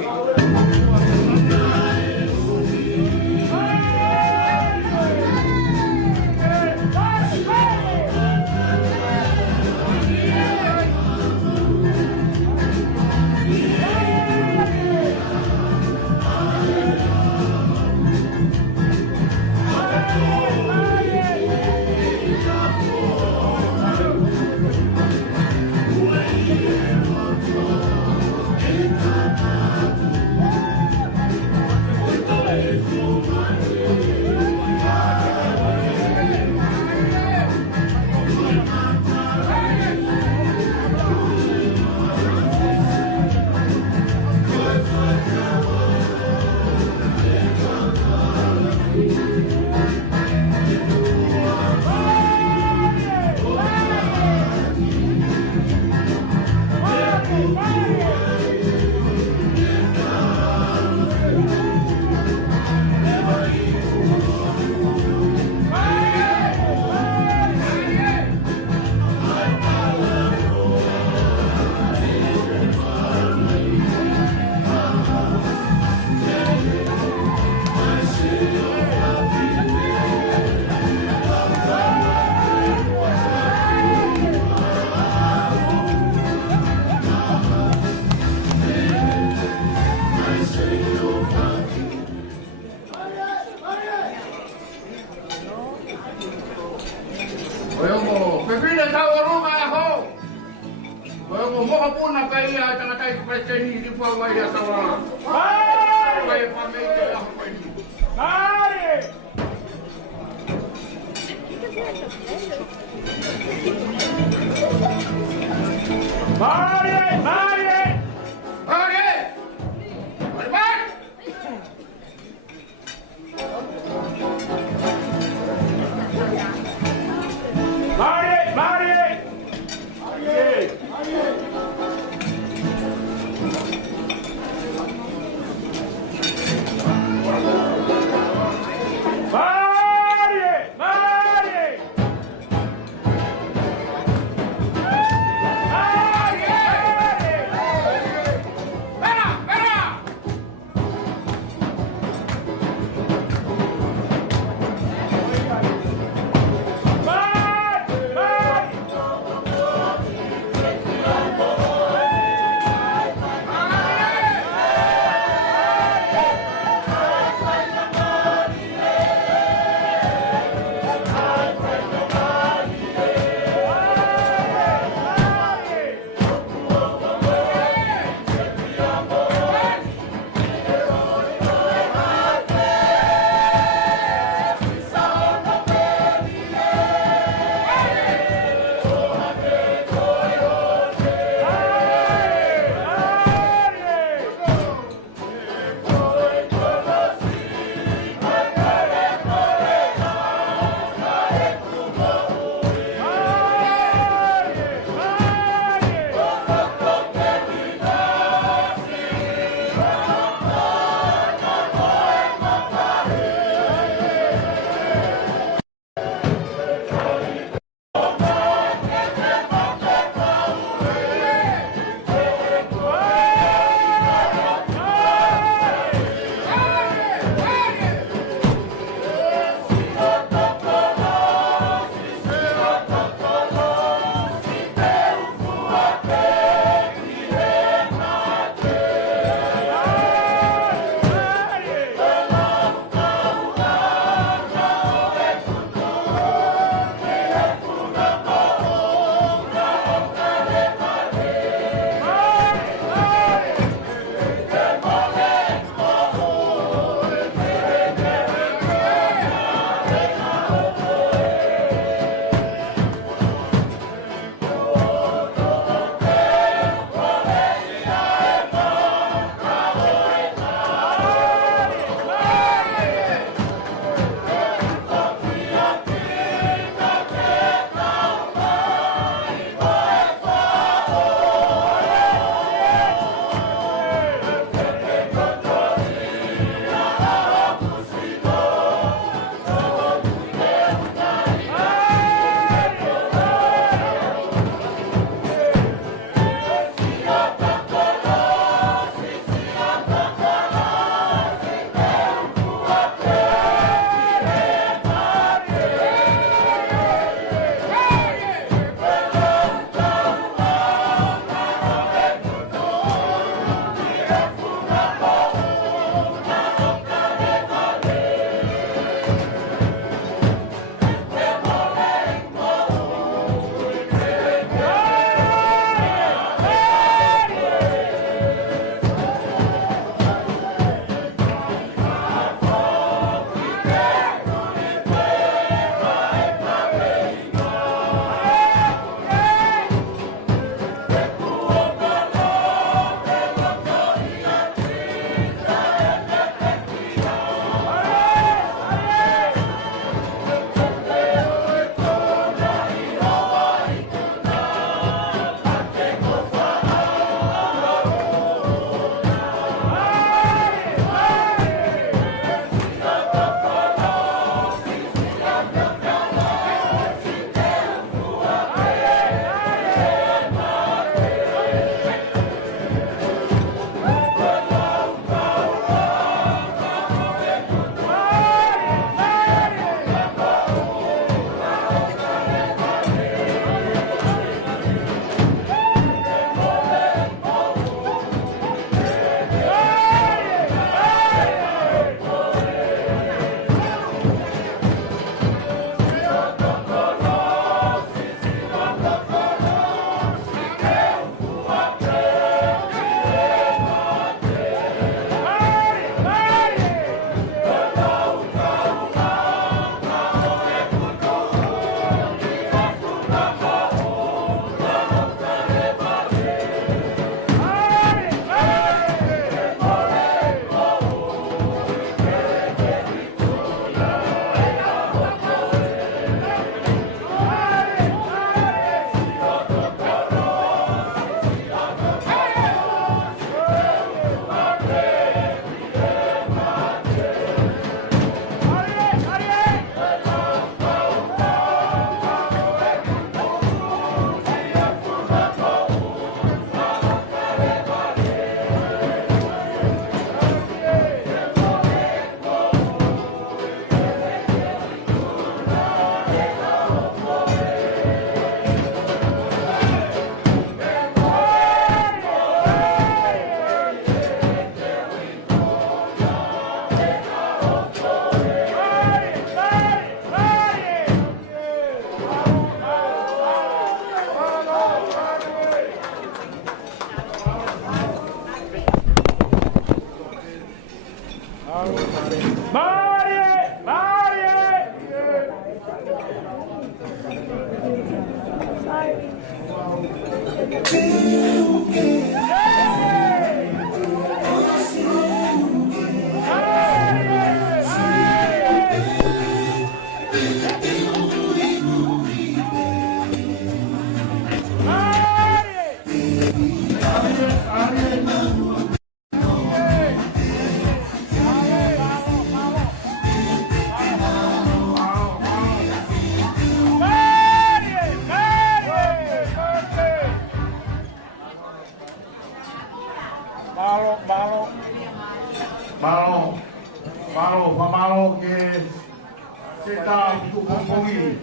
Seta kukupongi.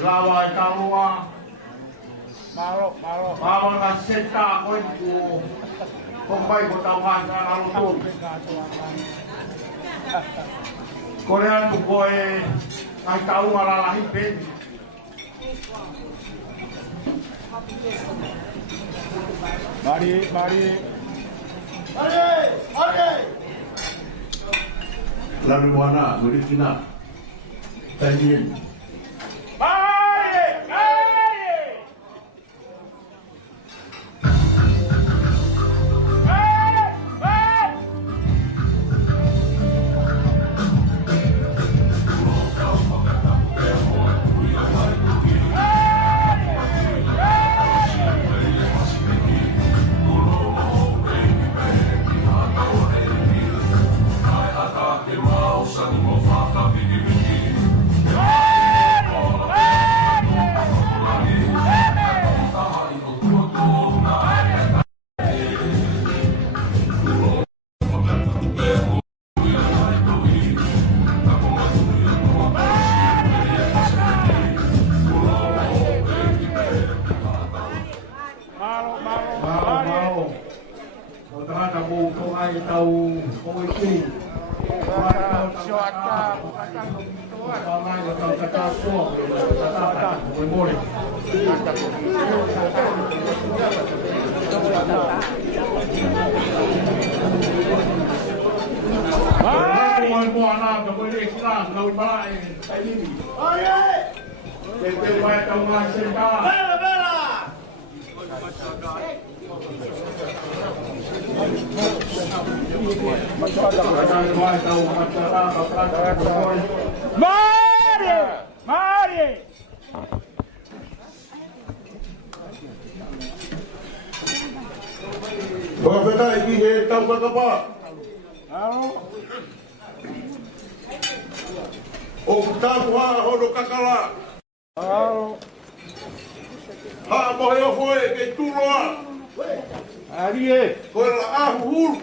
Lawa itawa. Bawa ka seta ko ku. Kompai ko tawan sa alutun. Korea tu ko ay tahu malalahi pen. Mari. Lalu mana, murid kita. Tanjin. Mari! Bawa benda ini tahu apa? Oh, tahu holo kakala. Ha moyo foi ke tuloa. Ari. Ko la ahur.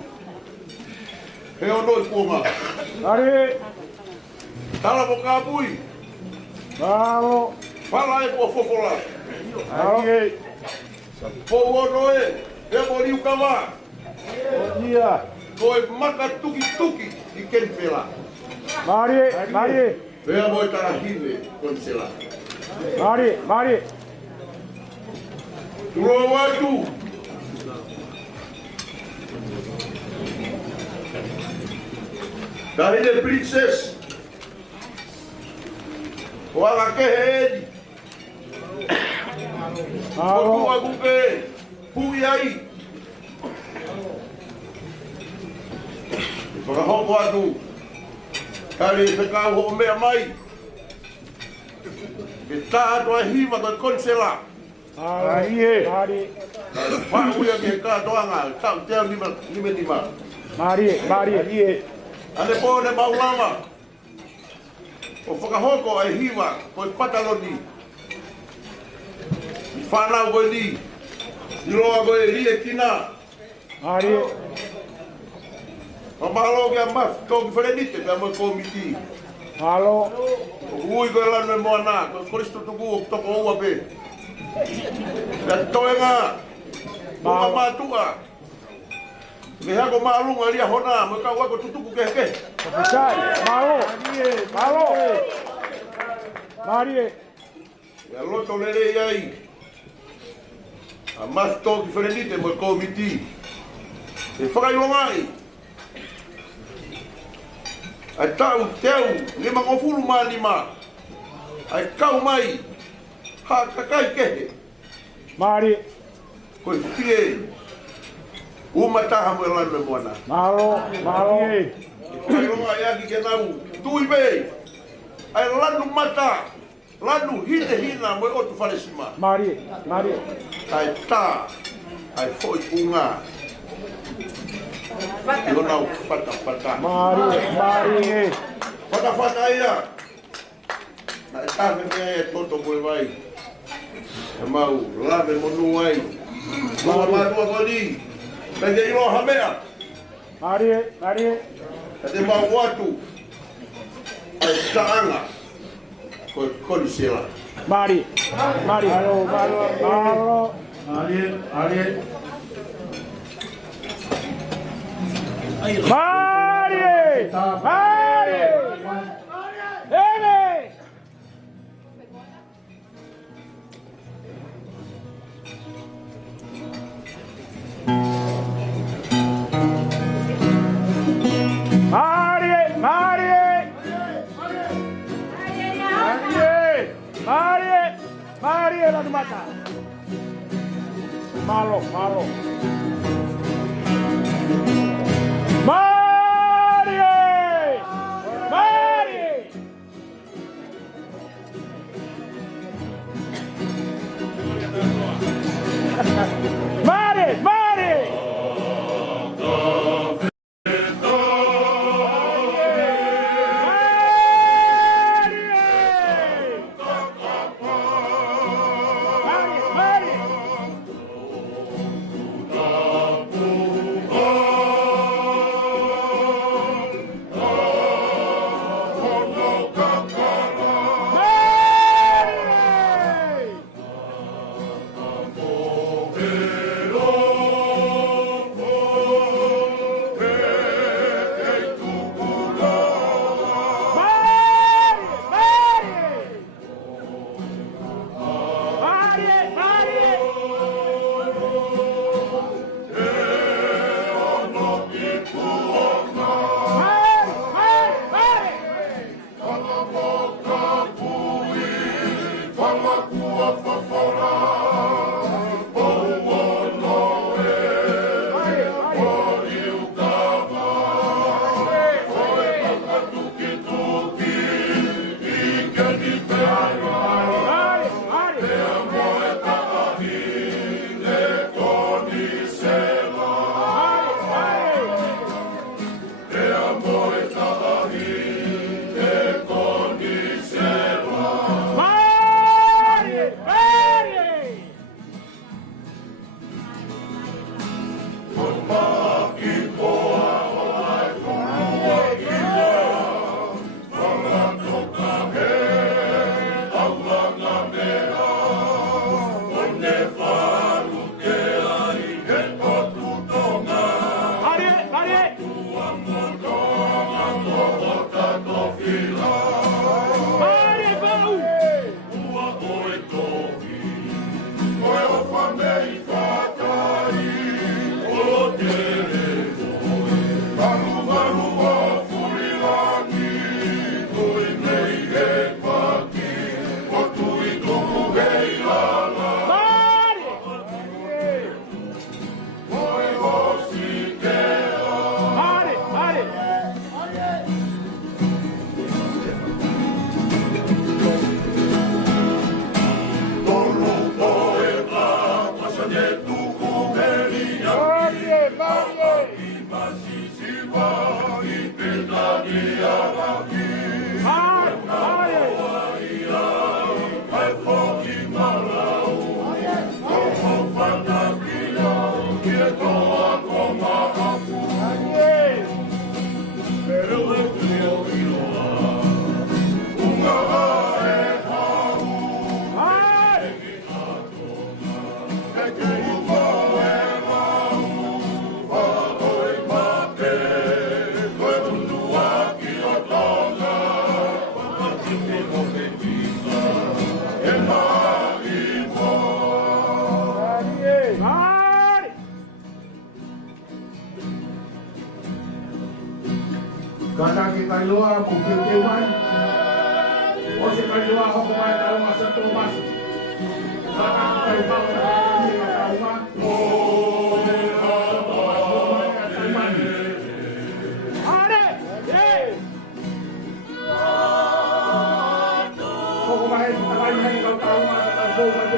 He ono ipunga. Ari. Tala mo kabui. Halo. Fala e po fofola. Ari. Po ono e. E mo liu kama. Bom dia. Ko e maka tuki I ken pela. Mari. Vea mo tarahine kon sela. Mari. Tulo watu. Dari the princess. Wala ke hedi. Halo. Aku ke. Puyai. Pagahong watu. Kali sekau ho mea mai. Kita doa hima ke konsela. Mari. Pak uya ke ka doa nga. Tak tiang lima. Mari. Ane po ne maulama. O whakahoko ai hiwa ko pataloni. I whanau koe ni. I roa koe rie kina. Mari. Pamalo ke amas ko ki wharenite pe amo komiti. Halo. O ui koe lanu e moana. Ko koristo tuku o toko ua pe. Ka toenga. Mga matua. Me hago malunga lia hona. Mo ka wako tutuku keke. Sai. Malo. Mari. Ya loto lele iai. Amas to ki wharenite mo komiti. E whakailongai. Ai tau teu, 55. Ai kau mai. Ha kakai kehe. Mari. Koe fie. Uma taha mo lanu me moana. Malo. Whakailonga iaki ke nau. Tui be. Ai lanu mata. Lanu hina mo otu wharesima. Mari. Ai ta. Ai foi unga. Yo nau pata. Mari. Pata ia. Na eta me e toto koe vai. E mau lave monu ai. Mama matua kodi. Pege ilo hamea. Mari. Kate mau watu. Ai Kaanga. Kori sila. Mari. Halo. Mari. Mari la mata. Malo. Mari. Kata kita luar bukit kewan. O si kalua ako kumain tayo sa tumas. Kata kita ibang kauma. Kumain tayo na ikaw kauma sa tumas.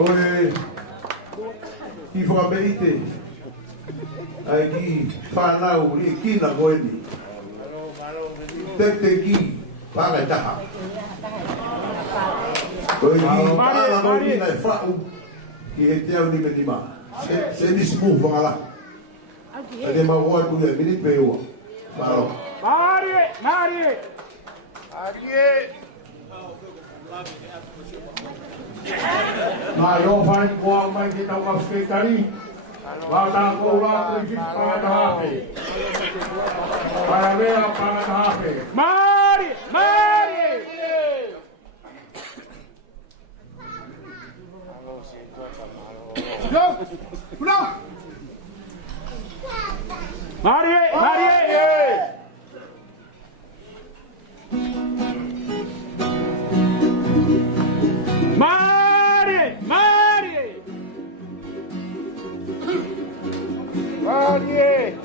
Oe ki whakameite ai ki whanau i kina koeni te ki whakai taha koe ki whaana koeni nai whau ki he te au ni me ni maa se ni smu whangala a te maua tu e minit pe ua wharo Mari! Mai o fai kua mai ki tau ka sketari. Wa ta ko la tu si pa ta hape. Para vea para ta hape. Mari! Yo! Pulang! Mari! Okay.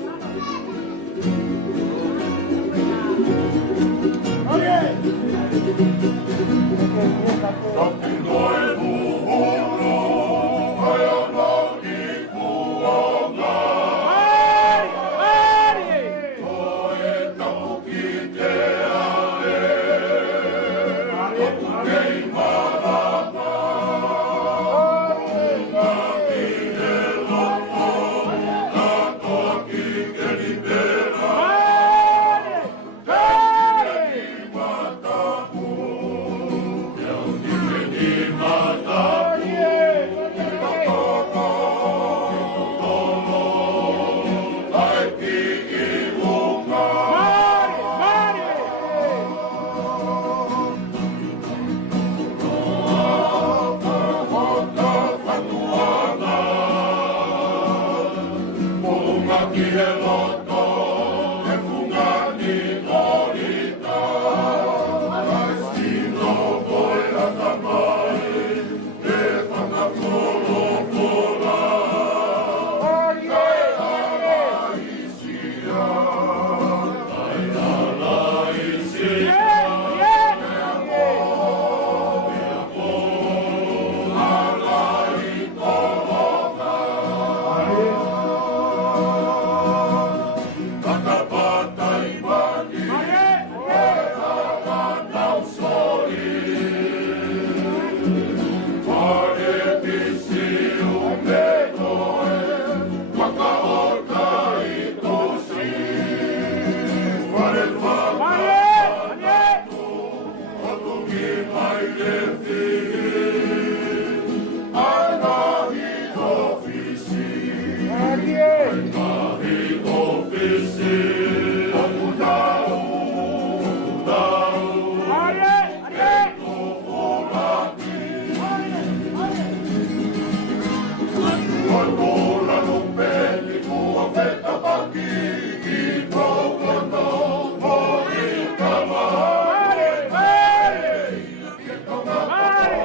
Mare!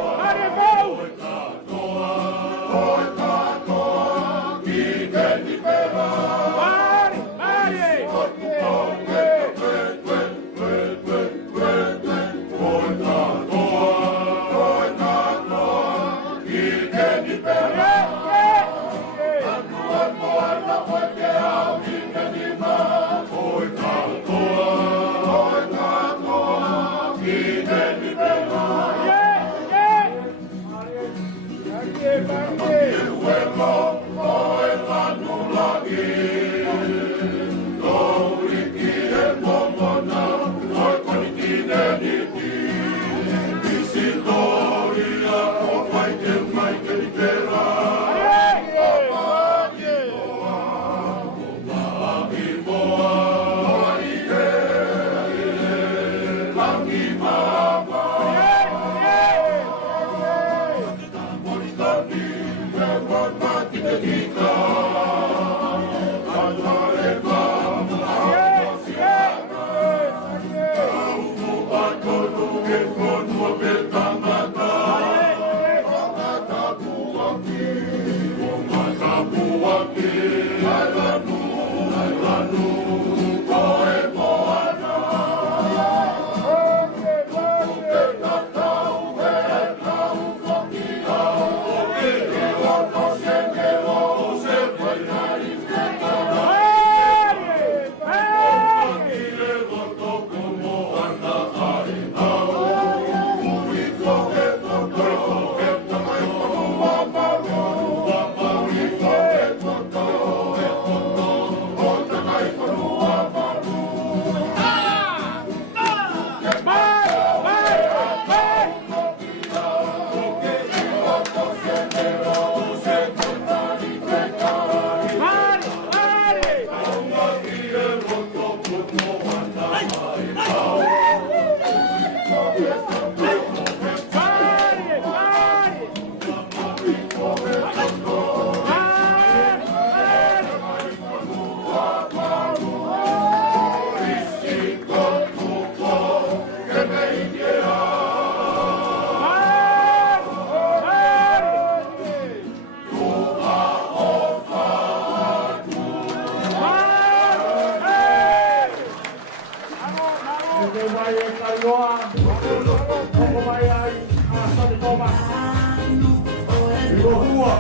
fua.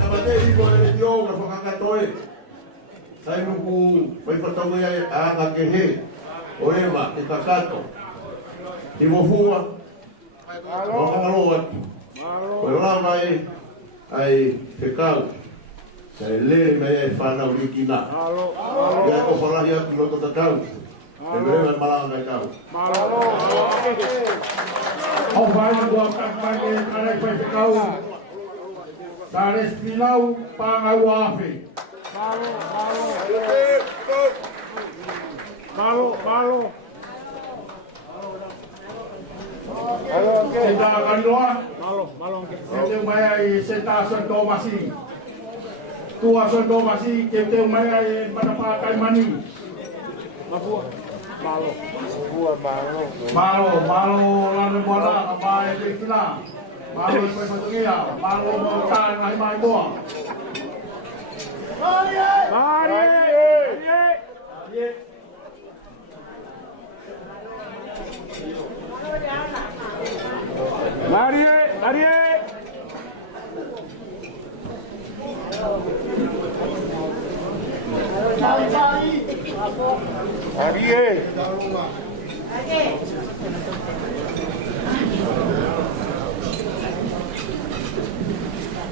Nabate iko e dio ka whakakatoe. Sai nuku whai whatangu ia e anga ke he. O ewa e kakato. I mo fua. O kakalo atu. O lava e ai whekau. Sai le me e whanau rikina. Ia ko whalahi atu loto tatau. E merewa malanga i tau. Au vai do kakmane kare pai kau. Sare spinau pangau afe. Malo. Kita akan doa. Malo. Kita mai senta santo masi. Tua santo masi kita mai pada pakai mani. Malo lana bola apa kita. Malo pai satunya. Malo mau kan ai mai boa. Mari.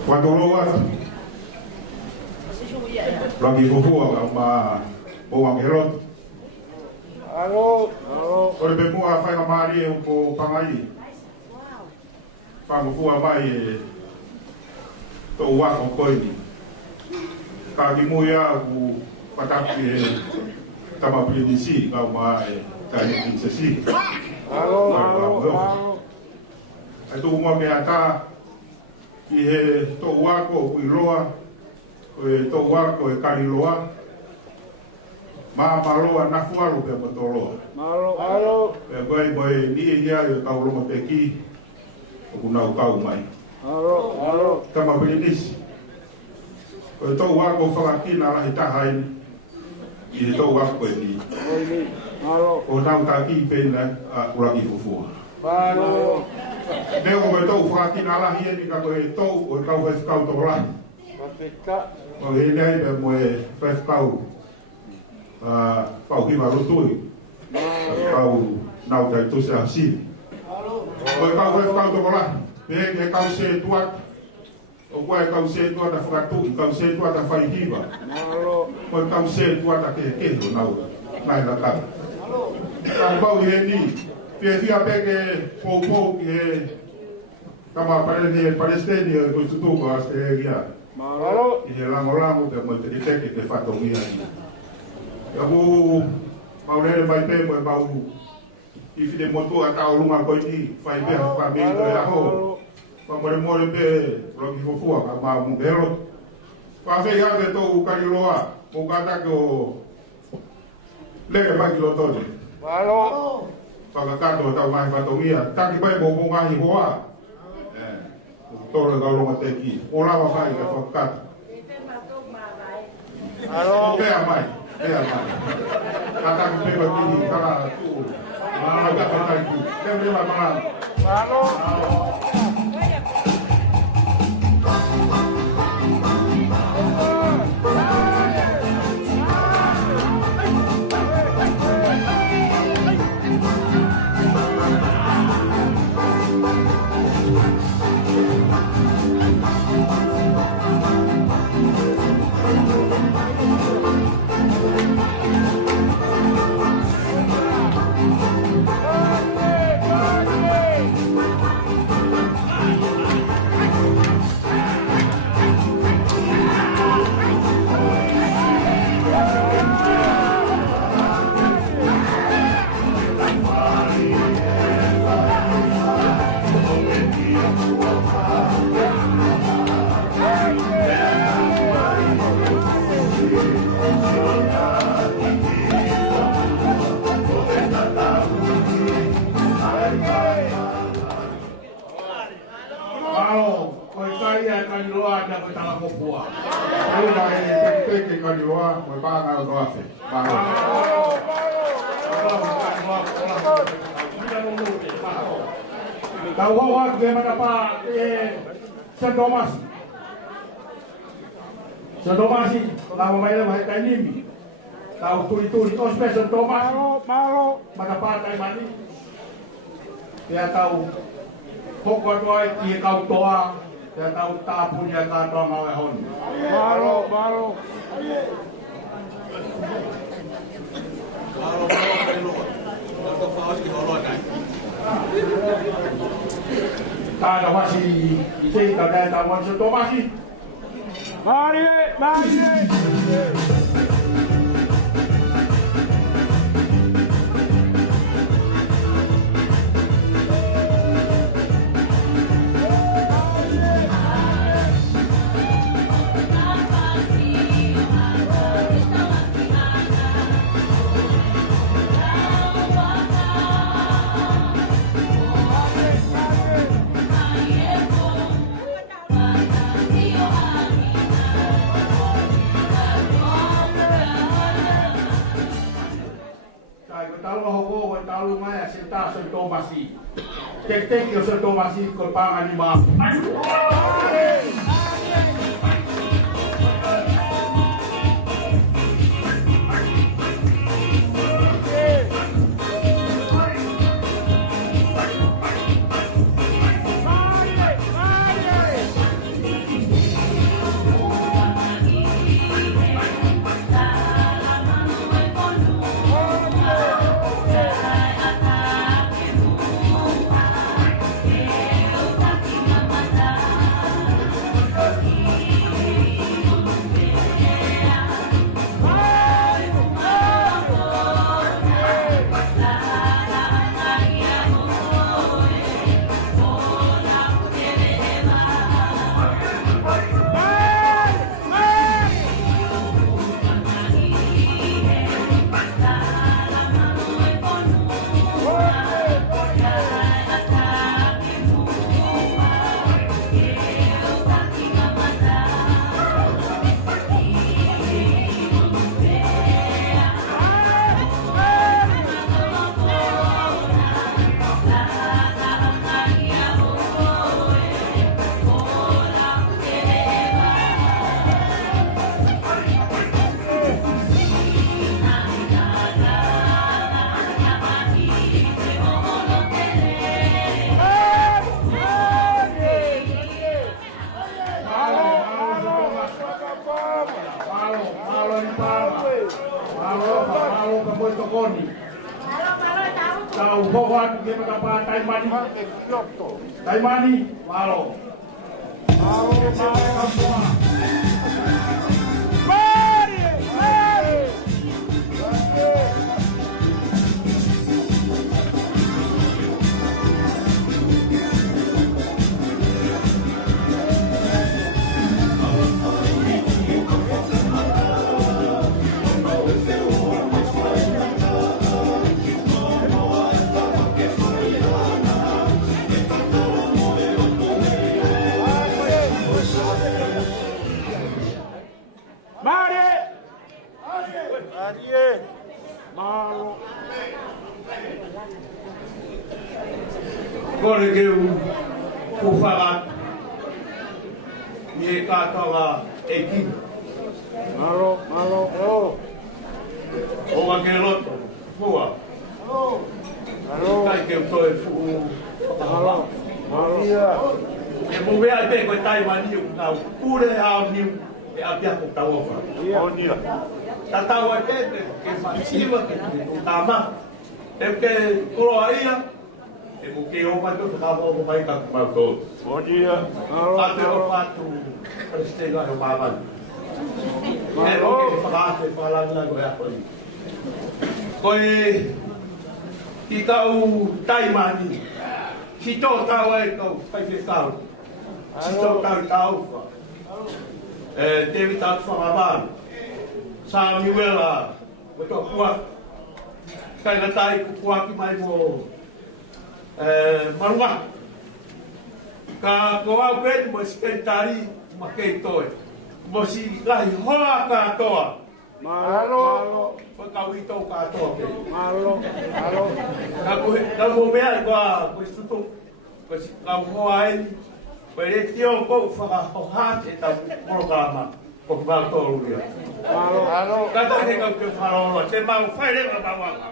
Quando loa lagi fufua ma o angerot. Alô. Oi bemu a fai mari o po pangai. Fango fua mai to wa ko koini. Ka di muya ku patapi tama polisi ka mai ka ni sesi. Alô. Ai tu mo me ata i he to wa ko ku loa. To wa ko e kariloa. Maloa na fuaru pe motoro. Malo. Pe boy ni ia yo ka ulo moteki. O na o ka mai. Malo. Kama polinis. O to wa ko fakina la hita hain. I to wa ko ni. Malo. O na ka ki pe na ura ki fufu. Malo. Me o to fakina la hia ni ka ko to o ka o ka to la. O he nei pe mo e pau. Pau ki maru tui. Pau nau tai tu se asi. Oi pau foi pau to lá. Pe que cau se tuat. O quai cau se tuat a fratu, cau se tuat a faitiva. Oi cau se tuat a que nau. Mai la ka. Pau pau ni. Pe fia pe que pou que kama parece palestine ko tu ko aste gia. Malo. I lango pe mo te que fato mia. Aku mau le mai pe mo mau i fide moto ata o lunga ko ni fai be fa be do la ho pa mo le pe ro ki fo ka ma mu bero pa fe ya de to u ka loa o ka ta ko le ba ki lo to ni malo pa ka to ta mai fa to mia ta ki pe mo ngai hoa to ro ga lo te ki o la va fai ka fa ka alo pe mai kata kita begini kalau tu agak berkali tu dan lima malam. Halo. Tau hoa ke matapa St. Thomas. St. Thomas la mai la mai kainimi. Tau turi os St. Thomas. Malo matapa kai mani. Dia tahu pokok doa dia kau toa dia tahu tak punya kata mawe hon. Malo. Malo ada masih isi kada taman St. Thomas. Mari. Tahu maya senta St. Thomas. Tek yo St. Thomas ko pangan lima. Tahu bahwa dia berapa Taimani, malo. Kore ke ufarat ni katawa eki malo o magelot fua malo kai ke to fu malo e mo ve ate ko tai mani na pure ha ni e apia ko tawa oni tatawa ke masiva ke tama e ke koroia e mo ke o pato ka mo mai ka ma ko bom dia ate o pato prestega o baba e o ke fala na go ya ko i kau taimani si to tau e kau fai fe kau si to tau David tak faraban sa miwela o to kuat kai na tai kuat ki mai mo marwa ka ko au pet mo sekretari makai toi mo si lai hoa ka toa malo ko ka wito ka to ke malo ka mo bea ko istuto ko si kau ai pere tio ko whakahoha te tau programa ko kau ria. Kata he kau te wharoro, te mau whaere ka tawanga.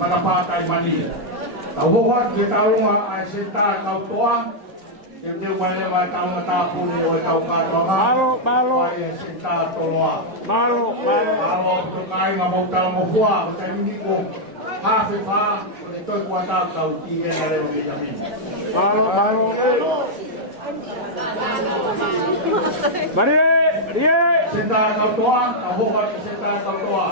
Manapatai mani. Tahuat kita rumah asenta kau tua. Dia mana tahu matapu ni orang tahu kata malu. Asenta tolua. Malu. Tu kai ngam tahu mohua. Tapi ni ko hafifa. Itu kuat tahu tiga hari lebih jamin. Malu. Mari, dia. Asenta kau tua. Tahuat asenta kau tua.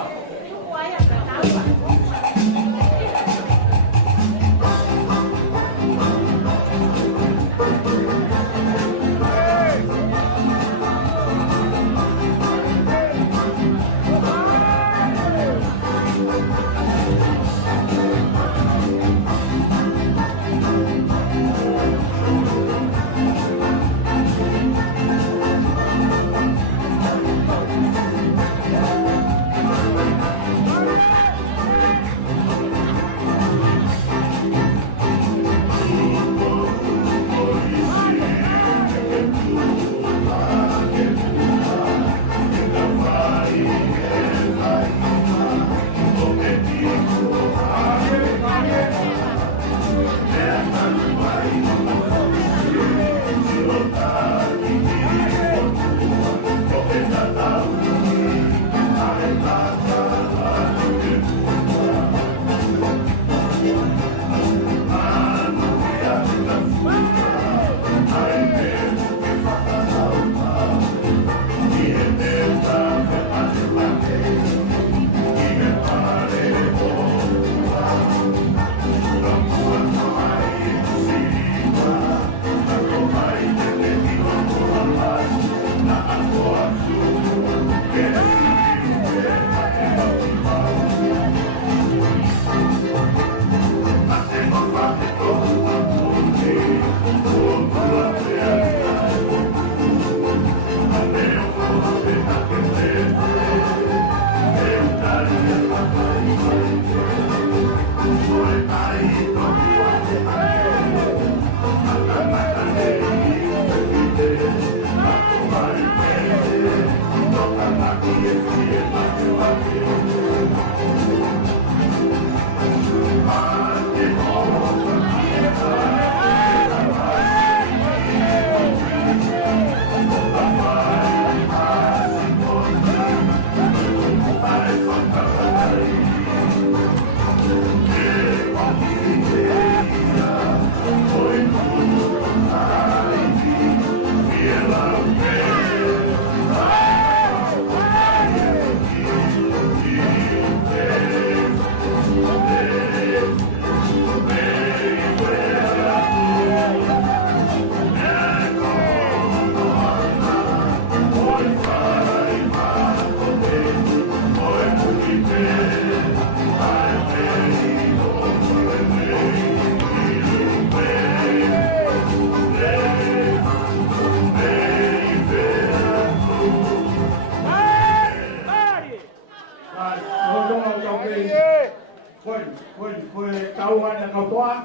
taunga na kautoa,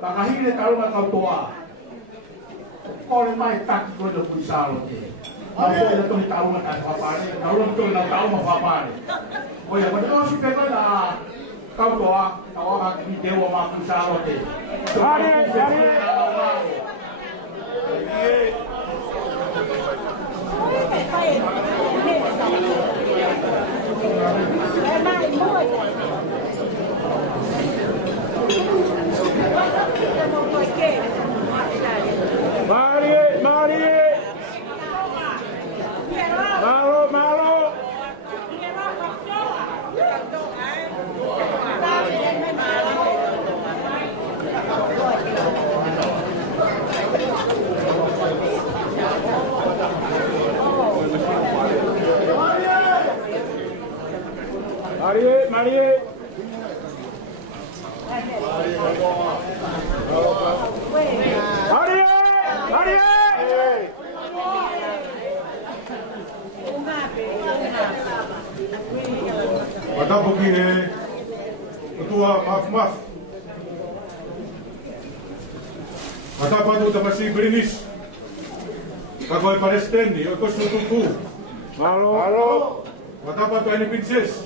pakahile taunga kautoa. Kore mai taki ko na puisalo te. Mau na to taunga na papare, taunga to na taunga papare. Oya, ko no si pega na kautoa, taunga ki dewa ma puisalo te. Ari. Marie. Matapo ki he utua maf. Matapo tu tamasi brinis. Kagoy Palestine, o ko sutuku. Halo. Matapo tu ani princess.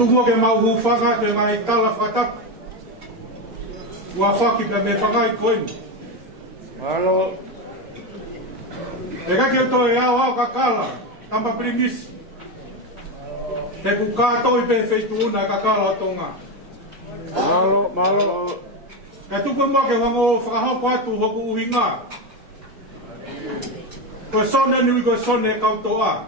Tungo ke mau hufanga ke mai tala fatap. Wa faki pe me pagai koin. Halo. Eka ke to ya wa kakala, tamba primis. Te ku kato i pe feitu na kakala tonga. Malo. Ka tu ko mo ke wango fraha patu hoku uhinga. Ko sone ni ko sone kautoa.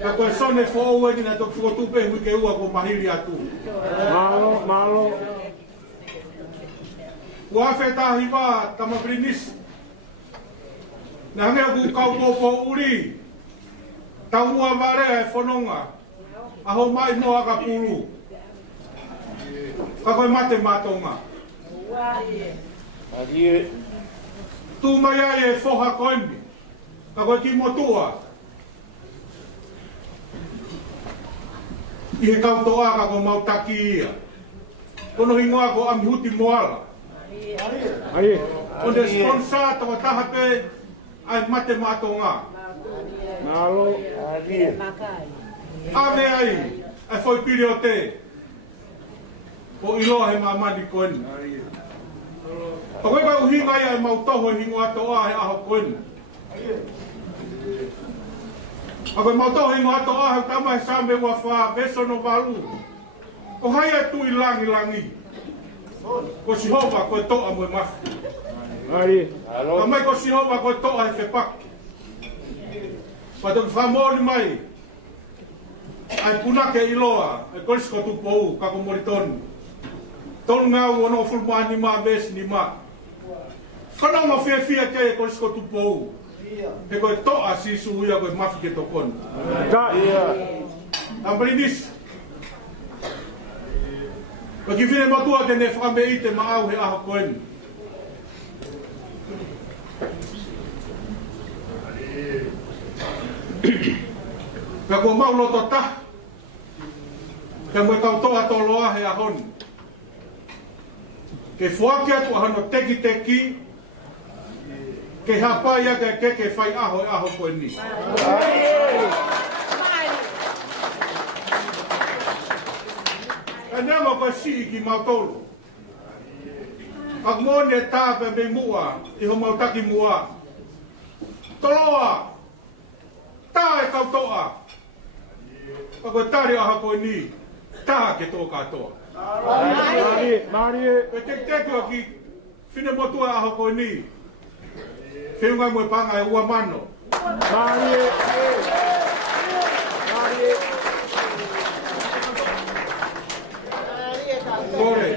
Ka ko sone fo we ni na to fo tu pe hu ke ua ko mahiri atu. Malo. Wa feta hiva tama primis. Na hanga ku kau popo uri. Taua mare e whanonga. Aho mai mo aka pulu. Ka koe mate matonga. Tu mai ai e whoha koemi. Ka koe ki motua. I he kautoa ka koe mautaki ia. Kono hingoa ko amihuti moala. Onde sponsor toka taha pe ai mate matonga. Malo. Ave ai, ai foi pili o te. O ilo he mamani koen. O koe ka uhinga ia e mautoho e hingo atoa he aho koen. A koe mautoho hingo atoa he tama he same ua wha veso no valu. O hai e tui langi. Ko si hova koe toa moe mafi. Ka mai ko si hova koe toa he whepaki. Patok whamori mai. Ai punake iloa, e kolisko tupou, kako moritoni. Tonu ngau ono fulma ni ma ves ni ma. Whanonga whiawhia ke e kolisko tupou. He koe toa si suhuia koe mafi ke tokon. Ambrinis. Ka ki whine matua te ne whamei te maau he aho koen. Ka kua mauloto ta. Ka mwe kautoa toloa he ahon. Ke fuaki atu ahano teki. Ke hapai ake ke whai aho koe ni. Ka nema koe si ki mautolo. Ak mone tāpe me mua, iho mautaki mua. Toloa. Tā e kautoa. Ka koe tari aha koe ni. Tā ke tō katoa. Marie. Koe teki ki whine motua aha koe ni. Whiunga moe panga e ua mano. Marie. Kore.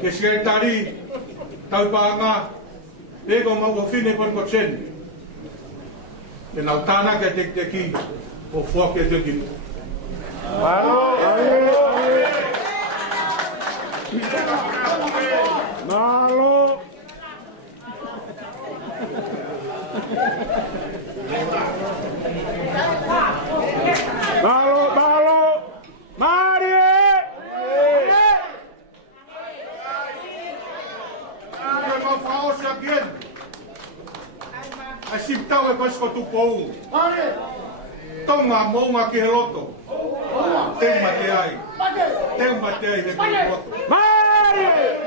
Ke sekretari. Tau panga. Ego mau whine kon ko chen. E nau tāna ke teki o fuake e teki. Malo. Malo. o whao se akien. A siptau e kosko tu pou. Tonga mounga ki he loto. Teng mate ai. Teng mate ai he ki loto. Mari!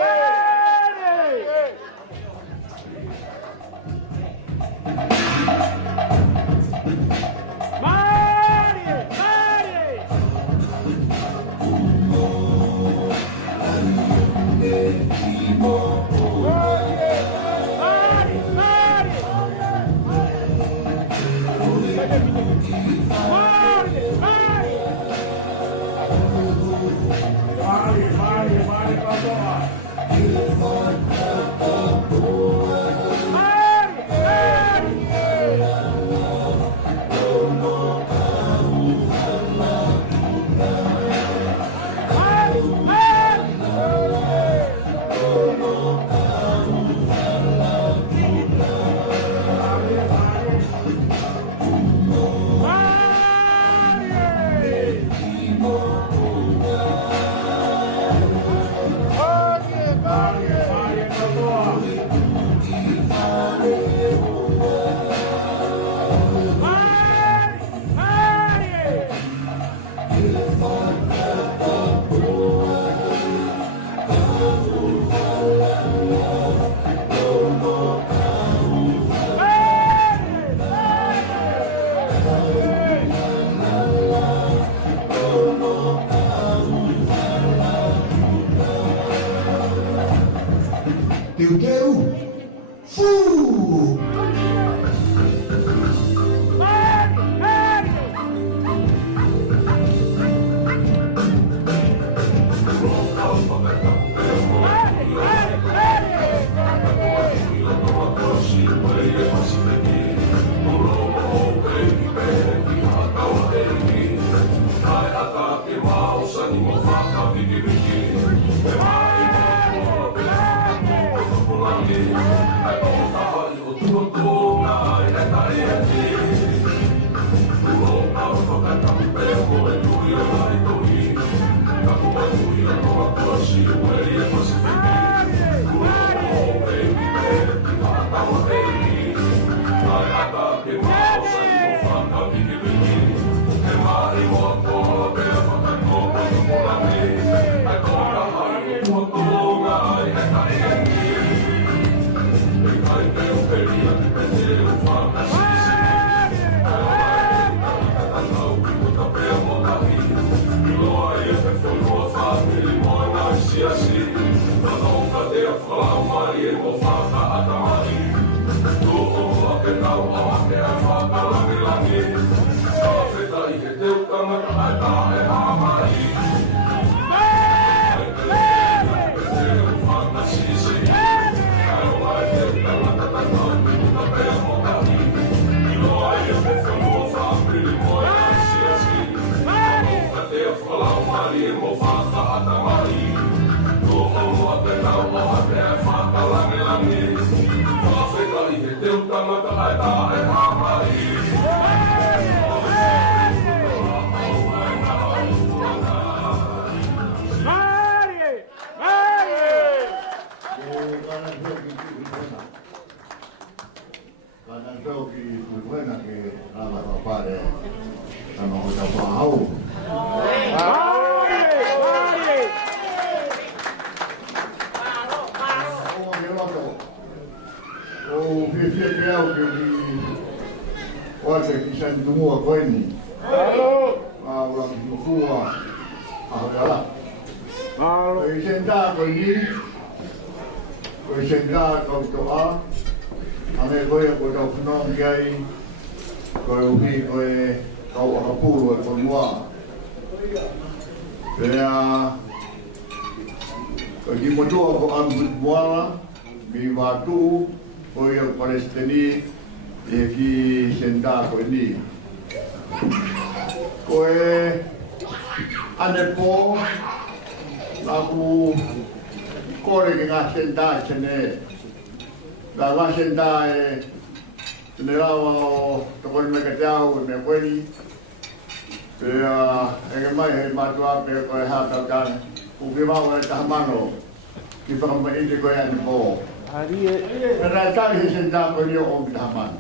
Rai tahi sen tako ni o taman.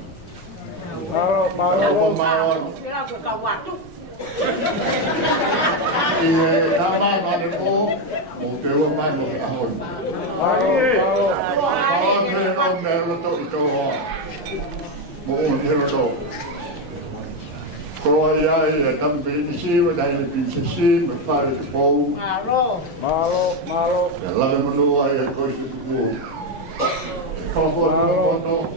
Malo. Taman mana ko o pewa mano ahon. Kawan kerana melo to itu ho. Mo melo. Ko ya tambe ni si wa dai ni si me fare po. Malo. Ya la mano ai ko si ku. Malo.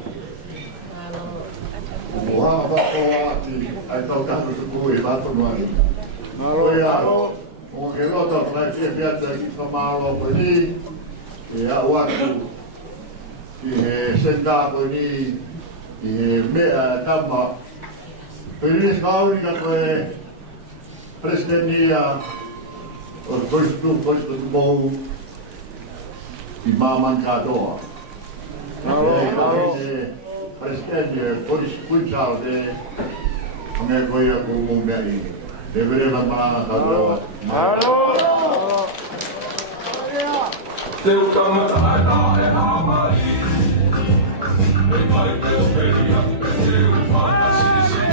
Wah, ati ai tau ka tu ku e ba to mai. Malo. O que lo to na ti dia ti fa malo ko ni. Ya wa tu. Ki senda ko ni. Me tama. Feliz kau ni ko presidentia o posto mo di maman kadoa. Malo. Presidente, polis puncal de kami ko ya ko mong dari. Deveria mana kadoa. Malo. Teu kamata e amai. E mai teu peria, teu fantasisi.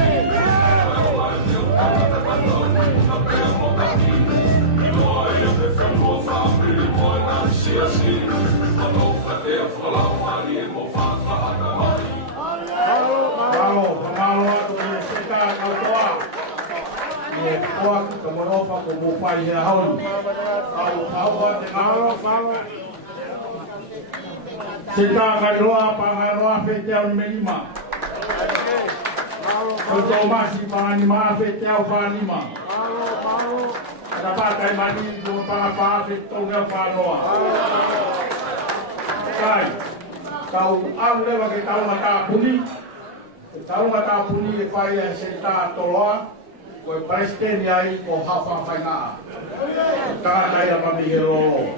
Pangalo tu kita kau tua. Ni tua kemonopa kemupai ya haun. Kau malo. Kita kadua pangaroa fetiau melima. Kau masih panganima fetiau panima. Dapat kai mani dua pangapa fetiau ngafanoa. Kai kau ang lewa ke kau mata puni. Kau mata puni ke pai senta toloa. Ko presiden yai ko hafa faina. Ka kai apa mihero.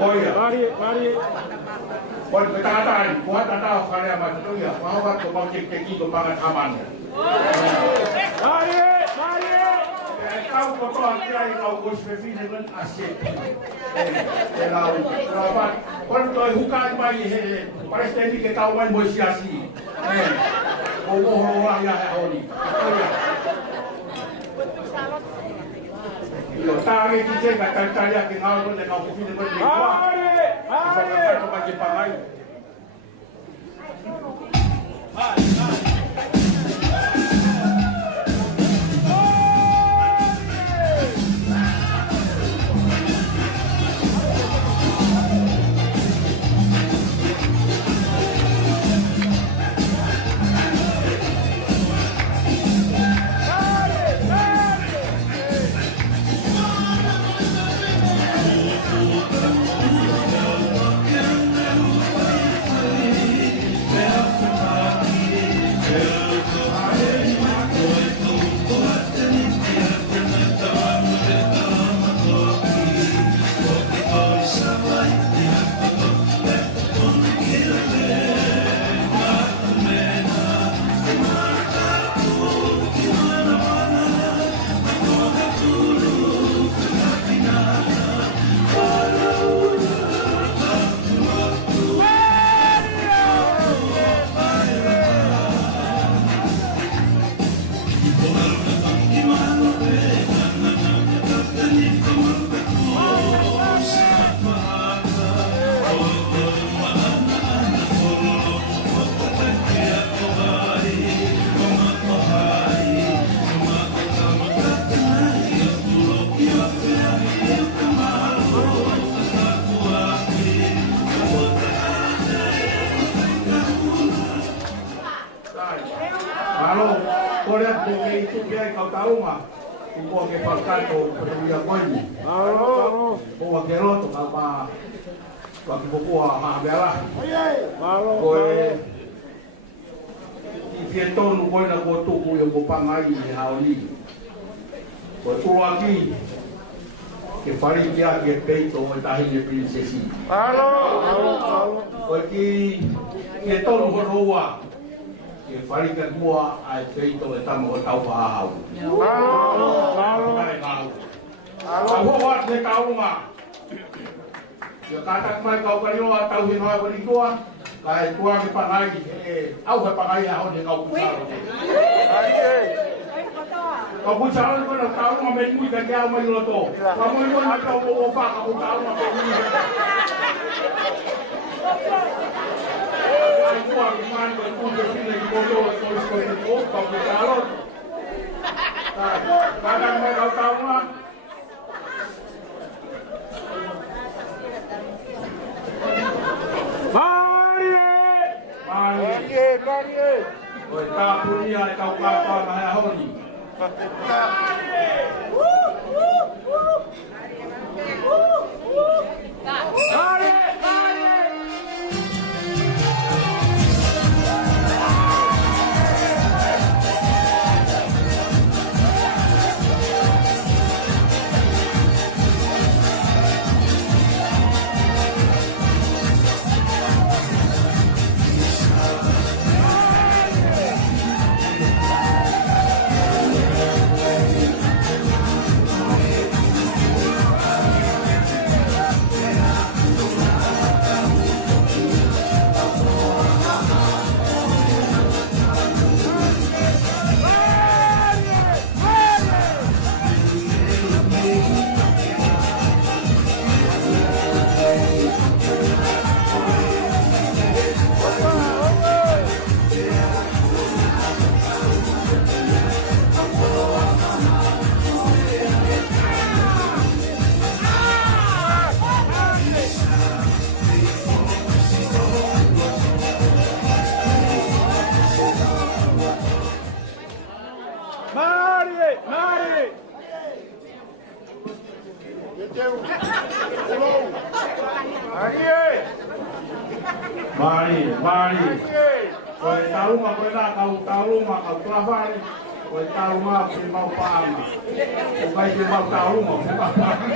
Koya. Mari. Kon katakan kuat atau karya macam ya. Bahawa ko pagkikiki ko pangataman. Mari. Kau kotor kira kau gospefi dengan asyik. Kalau dapat, kalau hukai bayi he, presiden kita tahu main bosiasi. Orang ya hari. Kalau tahu kita kata cari yang kau pun nak kau pilih pun dia. Mari. Kau bagi pangai. Itu biar kau tahu mah, kau ke pasar tu perlu kau ni. Kau kero tu apa? Kau buku mah belah. Kau Fiaton kau nak kau tu kau yang kau pangai ni hal ni. Kau tu lagi ke fari dia ke peito tahi ni prinsesi. Kau ki Fiaton kau roa. Ke fari kat gua ai peito etam ko tau pa hau. Kau buat ni kau mah. Yo katak mai kau kariu atau hinoa berikua. Kai tua ke pangai au ke pangai au de kau pusalo. Kau pusalo ko na tao mo men mu kan dia mai loto. Kamu mo na tao mo pa kau tao mo men mu. Kai tua ke man ko ku ke sine ko do ko ko kau pusalo. Kadang mai kau tao mo. Marie. Oi, tá punia e tá o capa na honi. Mari. Oi, taluma ko na taluma kau trabalho. Oi, taluma se mau pama. O vai se mau taluma, se mau pama.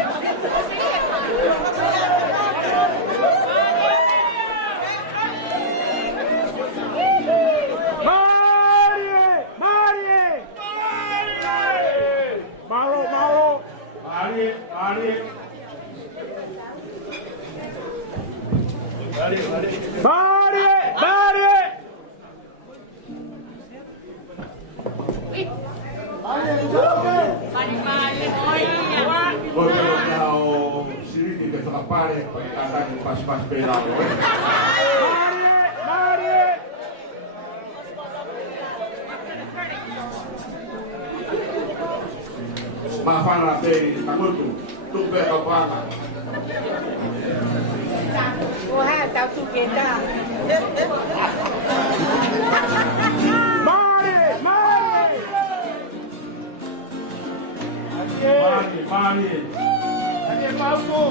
Pas pedal. Maafkan lah dari takut tu beka apa? Wah, tahu tu kita. Mari. Ada mampu.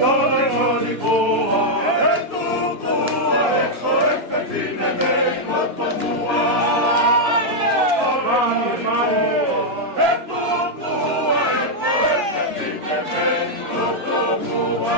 Todo de boa, é tudo, é fina bem, muito boa. Mari, é tudo, é fina bem, muito boa.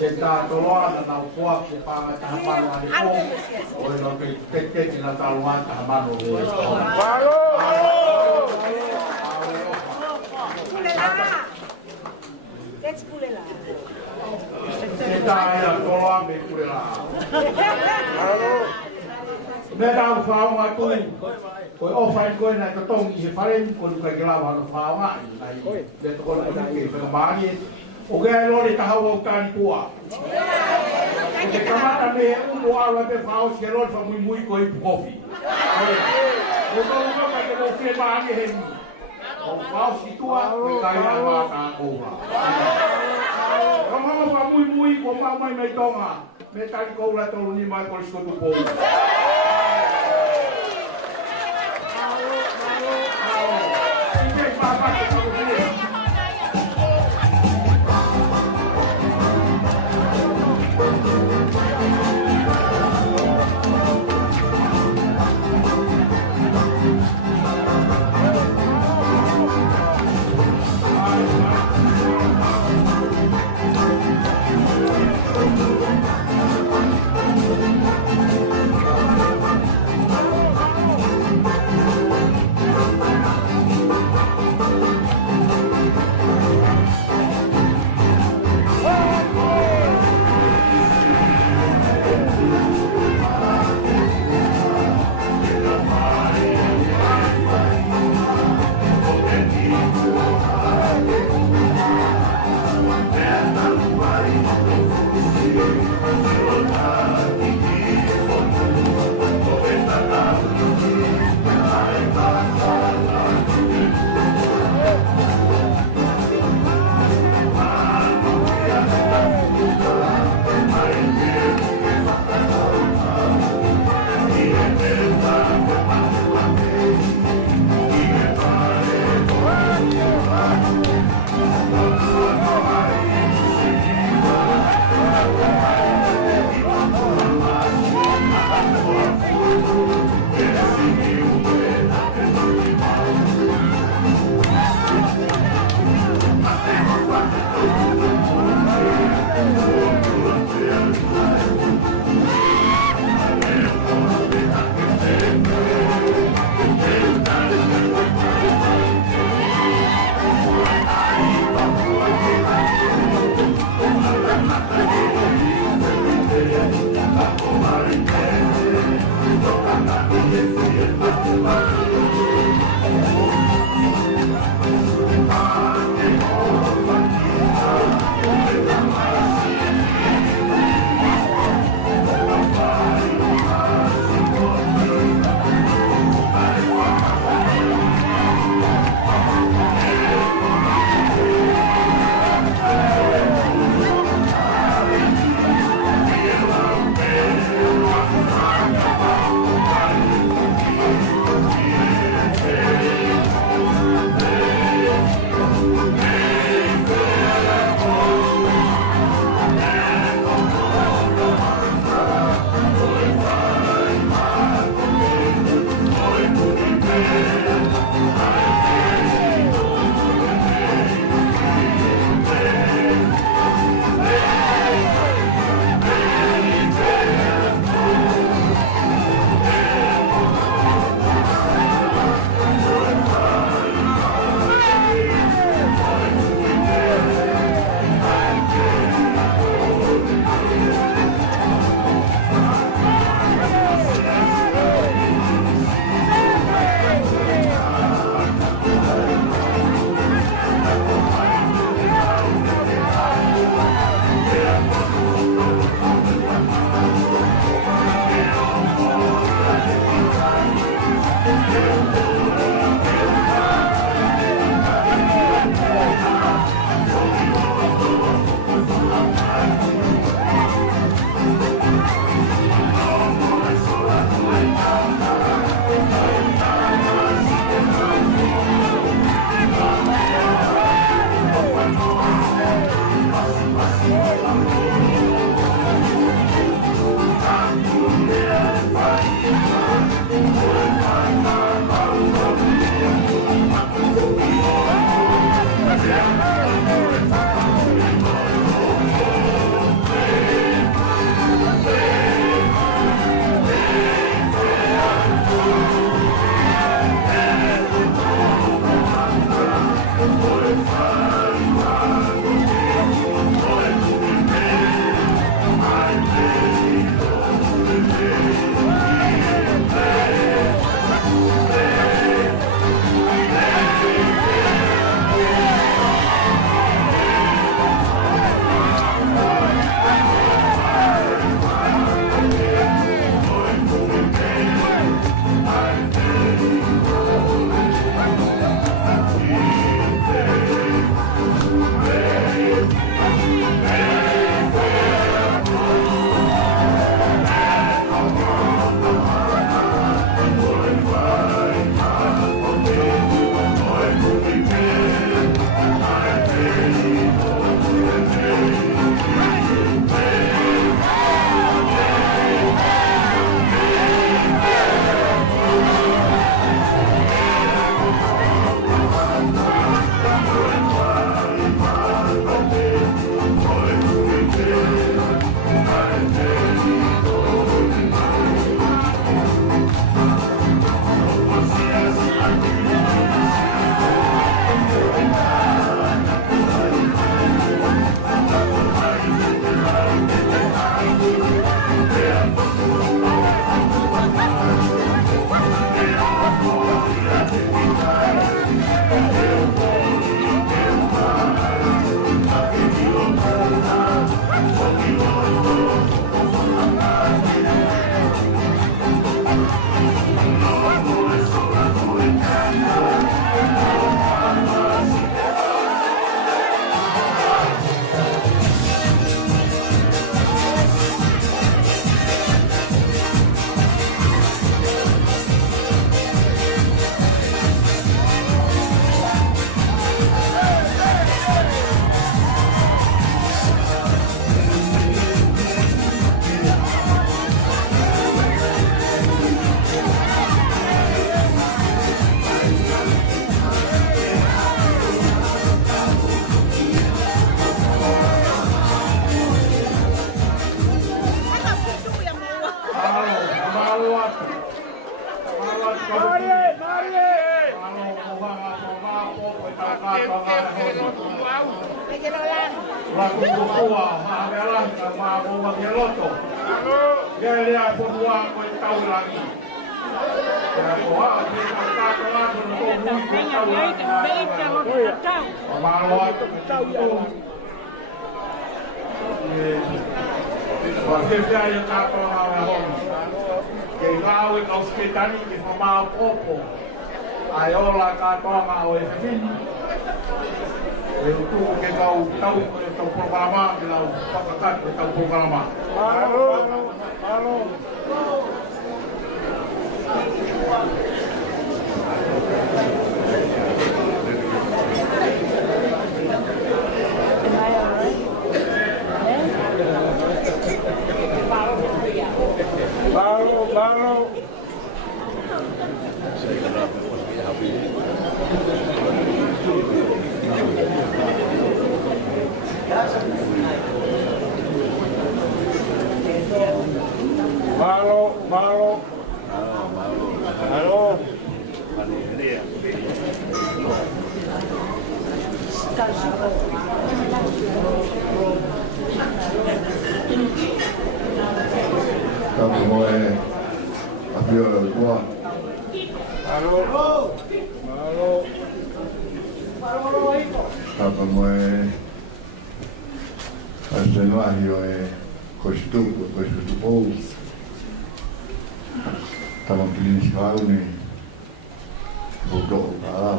Senta toloa na nau kua ke panga tahamano ani po. Oi no ke teke ki na talua tahamano. Palo! Pulela! Let's pulela. Senta ia toloa me pulela. Palo! Me tau whaonga tui. Koe ofai koe na ka tongi he wharen, koe luka ki lawa hana whaonga. Me to koe na ke whakamangi. O kaya lori tahau au kani kua. O te kamata me umo awa te whao si lori wha mui ko ipu kofi. O ka uka kai te kofi e maangi he ni. O whao si tua, me kai awa ka koura. O mama wha mui ko mau mai mai tonga. Me kai koura tolu ni mai kore skotu pou. Ike whapake tolu ni. Thank you. Laku kukua, hahareala, maafo mageloto. Gele a ponua ko tau lagi. Ya ko ha, ke ka la ko no mui ko tau lagi. Maro ko tau ya. Wa se se ai ka ko na ho. Ke ngau e kau sketani ke mama popo. Ai ola ka to ma o e fin. Eu estou com quem está o programa, o pacote está o programa. Alô. Alô. Malo. Alô. Como é a viola do Boa? Alô. Como é a cenário é costume povo. Estava pedindo escala nem voltou para lá.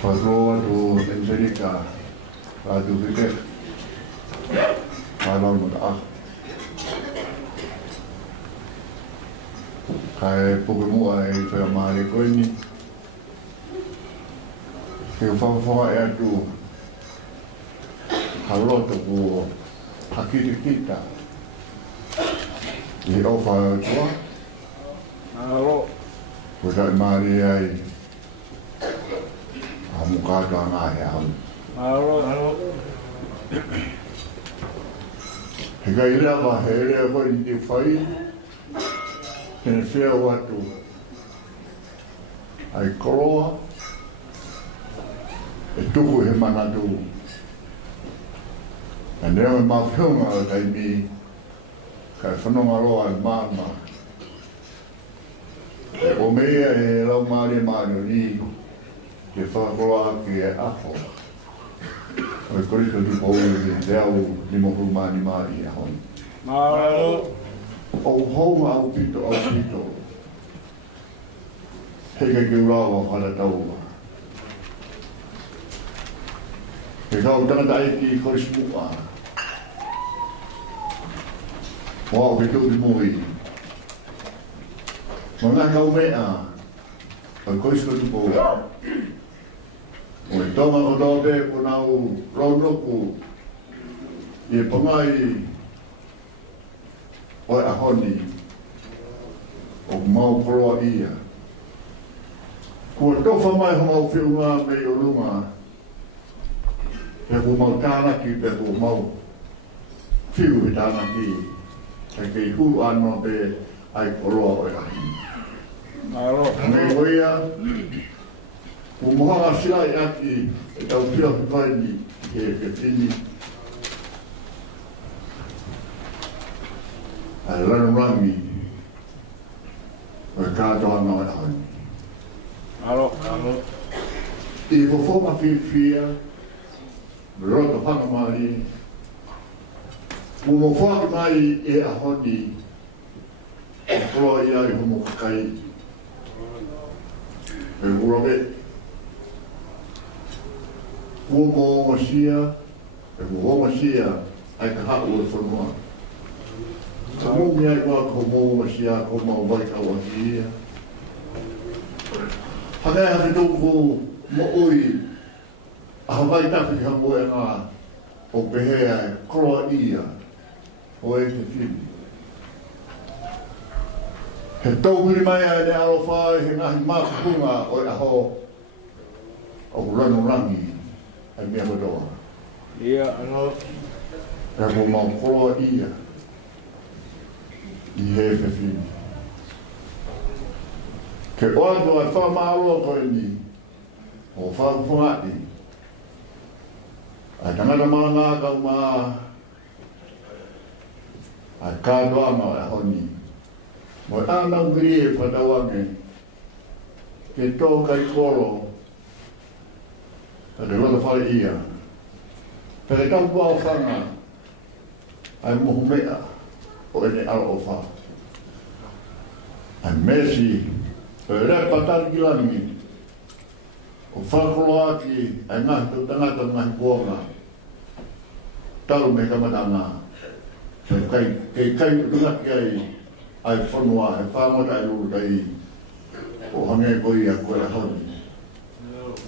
Falou do Angelica, lá do Vitor, falou no da. Kai pouco aí foi a Maria Coini. Eu falo é do Haloto o Hakiri Kita. E eu falo tua. Alô. Porque Maria aí a muka do anaya. Alô. Hega ila va hele ko indi fai. Kene fea watu. Ai koroa. E tuku he manatu. E neo e mawhiunga o taimi. Kai whanonga roa e mama. E o mea e lau maari o ni. Ke whakaroa ki e aho. O e korika tu pou e leo limo humani maari e hon. Alô. O hou au pito. Hega ki urawa whana taua. He kau tangata e ki korismua. Wao ke tūri mui. Mga kau mea. O korismo tu pou. O e tonga o tope ko nau raunoku. I e pangai. O e ahoni. O mau koroa ia. Kua tofa mai ho mau whiunga me o runga. Pe ko mau tānaki, pe ko mau whiu he tānaki. Pe kei hu anō pe ai koroa o e ahi. Alô. Me oia, ko mohanga sila i aki e tau pia whiwhaini ke tini. Ai rangi o e kātoa no e ahi. Alô. I ko foma whiwhia, roto hanga mai, ko mo whaka mai e ahoni, e proa ia i homo kakai. E uroge, ko mo ongasia, e ko ongasia, ai ka hau e whanua. Ka mōmi ai kua ko mo ongasia, ko mau vai ka wakia. Hakai hake tōku mo oi, a hawai tapu ki hango e ngā o pehea e koroa ia o e te whini. He tōpiri mai ai ne aro whai he ngahi mākupunga o e aho o rangi e mea madoa. Ia, anō. E ko mau koroa ia i he te whini. Ke oa ko e whamaaroa koe ni, o whakapungati, Ai tangata mga kau ai kātoa ma e honi. Mo ānau giri e whatawange, ke tō kai koro, te rota whare ia. Pere tau pāo whanga, ai mohu mea o ene ao o wha. Ai mesi, e rea patari ki langi, o whakolo aki, ai ngahi tō tangata ngahi kuonga, tau me kamatanga, kei kai utungaki ai whanua, e whamata ai luru tai, o hange koi a koe honi.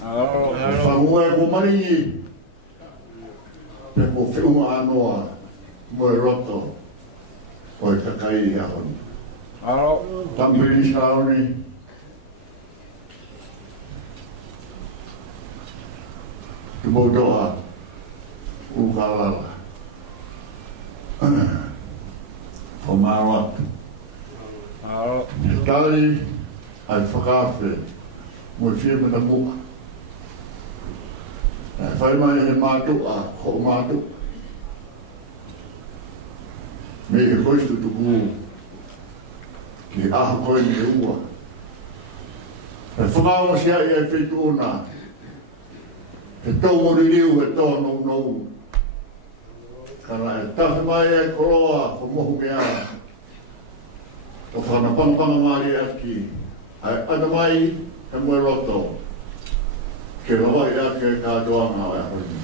Whanua e ko maringi, pe ko whiunga anoa, mo e roto, o e kakai a honi. Tampiri sa honi, tu mautoa, ukalala. O maro atu. E tali ai whakawhi mo i whia mena muka. E whai mai he mātu a ho mātu. Me e koistu tuku ki aha koe ni e ua. E whakawa sia i e whitu ona. E tau mori riu e tō nou nou. Kana e tahi mai e koroa ko mohu mea. O whana pangpanga maari aki. Ai ana mai e moe roto. Ke rawa i ake e kātoanga o e honi.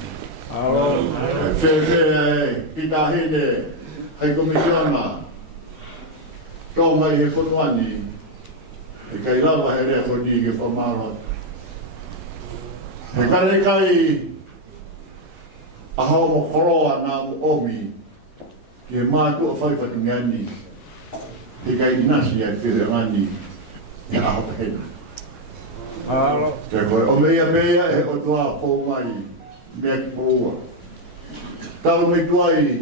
E whewhe e pita hine hei komisiona. Tō mai he whanuani. E kai lawa he rea honi ke whamara. He kare kai a hao mo koroa nā mo omi ki he mātua whaiwhatu ngani he kai inasi ai whire ngani i aho pahena. Ke koe o mea e o tua kou mai mea ki porua. Tau mei tuai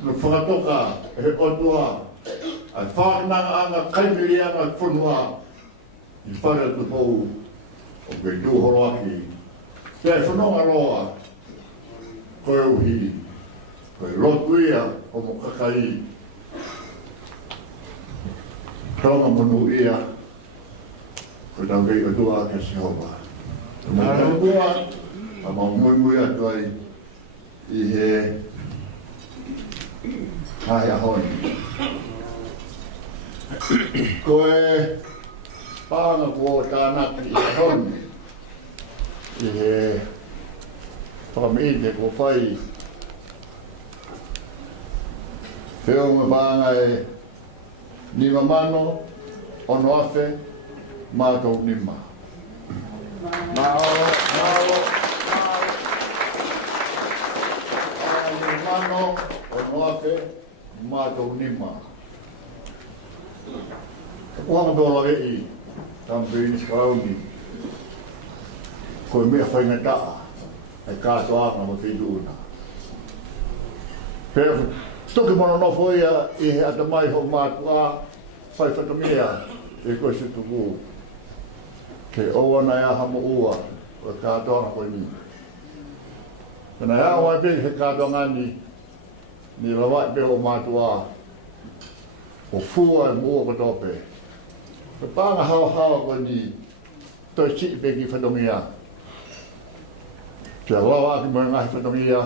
no whakatoka e o tua ai whakananga anga kaimiri anga whanua i whare tu pou o kei tūhoroaki. Kei whanonga roa koe uhi, koe rotuia o mo kakai. Tonga monu ia, koe tau kei o tua ke Sehova. Mo tau tua, a mau mui atu ai i he hae ahoni. Koe pānga kua tānaki i ahoni, i he whakamine ko whai. Whio me pānga e nima mano, ono awhe, mātou nima. Mao. Nima mano, ono awhe, mātou nima. Kuanga dola wei, tampiri skauni. Koe mea whaingataa. E kātoa ma whiduna. Pea tuki mono nofo ia i he atamai ho mātua whai whatamea e koe se tuku. Ke oana e aha mo ua o kātoa na koe ni. Pena e awa e peki he kātoa ngani ni lawai pe o mātua o fua e mua kotope. Pe pānga hawa koe ni toi si peki whatamea. Kia lawa ki mo ngahi whatamia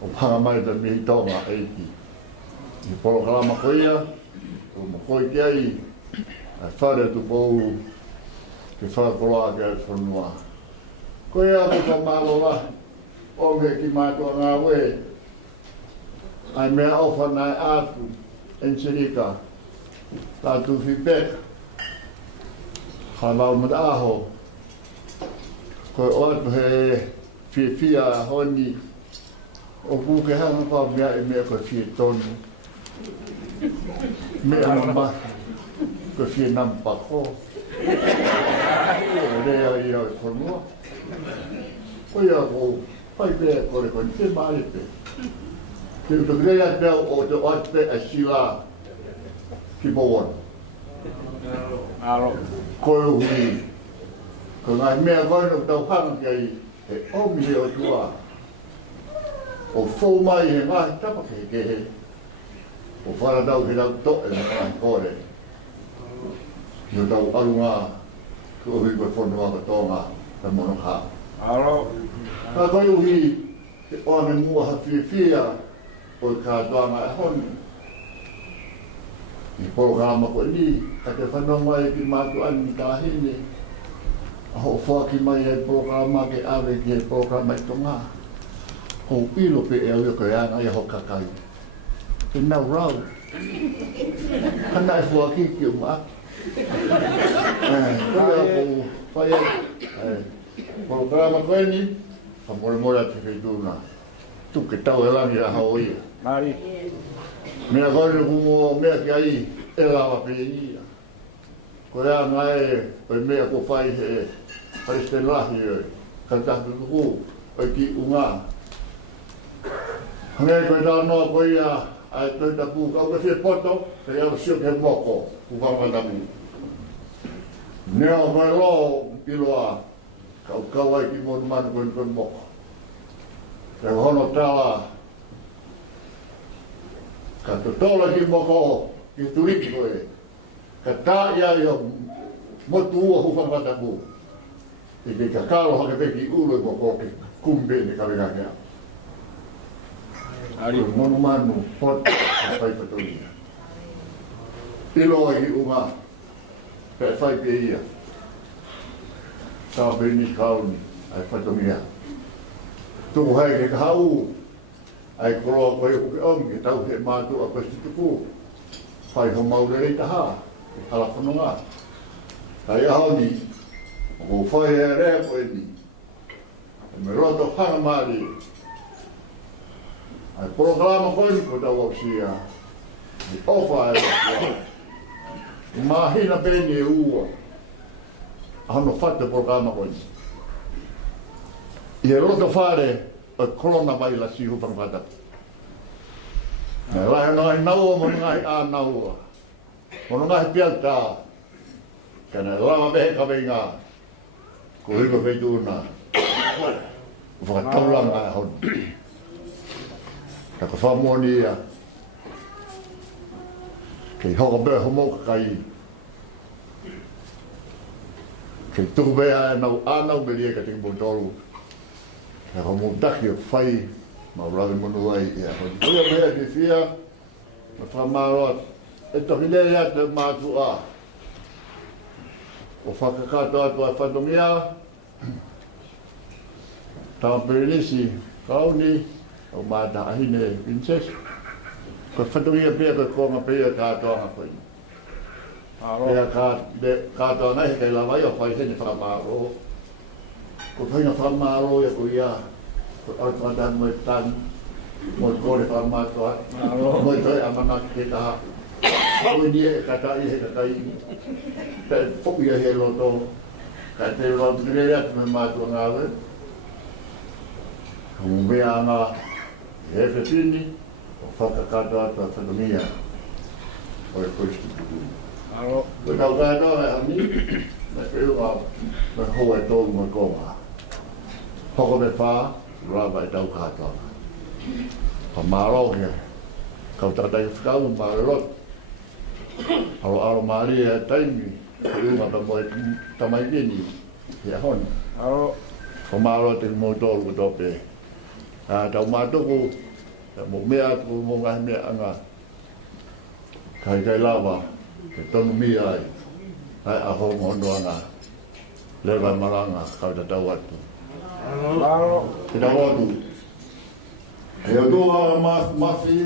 o panga mai ta mihi tonga eiki. I polo kalama koia, o mo koi ki ai, ai whare tu pou ki whakoloa ki ai whanua. Koia ki whamalola, o me ki mātua ngā we, ai mea ofa nai atu, enserika, tātu whipeka, halau mat aho, koe o atu he whia honi o kuke hanga pā mea e mea koe whia tonu. Mea namba, koe whia namba ko. Rea i au e whanua. Koe a ko whai pēr kore koe ni te maare pē. Te uta grea pēr o te atu pē a sila ki boan. Koe uhi. Ko ngai mea koe no tau hanga ki ai e omi o tua. O fō mai he ngahi tapa ke he. O wharadau he rau to e ngahi kore. Ki o tau arunga ku ohi koe whanua ka tonga ka mono ha. Aro. Ka koe uhi te oane mua ha whiwhia o ka toanga e honi. I programa ko ni, ka te whanau mai ki mātu ani ka hine. Ho whaki mai e programa ke awe ki e programa i tonga. Ho pilo pe e au koe anga i ho kakai. Te nau rau. Kana e whaki ki o maa. Koe a ko whai e. Programa koe ni, ka more more te whituna. Tu ke tau e langi a hao ia. Mari. Mea koe ni kumo mea ki ai e lawa pe ia. Koe a ngai koe mea ko whai he Paisten lahi e. Ka taku tuku o ki unga. Hangai koe tau noa koe ia ai toi taku kau ke whie poto te iau sio ke moko ku whamatamu. Nea koe lo piloa kau kau ai ki monu manu koe moko. Te hono tala ka totola ki moko ki turiki koe. Ka tā ia i o motu ua hu whamatamu. I te kakaro hake peki ulu i moko ke kumbe ni kawinakea. Ari monu manu pot a whai patoia. Ilo i unga pe whai pe ia. Sa peni kauni ai patomia. Tuku hai ke kahau ai koroa koe uke ongi tau he mātu a koe situku. Whai ho maurei taha i hala whanonga. Tai ahoni o whai e rea koe ni. Me roto hana maari. Ai programa koe ni ko tau au sia. I ofa e wakua. I mahina peni e ua. Hano whate programa koe ni. I e roto whare o korona mai la si hupang whata. Nai lahe ngai naua mo ngai a naua. Mo ngai pial tā. Kana lama behe kawenga. Ko hiko peituna. Whakataulanga e honi. Ka whamoni ia. Kei hoka bea homoka kai. Kei tuku bea e nau anau belia ka tingi motoru. Ka homo daki o whai. Ma urawe monu ai ia. Ia mea ki whia. Ma whamaroa. E toki lere ate mātu a. O whakakato atu a whatomia. Tama perenisi. Kauni. O māta ahine Princess. Ko whatomia pia koe konga pia kātoanga koe. Pia kātoanga he kei lawai o whai hene whamaro. Ko whaina whamaro ia ko ia. Ko autmata moe tani. Moe kore whamatoa. Moe toi amanaki ke taha. Koe ni e katai he katai. Te whokia he loto. Ka te roa mire atu me mātua ngāwe. Ka mumea ngā he whetini. O whakakato atu a whatomia. O e koistu tuku. Ko tau kātoa e hami. Me whiunga me hoa e tōru me konga. Hoko me whā. Rāba e tau kātoa. Pa mārau hea. Kau tātai whakau mārelot. Aro maari e taimi. Whiunga pa moe tamai kini. Hea honi. Ko mārau te mo tōru ko tōpe. Tau mātoko. Mo mea ko mo ngahi mea anga. Kai lawa. Ke tonu mia ai. Ai aho mono anga. Lewa maranga. Kau tatau atu. Te tau atu. E o toa mafi.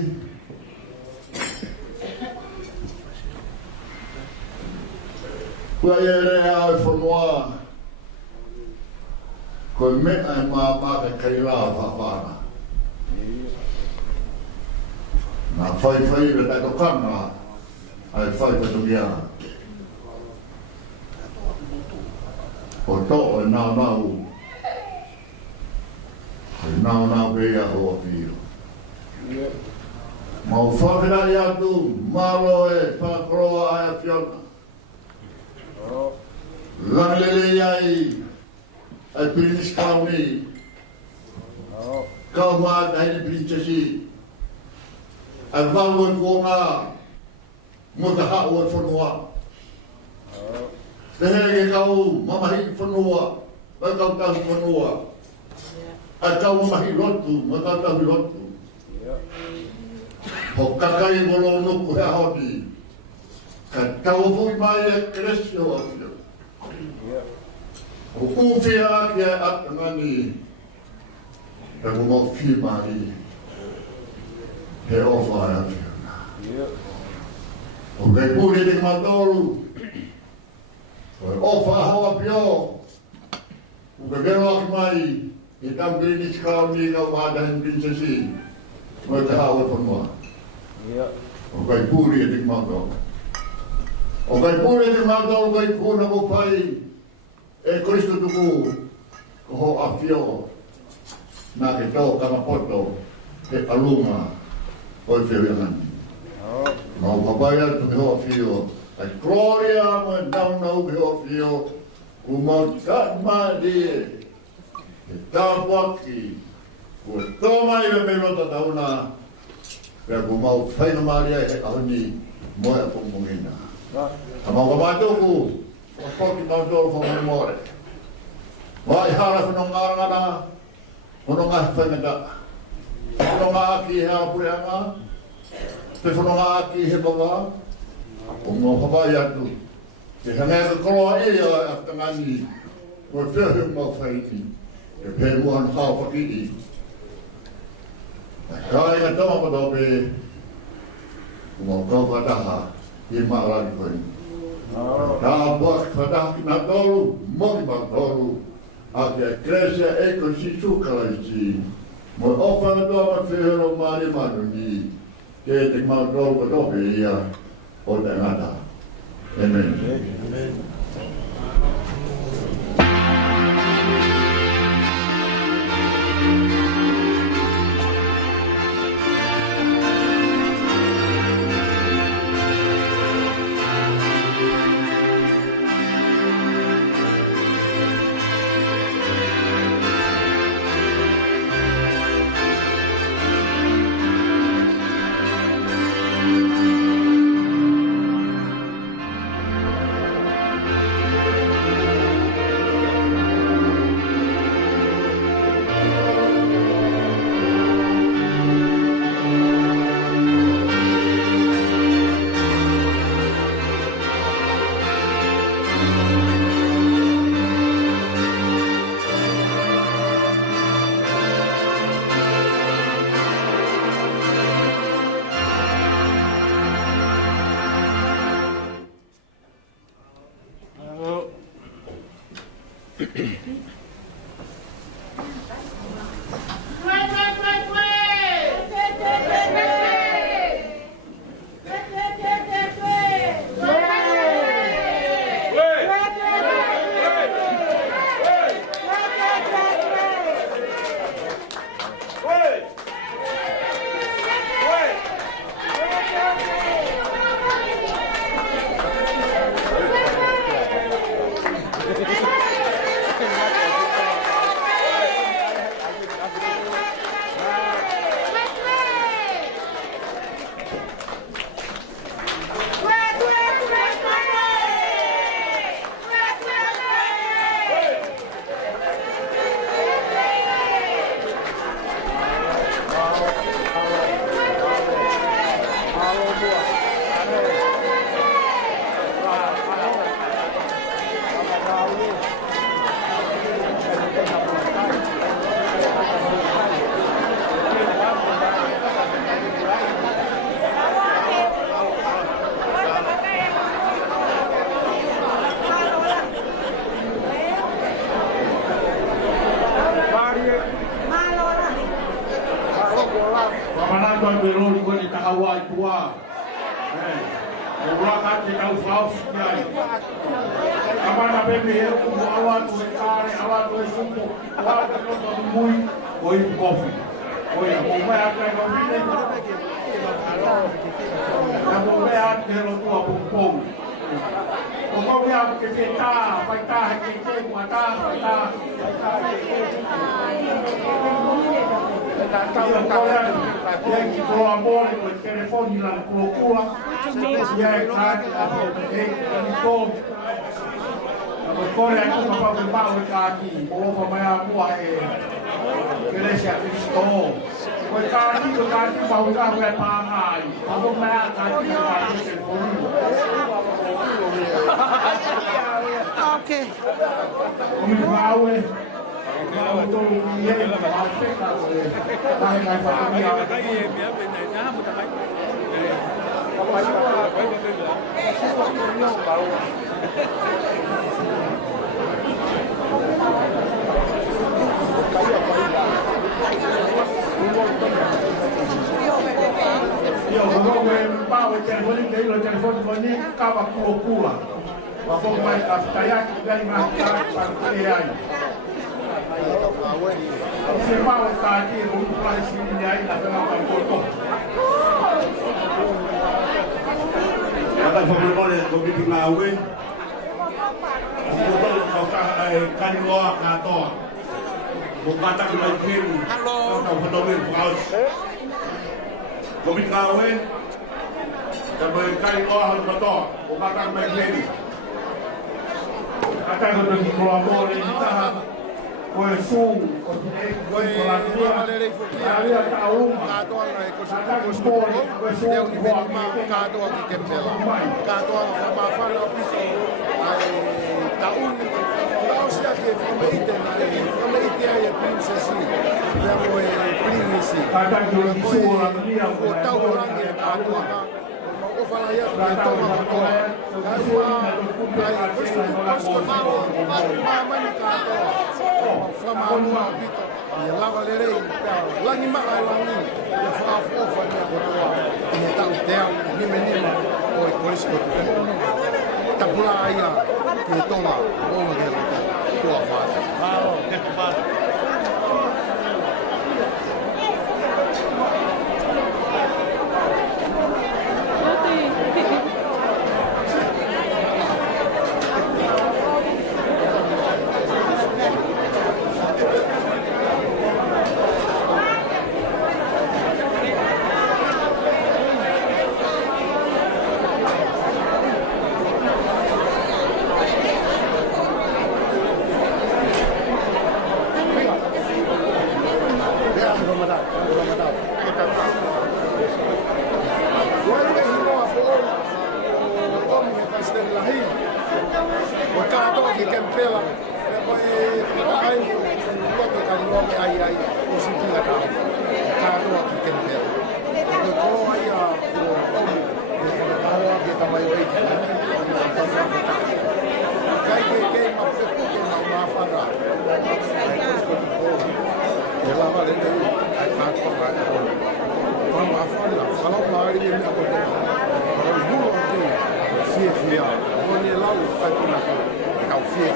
Kua e rea e whanua. Koe mea e māpaka kei rā whawhana. Nā whai le tato kanga. Ai whai whatumia. O to'o e nāu. E nāu pēia hoa whio. Mau whawhirai atu. Mālo e whakoroa ai a whiona. Langlele iai. Ai British County. kau mā tahi princesi. Ai wālu e kua ngā mo ta hao e whanua. Te hege kau mamahi whanua, ai kau tahi whanua. Ai kau mamahi lotu, ma kau tahi lotu. Ho kakai ngolo nuku hea hoti. Ka tau hui mai e kresio a whio. Ho kuwhia ki e atangani. E mo mau whi mai. He ofa e a whio. O kei pūri te matoru. O e ofa hoa pio. O kei vero aki mai. I tampiri ni tikau ni kau mātahin princesi. O e te hao e whanua. O kai pūri e te matoru. O kai pūre te mātou kai pūna ko pai e Kristo tuku ko ho a whio nā ke tō kamapoto te alunga o i whio iangani. Mau papai atu ke ho a whio ai Gloria mo e naunau ke ho a whio ku mau tatma lie e tāpuaki ku e tōmai me me lota tauna pia ku mau whaina maria e ahoni mo e a pongpongina. Amau ka mātoku, o poki mātoro whangu more. Wai hara whanongārangana, whanonga whaingata. Whanonga aki he apureanga, te whanonga aki he bawa, o ngā whapai atu. Te hangai ka koroa e a aftangani, o e whiahu ngā whaiti, e pē muhan hao whakiti. Kai ngā tamapatope, o ngā kawhataha, i maarani koe. Tā buak whataki nā tolu, moki ma tolu, a kia kresia e ko si sukalaisi. Mo ofa na toa ma whihero maari manu ni, ke te ma tolu ka tope ia o te ngata. Amen. Amen. Pamanatuan beroli ko ni kahawai tua. Ura kati kau flau sikiai. Kamana bebe hero kumu awatu e kare, awatu e sumo, awatu e loto mui, oi kofi. Oi, kumai akai kofi ne. Na kumai akai loto a pumpong. Kumai akai ke feta, faita he ke mata, faita. Yang kalau amor itu telepon hilang kula ya kan itu Korea aku apa berbawa kaki bawa pemain buah Indonesia Kristo kau kaki bawa kaki pangai aku main kaki telepon Oke. Kami bawa kalau tu dia masih tak boleh. Dah nak pakai dia. Yo, kalau bawa telefon ini, telefon ini kau pura. Bapak mai kaya dari mana partai Semua tadi rumah sini jadi nak nak foto. Ada foto ni kopi pingawe. Foto kau kan luar kato. Bukan tak mungkin. Halo. Foto ni paus. Kopi pingawe. Tapi kan luar kato. Bukan tak mungkin. Akan betul keluar boleh kita. Kau sung, kau tidak, kau dia, dia tahu. Kado ang ikusuko, dia ni lima kado ang ikembela. Kado ang mafala piso ay taon. Taon siya kay Famaite ay prinsesi. Dia mo prinsesi. Kado ang sura niya. Taon lang niya kado ang Falaya toma motor. Aí custo mal, mama ni kato. Fama no habito. E lava lelei. Langi ma langi. E fa fofa ni agotoa. E tá o tel, ni menino. Oi, por isso que tapula aí que toma. Vamos ver tua fase. Fia,